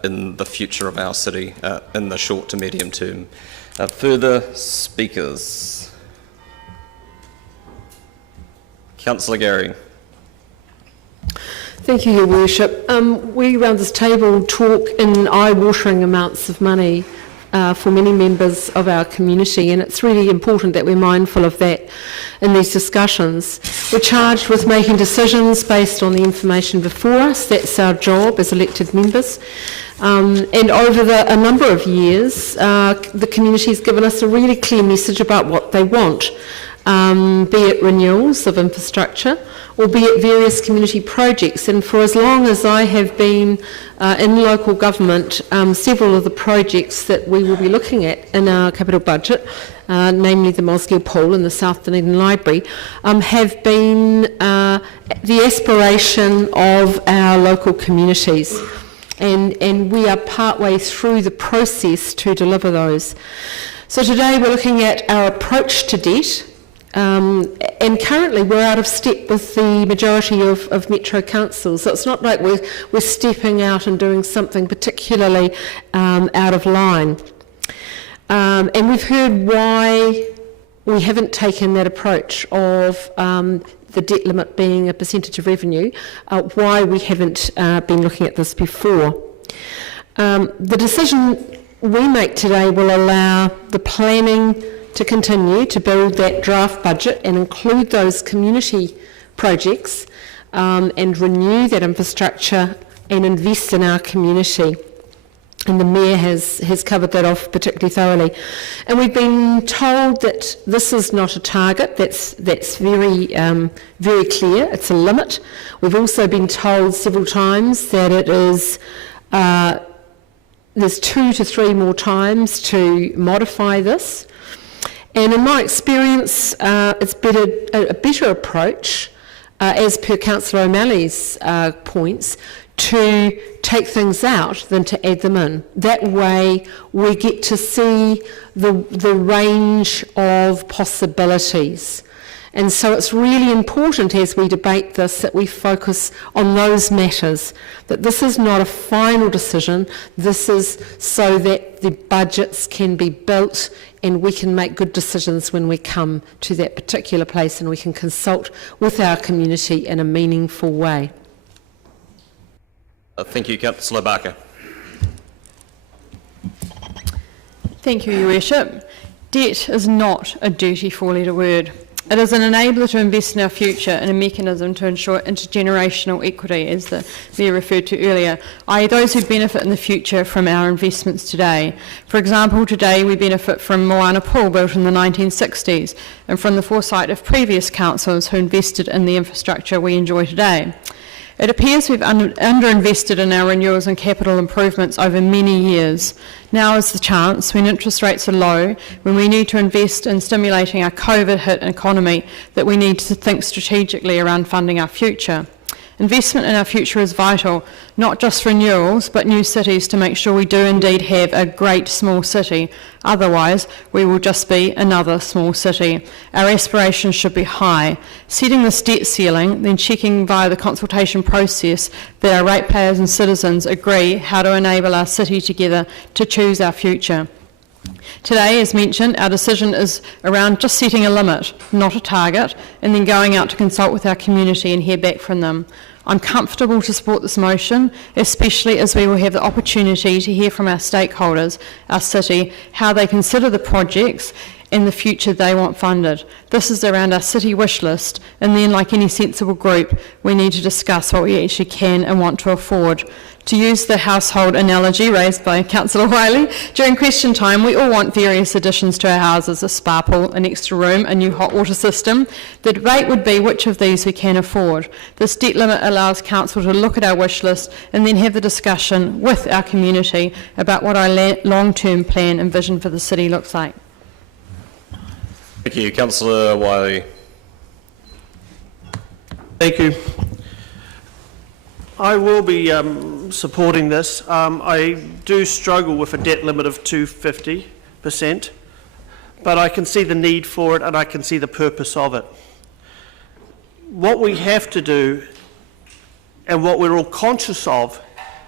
in the future of our city in the short to medium term. Further speakers? Councillor Gary. Thank you, Your Worship. We around this table talk in eye-watering amounts of money for many members of our community, and it's really important that we're mindful of that in these discussions. We're charged with making decisions based on the information before us. That's our job as elected members. And over a number of years, the community has given us a really clear message about what they want, be it renewals of infrastructure, or be it various community projects. And for as long as I have been in local government, several of the projects that we will be looking at in our capital budget, namely the Mosgiel Pool and the South Dunedin Library, have been the aspiration of our local communities. And we are partway through the process to deliver those. So today we're looking at our approach to debt. And currently we're out of step with the majority of metro councils, so it's not like we're stepping out and doing something particularly out of line. And we've heard why we haven't taken that approach of the debt limit being a percentage of revenue, why we haven't been looking at this before. The decision we make today will allow the planning to continue to build that draft budget and include those community projects and renew that infrastructure and invest in our community. And the Mayor has covered that off particularly thoroughly. And we've been told that this is not a target, that's very, very clear, it's a limit. We've also been told several times that it is, there's 2 to 3 more times to modify this. And in my experience, it's a better approach, as per Councillor O'Malley's points, to take things out than to add them in. That way we get to see the range of possibilities. And so it's really important as we debate this that we focus on those matters, that this is not a final decision, this is so that the budgets can be built and we can make good decisions when we come to that particular place and we can consult with our community in a meaningful way. Thank you, Councillor Barker. Thank you, Your Worship. Debt is not a dirty four-letter word. It is an enabler to invest in our future and a mechanism to ensure intergenerational equity, as the Mayor referred to earlier, i.e. those who benefit in the future from our investments today. For example, today we benefit from Moana Pool, built in the 1960s, and from the foresight of previous councils who invested in the infrastructure we enjoy today. It appears we've underinvested in our renewals and capital improvements over many years. Now is the chance, when interest rates are low, when we need to invest in stimulating our COVID-hit economy, that we need to think strategically around funding our future. Investment in our future is vital, not just renewals, but new cities, to make sure we do indeed have a great small city. Otherwise, we will just be another small city. Our aspirations should be high. Setting this debt ceiling, then checking via the consultation process that our ratepayers and citizens agree how to enable our city together to choose our future. Today, as mentioned, our decision is around just setting a limit, not a target, and then going out to consult with our community and hear back from them. I'm comfortable to support this motion, especially as we will have the opportunity to hear from our stakeholders, our city, how they consider the projects and the future they want funded. This is around our city wish list, and then, like any sensible group, we need to discuss what we actually can and want to afford. To use the household analogy raised by Councillor Wiley, during question time we all want various additions to our houses, a spa pool, an extra room, a new hot water system. The debate would be which of these we can afford. This debt limit allows Council to look at our wish list and then have the discussion with our community about what our long-term plan and vision for the city looks like. Thank you, Councillor Wiley. Thank you. I will be supporting this. I do struggle with a debt limit of 250%, but I can see the need for it and I can see the purpose of it. What we have to do, and what we're all conscious of,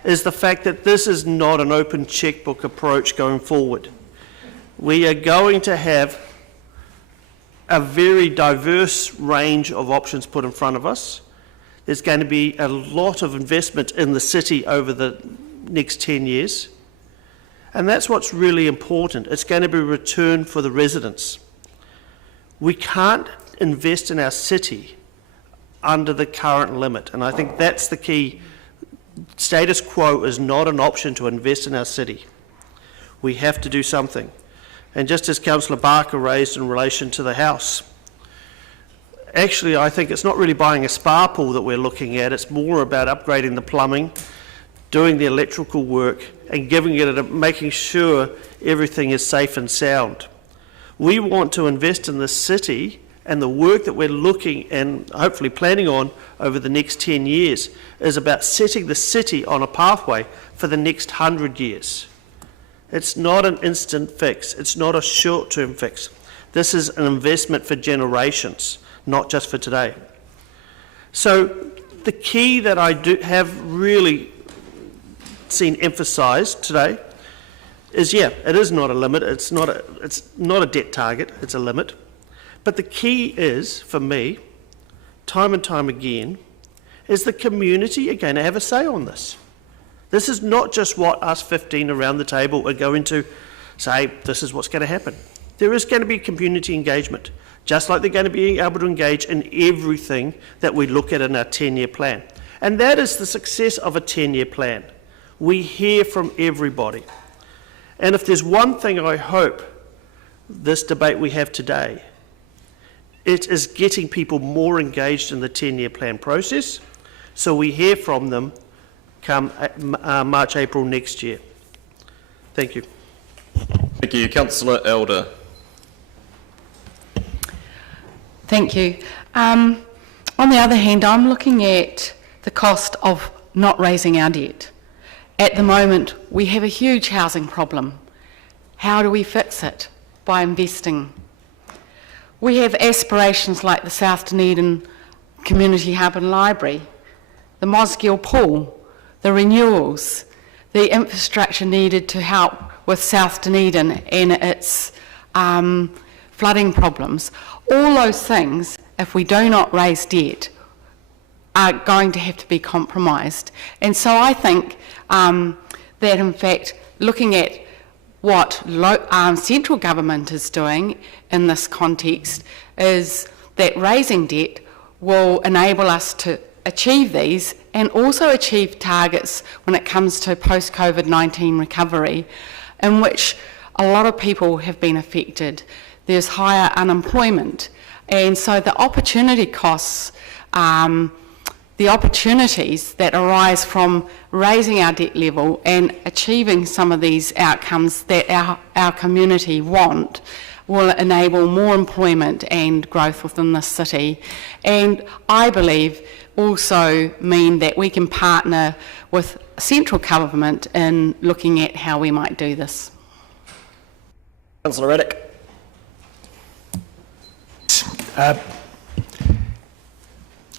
is the fact that this is not an open checkbook approach going forward. We are going to have a very diverse range of options put in front of us. There's going to be a lot of investment in the city over the next 10 years. And that's what's really important. It's going to be a return for the residents. We can't invest in our city under the current limit. And I think that's the key. Status quo is not an option to invest in our city. We have to do something. And just as Councillor Barker raised in relation to the house, actually, I think it's not really buying a spa pool that we're looking at. It's more about upgrading the plumbing, doing the electrical work, and giving it making sure everything is safe and sound. We want to invest in the city, and the work that we're looking and hopefully planning on over the next 10 years is about setting the city on a pathway for the next 100 years. It's not an instant fix. It's not a short-term fix. This is an investment for generations, not just for today. So the key that I have really seen emphasised today is, yeah, it is not a limit. It's not a debt target. It's a limit. But the key is, for me, time and time again, is the community are going to have a say on this. This is not just what us 15 around the table are going to say, this is what's going to happen. There is going to be community engagement, just like they're going to be able to engage in everything that we look at in our 10-year plan. And that is the success of a 10-year plan. We hear from everybody. And if there's one thing I hope this debate we have today, it is getting people more engaged in the 10-year plan process, so we hear from them come March, April next year. Thank you. Thank you. Councillor Elder. Thank you. On the other hand, I'm looking at the cost of not raising our debt. At the moment, we have a huge housing problem. How do we fix it? By investing. We have aspirations like the South Dunedin Community Hub and Library, the Mosgiel Pool, the renewals, the infrastructure needed to help with South Dunedin and its flooding problems. All those things, if we do not raise debt, are going to have to be compromised. And so I think that in fact, looking at what central government is doing in this context is that raising debt will enable us to achieve these and also achieve targets when it comes to post-COVID-19 recovery, in which a lot of people have been affected. There's higher unemployment, and so the opportunity costs, the opportunities that arise from raising our debt level and achieving some of these outcomes that our community want will enable more employment and growth within the city. And I believe also mean that we can partner with central government in looking at how we might do this. Councillor Reddick.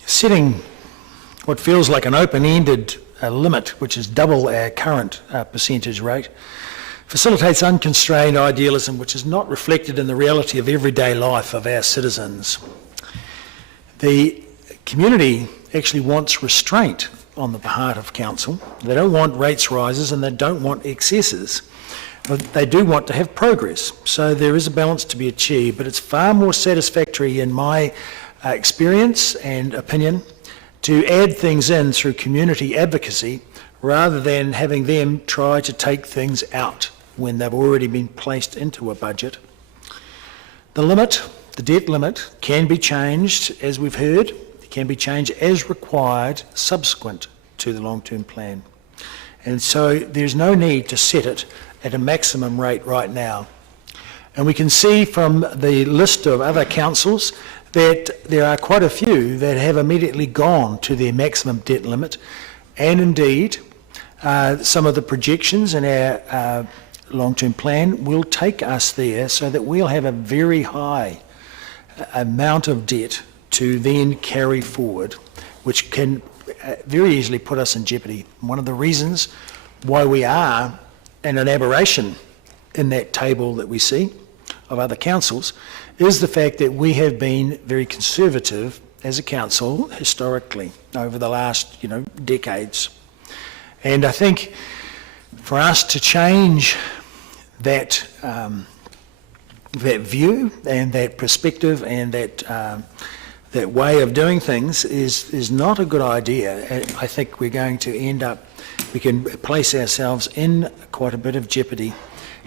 Setting what feels like an open-ended limit, which is double our current percentage rate, facilitates unconstrained idealism which is not reflected in the reality of everyday life of our citizens. The community actually wants restraint on the part of council. They don't want rates rises and they don't want excesses. But they do want to have progress. So there is a balance to be achieved, but it's far more satisfactory in my experience and opinion to add things in through community advocacy rather than having them try to take things out when they've already been placed into a budget. The limit, the debt limit, can be changed, as we've heard. It can be changed as required subsequent to the long-term plan. And so there's no need to set it at a maximum rate right now. And we can see from the list of other councils that there are quite a few that have immediately gone to their maximum debt limit, and indeed some of the projections in our long-term plan will take us there so that we'll have a very high amount of debt to then carry forward, which can very easily put us in jeopardy. One of the reasons why we are in an aberration in that table that we see of other councils is the fact that we have been very conservative as a council historically over the last decades. And I think for us to change that that view and that perspective and that way of doing things is not a good idea. I think we're going to end up, we can place ourselves in quite a bit of jeopardy.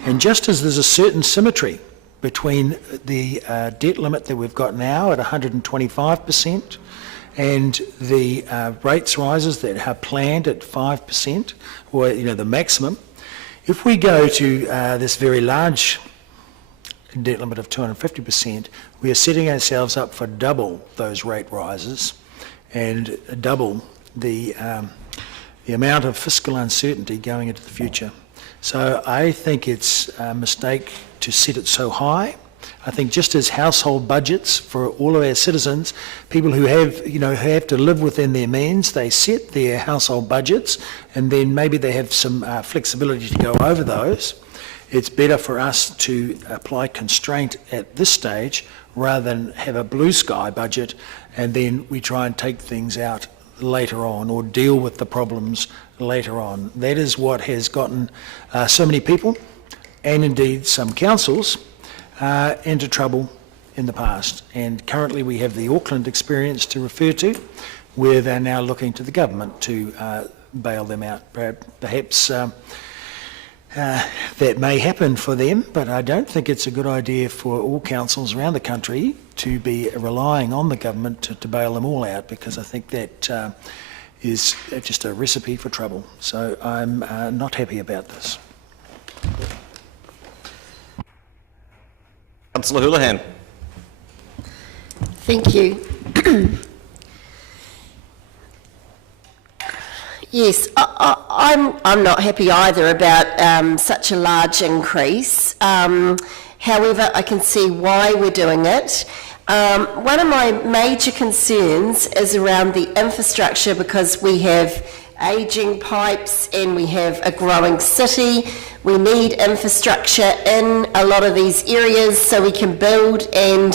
And just as there's a certain symmetry between the debt limit that we've got now at 125% and the rates rises that are planned at 5%, or the maximum, if we go to this very large debt limit of 250%, we are setting ourselves up for double those rate rises and double the amount of fiscal uncertainty going into the future. So I think it's a mistake to set it so high. I think just as household budgets for all of our citizens, people who have, who have to live within their means, they set their household budgets and then maybe they have some flexibility to go over those. it's better for us to apply constraint at this stage rather than have a blue sky budget and then we try and take things out later on or deal with the problems later on. That is what has gotten so many people, and indeed some councils, into trouble in the past. And currently we have the Auckland experience to refer to, where they're now looking to the government to bail them out. Perhaps that may happen for them, but I don't think it's a good idea for all councils around the country to be relying on the government to bail them all out, because I think that is just a recipe for trouble. So I'm not happy about this. Councillor Houlihan. Thank you. Yes, I'm not happy either about such a large increase. However, I can see why we're doing it. One of my major concerns is around the infrastructure, because we have ageing pipes and we have a growing city. We need infrastructure in a lot of these areas so we can build, and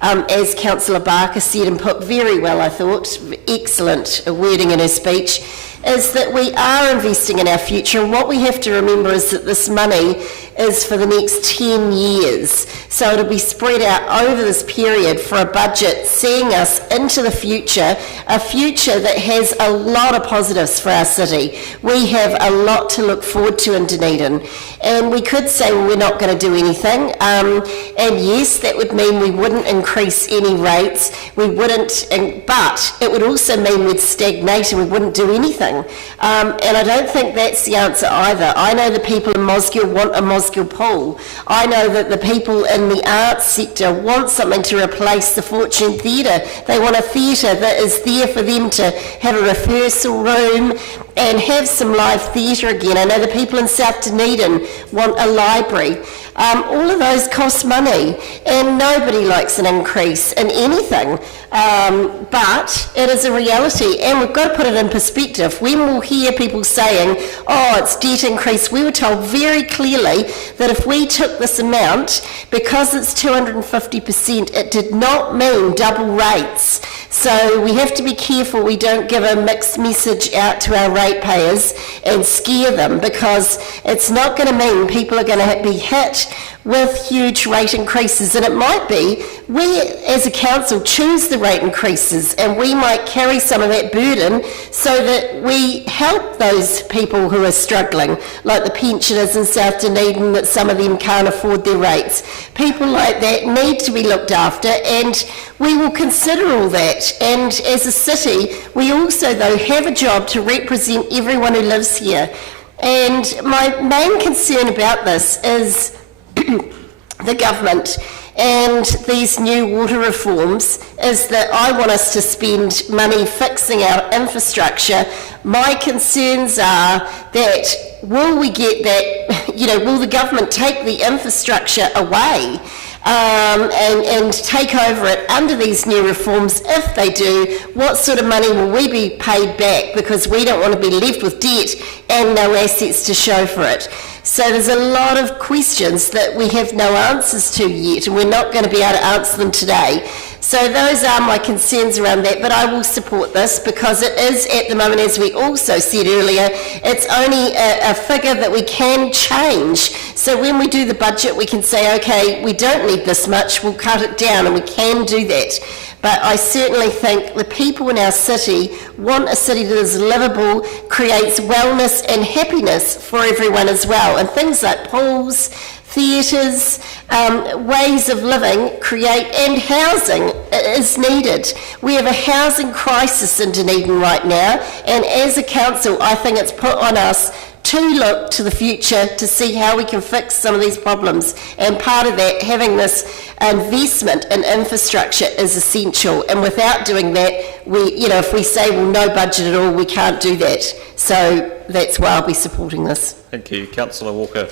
as Councillor Barker said and put very well, I thought, excellent wording in her speech, is that we are investing in our future, and what we have to remember is that this money is for the next 10 years. So it'll be spread out over this period for a budget seeing us into the future, a future that has a lot of positives for our city. We have a lot to look forward to in Dunedin. And we could say, well, we're not going to do anything. And yes, that would mean we wouldn't increase any rates, we wouldn't, but it would also mean we'd stagnate and we wouldn't do anything. And I don't think that's the answer either. I know the people in Mosgiel want a Mosgiel pool. I know that the people in the arts sector want something to replace the Fortune Theatre. They want a theatre that is there for them to have a rehearsal room and have some live theatre again. I know the people in South Dunedin want a library. All of those cost money, and nobody likes an increase in anything, but it is a reality, and we've got to put it in perspective. When we hear people saying, oh, it's debt increase, we were told very clearly that if we took this amount, because it's 250%, it did not mean double rates. So we have to be careful we don't give a mixed message out to our ratepayers and scare them, because it's not going to mean people are going to be hit with huge rate increases, and it might be we as a council choose the rate increases and we might carry some of that burden so that we help those people who are struggling, like the pensioners in South Dunedin, that some of them can't afford their rates. People like that need to be looked after, and we will consider all that. And as a city, we also though have a job to represent everyone who lives here. And my main concern about this is the government and these new water reforms is that I want us to spend money fixing our infrastructure. My concerns are that will we get that, will the government take the infrastructure away and take over it under these new reforms? If they do, what sort of money will we be paid back? Because we don't want to be left with debt and no assets to show for it. So there's a lot of questions that we have no answers to yet, and we're not going to be able to answer them today. So those are my concerns around that, but I will support this because it is, at the moment, as we also said earlier, it's only a figure that we can change. So when we do the budget, we can say, okay, we don't need this much, we'll cut it down, and we can do that. But I certainly think the people in our city want a city that is livable, creates wellness and happiness for everyone as well. And things like pools, theatres, ways of living and housing is needed. We have a housing crisis in Dunedin right now, and as a council, I think it's put on us to look to the future to see how we can fix some of these problems. And part of that, having this investment in infrastructure is essential. And without doing that, if we say, well, no budget at all, we can't do that. So that's why I'll be supporting this. Thank you. Councillor Walker.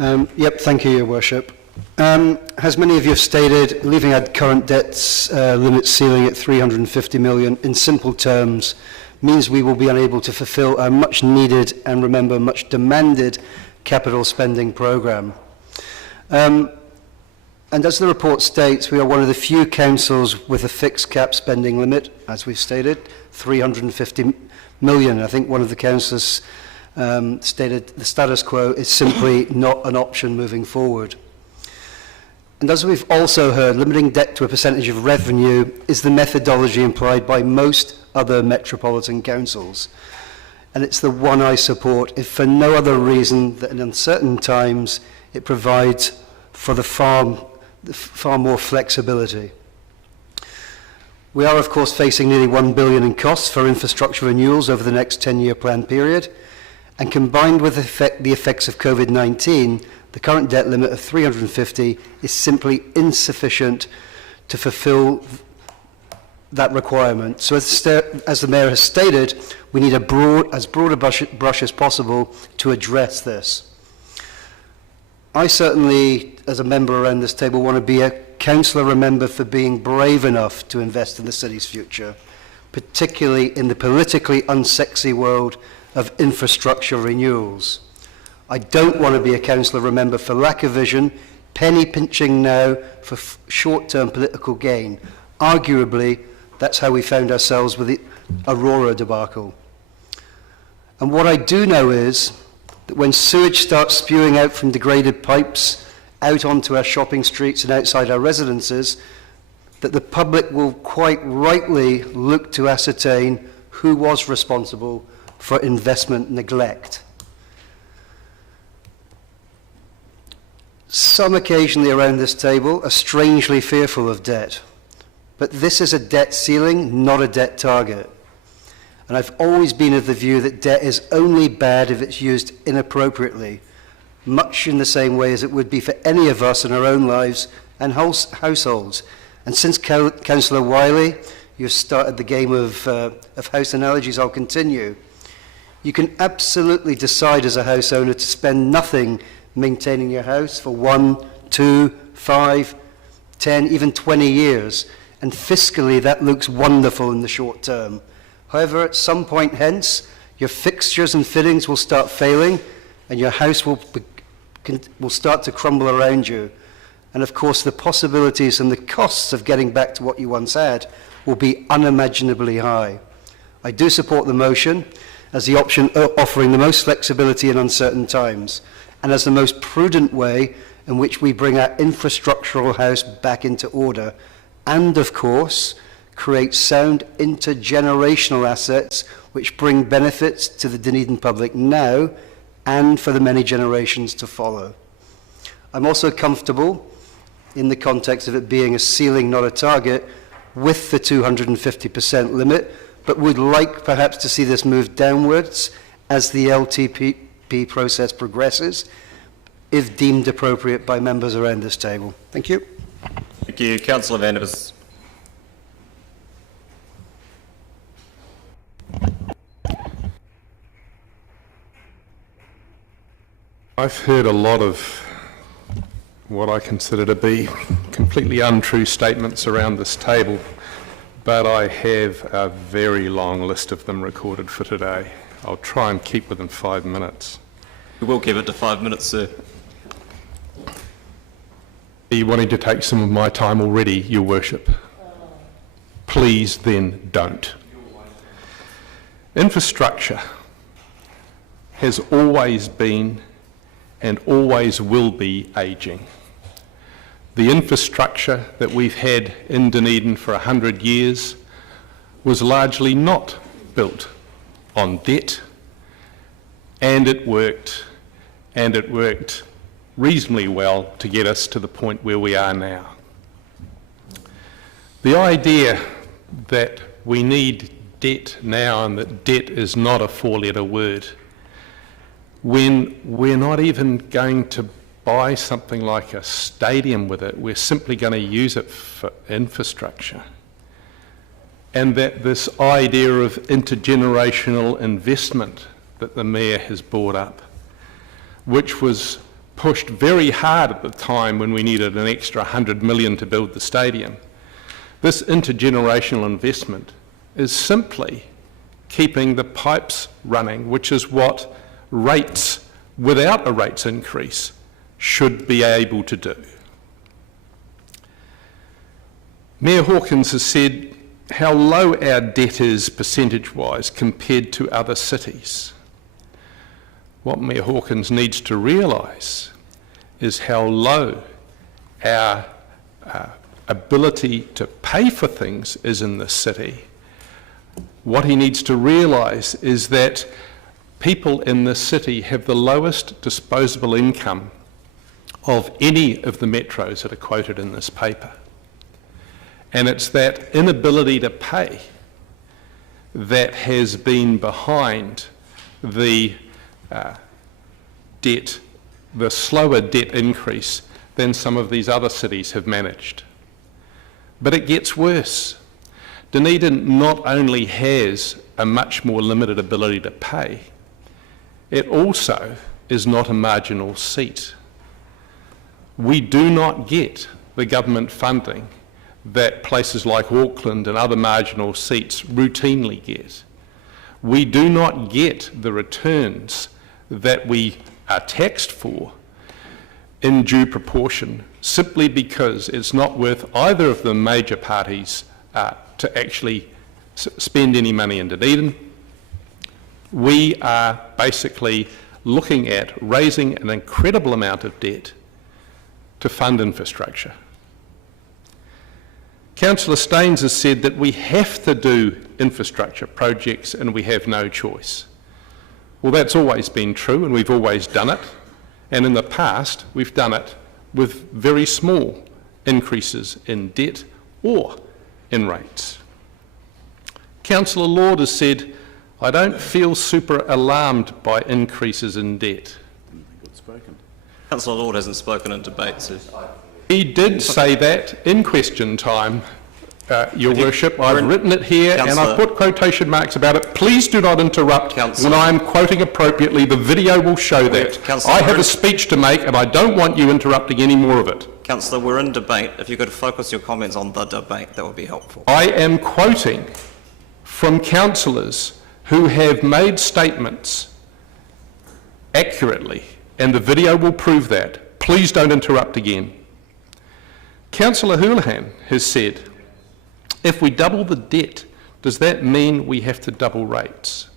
Yep, thank you, Your Worship. As many of you have stated, leaving our current debts limit ceiling at 350 million, in simple terms, means we will be unable to fulfil our much needed and, remember, much demanded capital spending programme. And as the report states, we are one of the few councils with a fixed cap spending limit, as we've stated, 350 million. I think one of the councillors stated the status quo is simply not an option moving forward. And as we've also heard, limiting debt to a percentage of revenue is the methodology employed by most other metropolitan councils. And it's the one I support, if for no other reason that in uncertain times it provides for the far more flexibility. We are, of course, facing nearly $1 billion in costs for infrastructure renewals over the next 10-year plan period, and combined with the effects of COVID-19, the current debt limit of 350 is simply insufficient to fulfil that requirement. So as the Mayor has stated, we need as broad a brush as possible to address this. I certainly, as a member around this table, want to be a councillor remembered for being brave enough to invest in the city's future, particularly in the politically unsexy world of infrastructure renewals. I don't want to be a councillor remembered for lack of vision, penny pinching now for short-term political gain. Arguably, that's how we found ourselves with the Aurora debacle. And what I do know is that when sewage starts spewing out from degraded pipes out onto our shopping streets and outside our residences, that the public will quite rightly look to ascertain who was responsible for investment neglect. Some occasionally around this table are strangely fearful of debt, but this is a debt ceiling, not a debt target. And I've always been of the view that debt is only bad if it's used inappropriately, much in the same way as it would be for any of us in our own lives and households. And since Councillor Wiley, you've started the game of house analogies, I'll continue. You can absolutely decide as a house owner to spend nothing maintaining your house for 1, 2, 5, 10, even 20 years. And fiscally, that looks wonderful in the short term. However, at some point hence, your fixtures and fittings will start failing and your house will start to crumble around you. And of course, the possibilities and the costs of getting back to what you once had will be unimaginably high. I do support the motion as the option offering the most flexibility in uncertain times and as the most prudent way in which we bring our infrastructural house back into order and, of course, create sound intergenerational assets which bring benefits to the Dunedin public now and for the many generations to follow. I'm also comfortable, in the context of it being a ceiling, not a target, with the 250% limit, but would like perhaps to see this move downwards as the LTP process progresses, if deemed appropriate by members around this table. Thank you. Thank you. Councillor Vandevers. I've heard a lot of what I consider to be completely untrue statements around this table, but I have a very long list of them recorded for today. I'll try and keep within 5 minutes. We will give it to 5 minutes, sir. Are you wanting to take some of my time already, Your Worship? Please then don't. Infrastructure has always been and always will be ageing. The infrastructure that we've had in Dunedin for 100 years was largely not built on debt, and it worked reasonably well to get us to the point where we are now. The idea that we need debt now and that debt is not a four-letter word, when we're not even going to buy something like a stadium with it, we're simply going to use it for infrastructure. And that this idea of intergenerational investment that the Mayor has brought up, which was pushed very hard at the time when we needed an extra 100 million to build the stadium, this intergenerational investment is simply keeping the pipes running, which is what rates without a rates increase should be able to do. Mayor Hawkins has said how low our debt is percentage-wise compared to other cities. What Mayor Hawkins needs to realise is how low our ability to pay for things is in this city. What he needs to realise is that people in this city have the lowest disposable income of any of the metros that are quoted in this paper. And it's that inability to pay that has been behind the debt, the slower debt increase than some of these other cities have managed. But it gets worse. Dunedin not only has a much more limited ability to pay, it also is not a marginal seat. We do not get the government funding that places like Auckland and other marginal seats routinely get. We do not get the returns that we are taxed for in due proportion, simply because it's not worth either of the major parties to actually spend any money in Dunedin. We are basically looking at raising an incredible amount of debt to fund infrastructure. Councillor Staines has said that we have to do infrastructure projects and we have no choice. Well, that's always been true and we've always done it. And in the past, we've done it with very small increases in debt or in rates. Councillor Lord has said, I don't feel super alarmed by increases in debt. Councillor Lord hasn't spoken in debate, so... He did say that in question time, Your Worship. I've written it here and I've put quotation marks about it. Please do not interrupt when I am quoting appropriately. The video will show that. I have a speech to make and I don't want you interrupting any more of it. Councillor, we're in debate. If you could focus your comments on the debate, that would be helpful. I am quoting from councillors who have made statements accurately, and the video will prove that. Please don't interrupt again. Councillor Houlihan has said, if we double the debt, does that mean we have to double rates?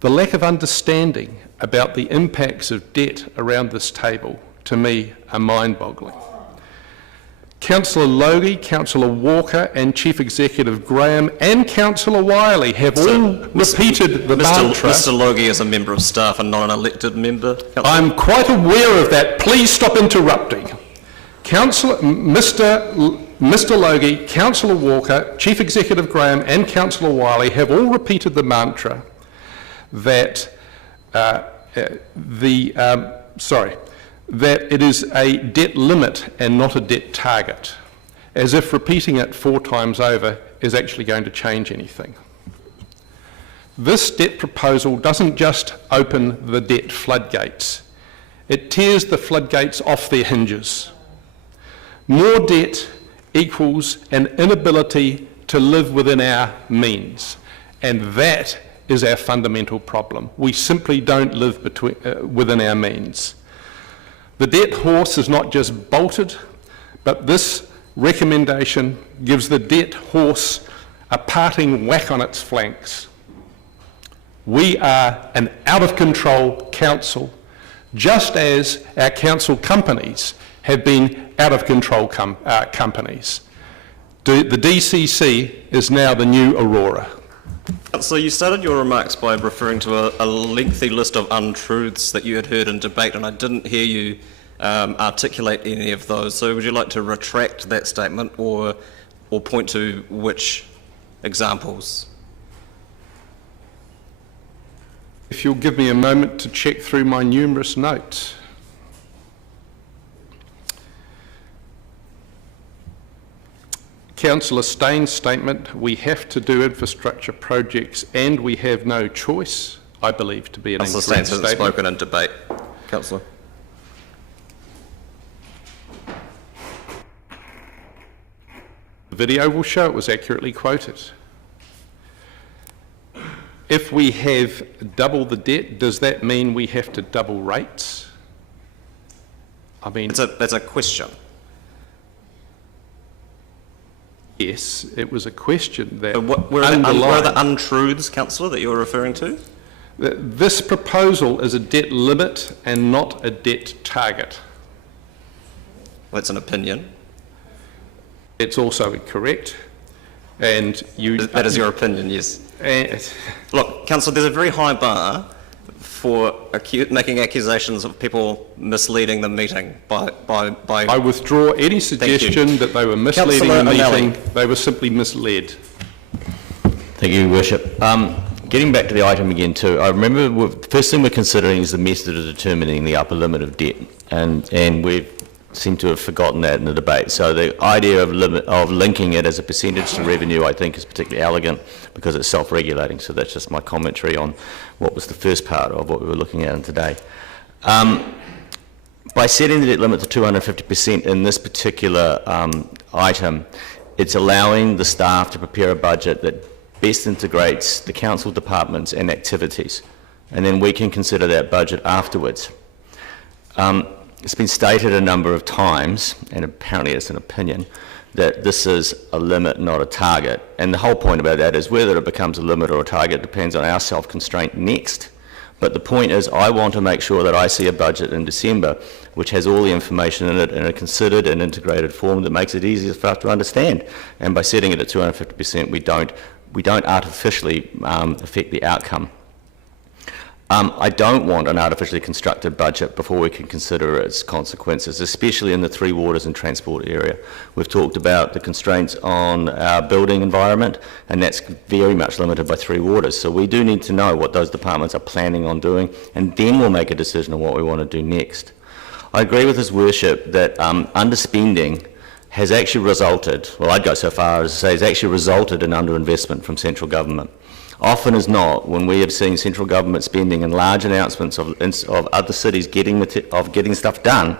The lack of understanding about the impacts of debt around this table, to me, are mind-boggling. Councillor Logie, Councillor Walker and Chief Executive Graham and Councillor Wiley have all repeated the mantra. Mr Logie is a member of staff and not an elected member. I'm quite aware of that. Please stop interrupting. Mr Logie, Councillor Walker, Chief Executive Graham and Councillor Wiley have all repeated the mantra that that it is a debt limit and not a debt target, as if repeating it 4 times over is actually going to change anything. This debt proposal doesn't just open the debt floodgates, it tears the floodgates off their hinges. More debt equals an inability to live within our means, and that is our fundamental problem. We simply don't live within our means. The debt horse is not just bolted, but this recommendation gives the debt horse a parting whack on its flanks. We are an out-of-control council, just as our council companies have been out-of-control companies. The DCC is now the new Aurora. So you started your remarks by referring to a lengthy list of untruths that you had heard in debate, and I didn't hear you articulate any of those. So would you like to retract that statement or point to which examples? If you'll give me a moment to check through my numerous notes. Councillor Staines' statement, we have to do infrastructure projects and we have no choice, I believe to be an incorrect statement. Councillor Staines hasn't spoken in debate. Councillor. The video will show it was accurately quoted. If we have double the debt, does that mean we have to double rates? I mean... That's a question. Yes, it was a question that Where are the untruths, Councillor, that you're referring to? This proposal is a debt limit and not a debt target. Well, that's an opinion. It's also correct. And you... That is your opinion, yes. Look, Councillor, there's a very high bar for making accusations of people misleading the meeting by... I withdraw any suggestion that they were misleading the meeting. They were simply misled. Thank you, Your Worship. Getting back to the item again too, I remember the first thing we're considering is the method of determining the upper limit of debt, and we seem to have forgotten that in the debate. So the idea of linking it as a percentage to revenue, I think, is particularly elegant because it's self-regulating. So that's just my commentary on what was the first part of what we were looking at today. By setting the debt limit to 250% in this particular item, it's allowing the staff to prepare a budget that best integrates the council departments and activities, and then we can consider that budget afterwards. It's been stated a number of times, and apparently it's an opinion, that this is a limit, not a target. And the whole point about that is whether it becomes a limit or a target depends on our self-constraint next. But the point is, I want to make sure that I see a budget in December which has all the information in it in a considered and integrated form that makes it easier for us to understand. And by setting it at 250%, we don't artificially affect the outcome. I don't want an artificially constructed budget before we can consider its consequences, especially in the three waters and transport area. We've talked about the constraints on our building environment, and that's very much limited by three waters. So we do need to know what those departments are planning on doing, and then we'll make a decision on what we want to do next. I agree with His Worship that underspending has actually resulted, well, I'd go so far as to say, has actually resulted in underinvestment from central government. Often as not, when we have seen central government spending and large announcements of other cities getting stuff done,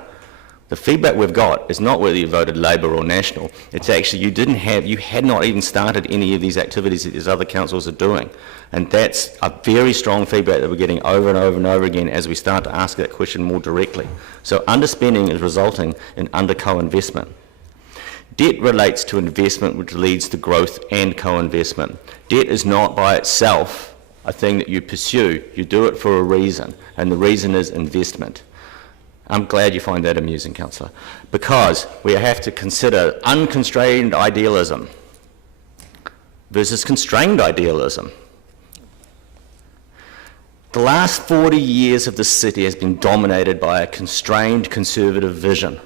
the feedback we've got is not whether you voted Labor or National. It's actually you had not even started any of these activities that these other councils are doing. And that's a very strong feedback that we're getting over and over and over again as we start to ask that question more directly. So underspending is resulting in under-co-investment. Debt relates to investment, which leads to growth and co-investment. Debt is not by itself a thing that you pursue. You do it for a reason, and the reason is investment. I'm glad you find that amusing, Councillor, because we have to consider unconstrained idealism versus constrained idealism. The last 40 years of the city has been dominated by a constrained conservative vision.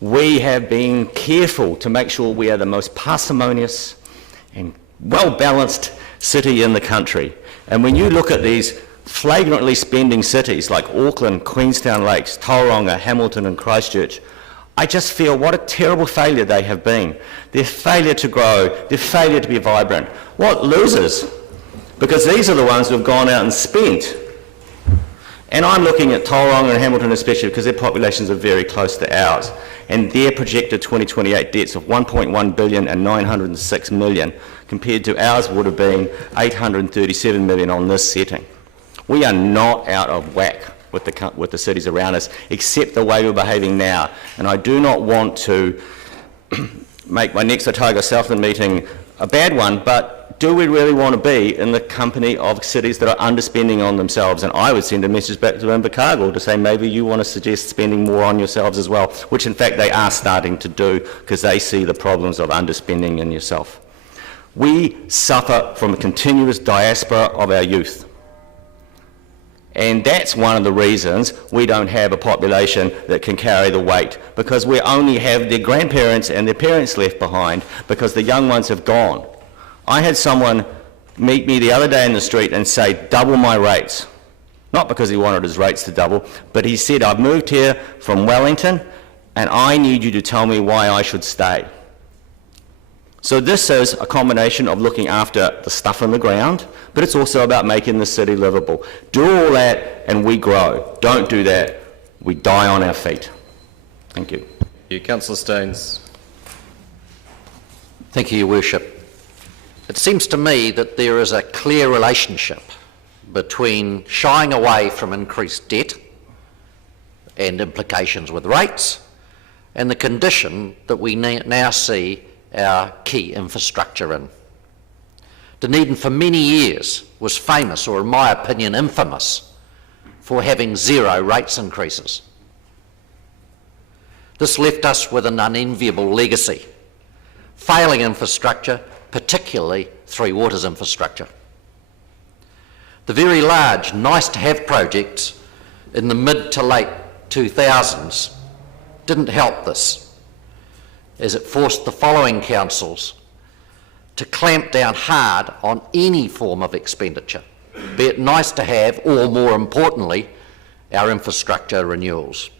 We have been careful to make sure we are the most parsimonious and well-balanced city in the country. And when you look at these flagrantly spending cities like Auckland, Queenstown Lakes, Tauranga, Hamilton and Christchurch, I just feel what a terrible failure they have been. Their failure to grow, their failure to be vibrant. What losers? Because these are the ones who have gone out and spent. And I'm looking at Tauranga and Hamilton especially because their populations are very close to ours. And their projected 2028 debts of 1.1 billion and 906 million compared to ours would have been 837 million on this setting. We are not out of whack with the cities around us, except the way we're behaving now. And I do not want to make my next Otago Southland meeting a bad one, but do we really want to be in the company of cities that are underspending on themselves? And I would send a message back to Invercargill to say maybe you want to suggest spending more on yourselves as well, which in fact they are starting to do because they see the problems of underspending in yourself. We suffer from a continuous diaspora of our youth. And that's one of the reasons we don't have a population that can carry the weight, because we only have their grandparents and their parents left behind because the young ones have gone. I had someone meet me the other day in the street and say, double my rates. Not because he wanted his rates to double, but he said, I've moved here from Wellington and I need you to tell me why I should stay. So this is a combination of looking after the stuff on the ground, but it's also about making the city livable. Do all that and we grow. Don't do that, we die on our feet. Thank you. Councillor Staines. Thank you, Your Worship. It seems to me that there is a clear relationship between shying away from increased debt and implications with rates and the condition that we now see our key infrastructure in. Dunedin for many years was famous, or in my opinion infamous, for having zero rates increases. This left us with an unenviable legacy, failing infrastructure, particularly Three Waters infrastructure. The very large, nice-to-have projects in the mid to late 2000s didn't help this, as it forced the following councils to clamp down hard on any form of expenditure, be it nice to have or, more importantly, our infrastructure renewals.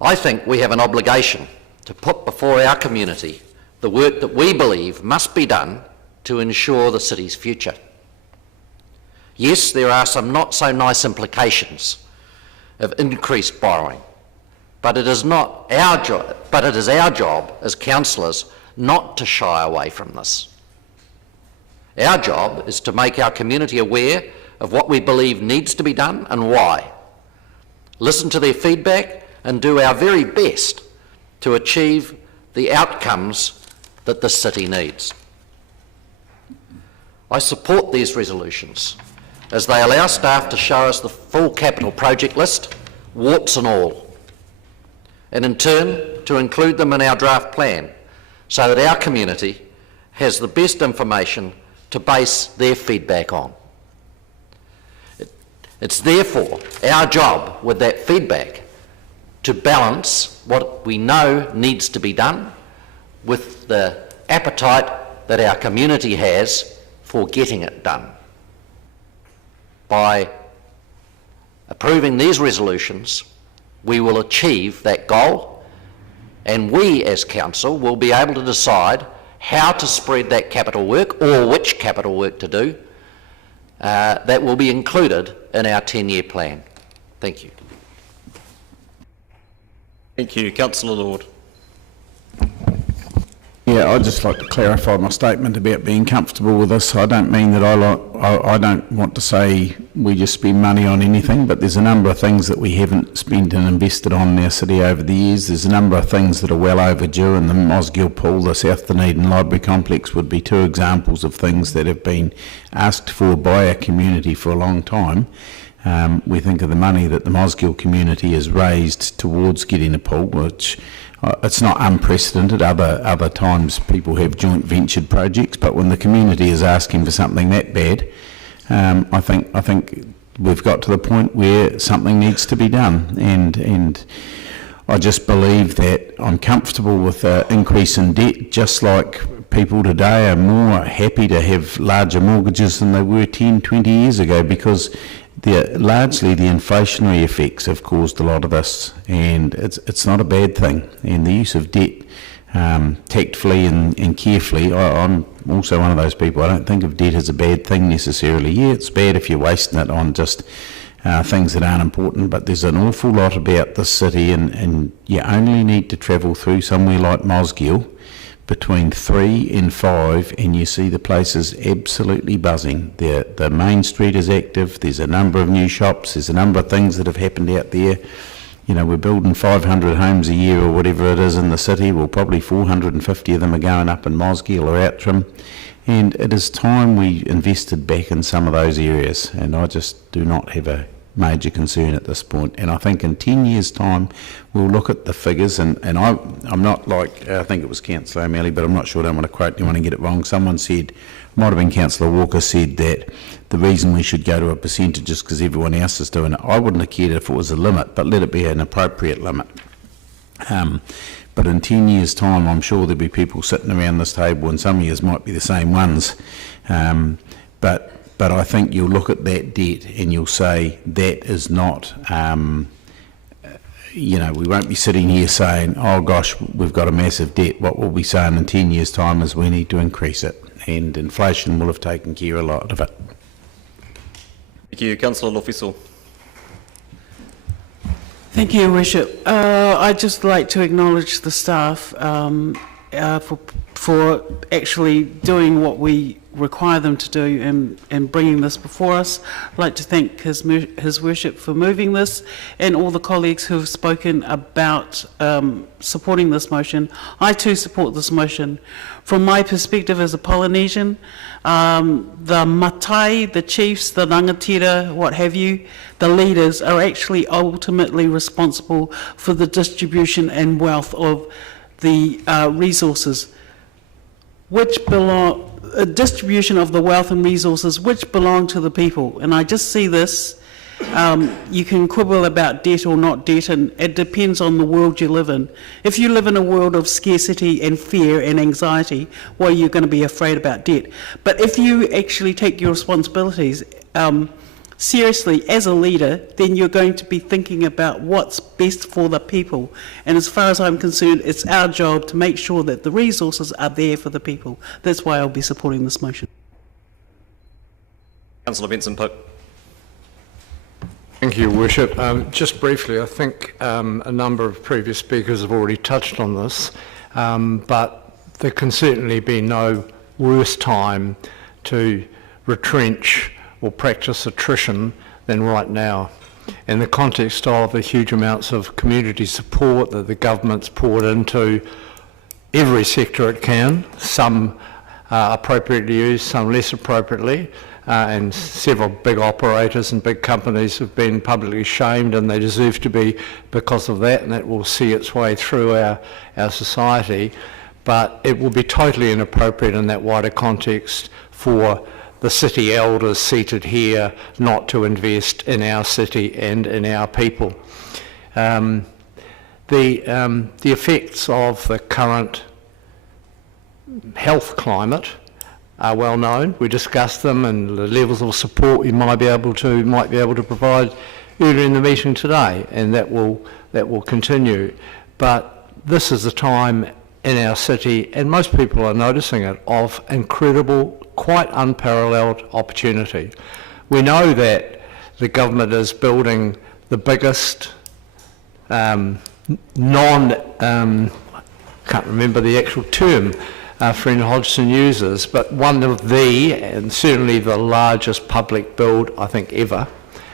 I think we have an obligation to put before our community the work that we believe must be done to ensure the city's future. Yes, there are some not so nice implications of increased borrowing, but it is our job as councillors not to shy away from this. Our job is to make our community aware of what we believe needs to be done and why, listen to their feedback and do our very best to achieve the outcomes that the city needs. I support these resolutions as they allow staff to show us the full capital project list, warts and all, and in turn to include them in our draft plan so that our community has the best information to base their feedback on. It's therefore our job with that feedback to balance what we know needs to be done with the appetite that our community has for getting it done. By approving these resolutions, we will achieve that goal, and we as council will be able to decide how to spread that capital work, or which capital work to do, that will be included in our 10-year plan. Thank you. Thank you. Councillor Lord. Yeah, I'd just like to clarify my statement about being comfortable with this. I don't mean that I don't want to say we just spend money on anything, but there's a number of things that we haven't spent and invested on in our city over the years. There's a number of things that are well overdue, and the Mosgiel Pool, the South Dunedin Library Complex would be two examples of things that have been asked for by our community for a long time. We think of the money that the Mosgiel community has raised towards getting a pool, which it's not unprecedented. Other times people have joint ventured projects, but when the community is asking for something that bad, I think we've got to the point where something needs to be done, and I just believe that I'm comfortable with an increase in debt, just like people today are more happy to have larger mortgages than they were 10, 20 years ago, because largely the inflationary effects have caused a lot of this, and it's not a bad thing. And the use of debt tactfully and carefully, I'm also one of those people. I don't think of debt as a bad thing necessarily. Yeah, it's bad if you're wasting it on just things that aren't important, but there's an awful lot about this city, and you only need to travel through somewhere like Mosgiel between 3 and 5 and you see the place is absolutely buzzing. The main street is active, there's a number of new shops, there's a number of things that have happened out there. You know, we're building 500 homes a year or whatever it is in the city. Well, probably 450 of them are going up in Mosgiel or Outram, and it is time we invested back in some of those areas, and I just do not have a major concern at this point. And I think in 10 years' time we'll look at the figures, and I'm not like, I think it was Councillor O'Malley, but I'm not sure, I don't want to quote anyone and get it wrong. Someone said, might have been Councillor Walker, said that the reason we should go to a percentage is because everyone else is doing it. I wouldn't have cared if it was a limit, but let it be an appropriate limit. But in 10 years' time I'm sure there'll be people sitting around this table, and some years might be the same ones, but I think you'll look at that debt and you'll say that is not, you know, we won't be sitting here saying, oh gosh, we've got a massive debt. What we'll be saying in 10 years' time is we need to increase it, and inflation will have taken care of a lot of it. Thank you. Councillor Lofisel. Thank you, Your Worship. I'd just like to acknowledge the staff for actually doing what we require them to do and bringing this before us. I'd like to thank His Worship for moving this, and all the colleagues who have spoken about supporting this motion. I too support this motion. From my perspective as a Polynesian, the matai, the chiefs, the rangatira, what have you, the leaders are actually ultimately responsible for the distribution and wealth of the resources which belong, distribution of the wealth and resources which belong to the people. And I just see this, you can quibble about debt or not debt, and it depends on the world you live in. If you live in a world of scarcity and fear and anxiety, well, you're going to be afraid about debt. But if you actually take your responsibilities seriously as a leader, then you're going to be thinking about what's best for the people. And as far as I'm concerned, it's our job to make sure that the resources are there for the people. That's why I'll be supporting this motion. Councillor Benson-Pope. Thank you, Your Worship. Just briefly, I think a number of previous speakers have already touched on this, but there can certainly be no worse time to retrench or practice attrition than right now. In the context of the huge amounts of community support that the government's poured into every sector it can, some appropriately used, some less appropriately, and several big operators and big companies have been publicly shamed, and they deserve to be because of that, and that will see its way through our society. But it will be totally inappropriate in that wider context for the city elders seated here not to invest in our city and in our people. The effects of the current health climate are well known. We discussed them, and the levels of support we might be able to provide earlier in the meeting today, and that will continue. But this is a time in our city, and most people are noticing it, of incredible, quite unparalleled opportunity. We know that the government is building the biggest can't remember the actual term Friend Hodgson uses, but one of the, and certainly the largest public build, I think, ever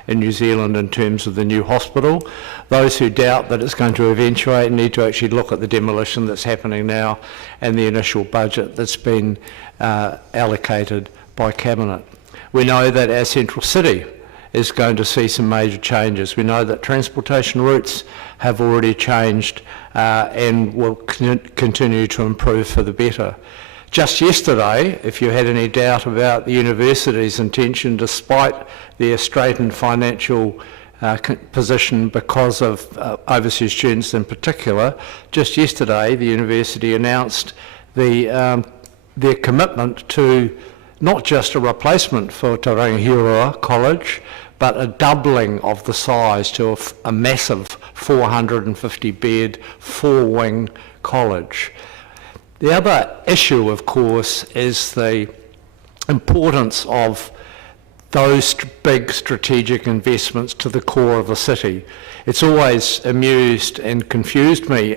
in New Zealand in terms of the new hospital. Those who doubt that it's going to eventuate need to actually look at the demolition that's happening now and the initial budget that's been allocated by Cabinet. We know that our central city is going to see some major changes. We know that transportation routes have already changed and will continue to improve for the better. Just yesterday, if you had any doubt about the university's intention, despite their straitened financial position because of overseas students in particular, just yesterday the university announced their commitment to not just a replacement for Te Rangihiroa College, but a doubling of the size to a massive 450-bed, four-wing college. The other issue, of course, is the importance of those big strategic investments to the core of the city. It's always amused and confused me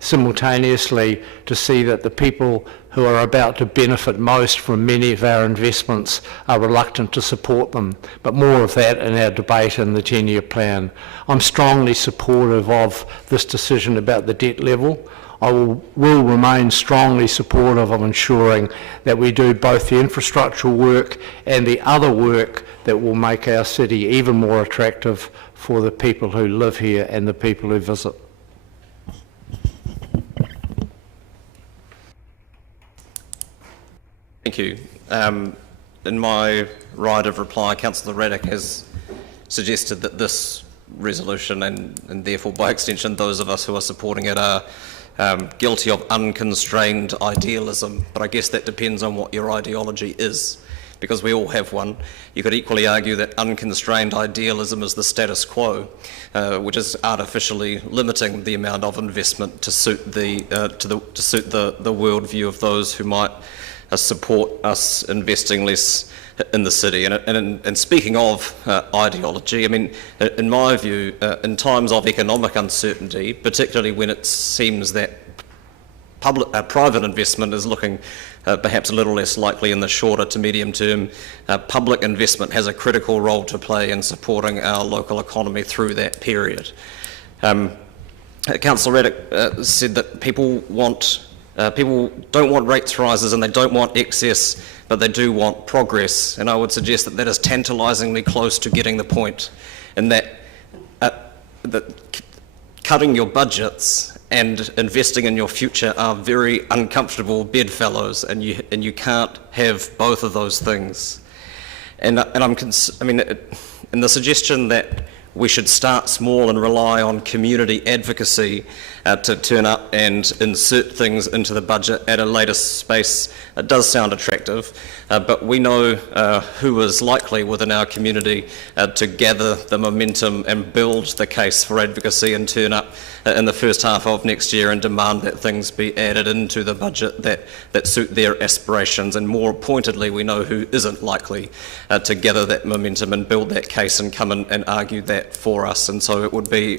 simultaneously to see that the people who are about to benefit most from many of our investments are reluctant to support them, but more of that in our debate in the 10-year plan. I'm strongly supportive of this decision about the debt level. I will remain strongly supportive of ensuring that we do both the infrastructural work and the other work that will make our city even more attractive for the people who live here and the people who visit. Thank you. In my right of reply, Councillor Raddick has suggested that this resolution, and therefore by extension those of us who are supporting it, are guilty of unconstrained idealism, but I guess that depends on what your ideology is, because we all have one. You could equally argue that unconstrained idealism is the status quo, which is artificially limiting the amount of investment to suit the worldview of those who might support us investing less in the city. And speaking of ideology, I mean, in my view, in times of economic uncertainty, particularly when it seems that private investment is looking perhaps a little less likely in the shorter to medium term. Public investment has a critical role to play in supporting our local economy through that period. Councillor Reddick said that people don't want rates rises and they don't want excess, but they do want progress. And I would suggest that that is tantalisingly close to getting the point, in that cutting your budgets and investing in your future are very uncomfortable bedfellows, and you can't have both of those things. And the suggestion that we should start small and rely on community advocacy to turn up and insert things into the budget at a later space. It does sound attractive, but we know who is likely within our community to gather the momentum and build the case for advocacy and turn up in the first half of next year and demand that things be added into the budget that suit their aspirations. And more pointedly, we know who isn't likely to gather that momentum and build that case and come in and argue that for us. And so it would be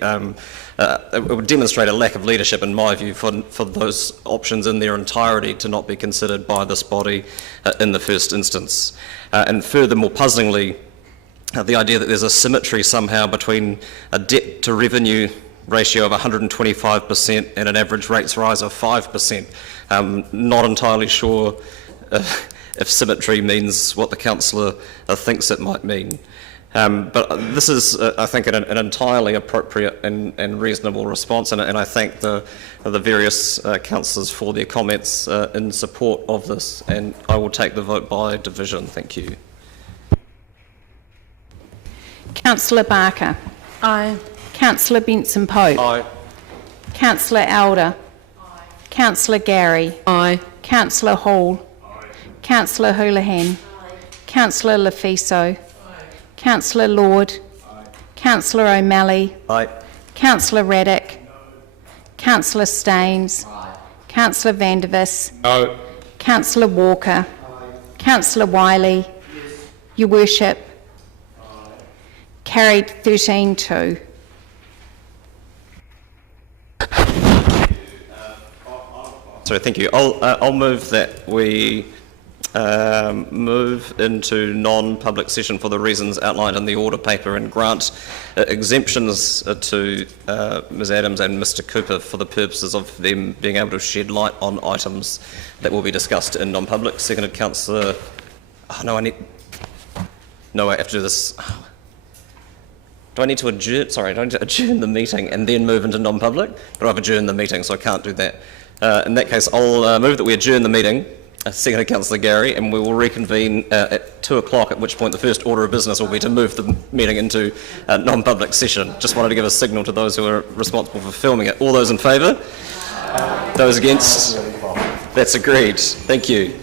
it would demonstrate a lack of leadership, in my view, for those options in their entirety to not be considered by this body in the first instance. And furthermore, puzzlingly, the idea that there's a symmetry somehow between a debt to revenue ratio of 125% and an average rates rise of 5%. Not entirely sure if symmetry means what the councillor thinks it might mean. But this is, I think, an entirely appropriate and reasonable response, and I thank the various councillors for their comments in support of this, and I will take the vote by division. Thank you. Councillor Barker. Aye. Councillor Benson Pope. Aye. Councillor Elder. Aye. Councillor Gary. Aye. Councillor Hall. Aye. Councillor Houlihan. Aye. Councillor Lefiso. Aye. Councillor Lord. Aye. Councillor O'Malley. Aye. Councillor Raddick. No. Councillor Staines. Aye. Councillor Vandervis. No. Councillor Walker. Aye. Councillor Wiley. Yes. Your Worship. Aye. Carried 13-2. Sorry, thank you. I'll move that we move into non-public session for the reasons outlined in the order paper and grant exemptions to Ms Adams and Mr Cooper for the purposes of them being able to shed light on items that will be discussed in non-public. Seconded, Councillor... Oh, no, I have to do this. Do I need to adjourn? Sorry, do I need to adjourn the meeting and then move into non-public? But I've adjourned the meeting, so I can't do that. In that case, I'll move that we adjourn the meeting. Seconded, Councillor Gary, and we will reconvene at 2 o'clock, at which point the first order of business will be to move the meeting into non-public session. Just wanted to give a signal to those who are responsible for filming it. All those in favour? Those against? That's agreed. Thank you.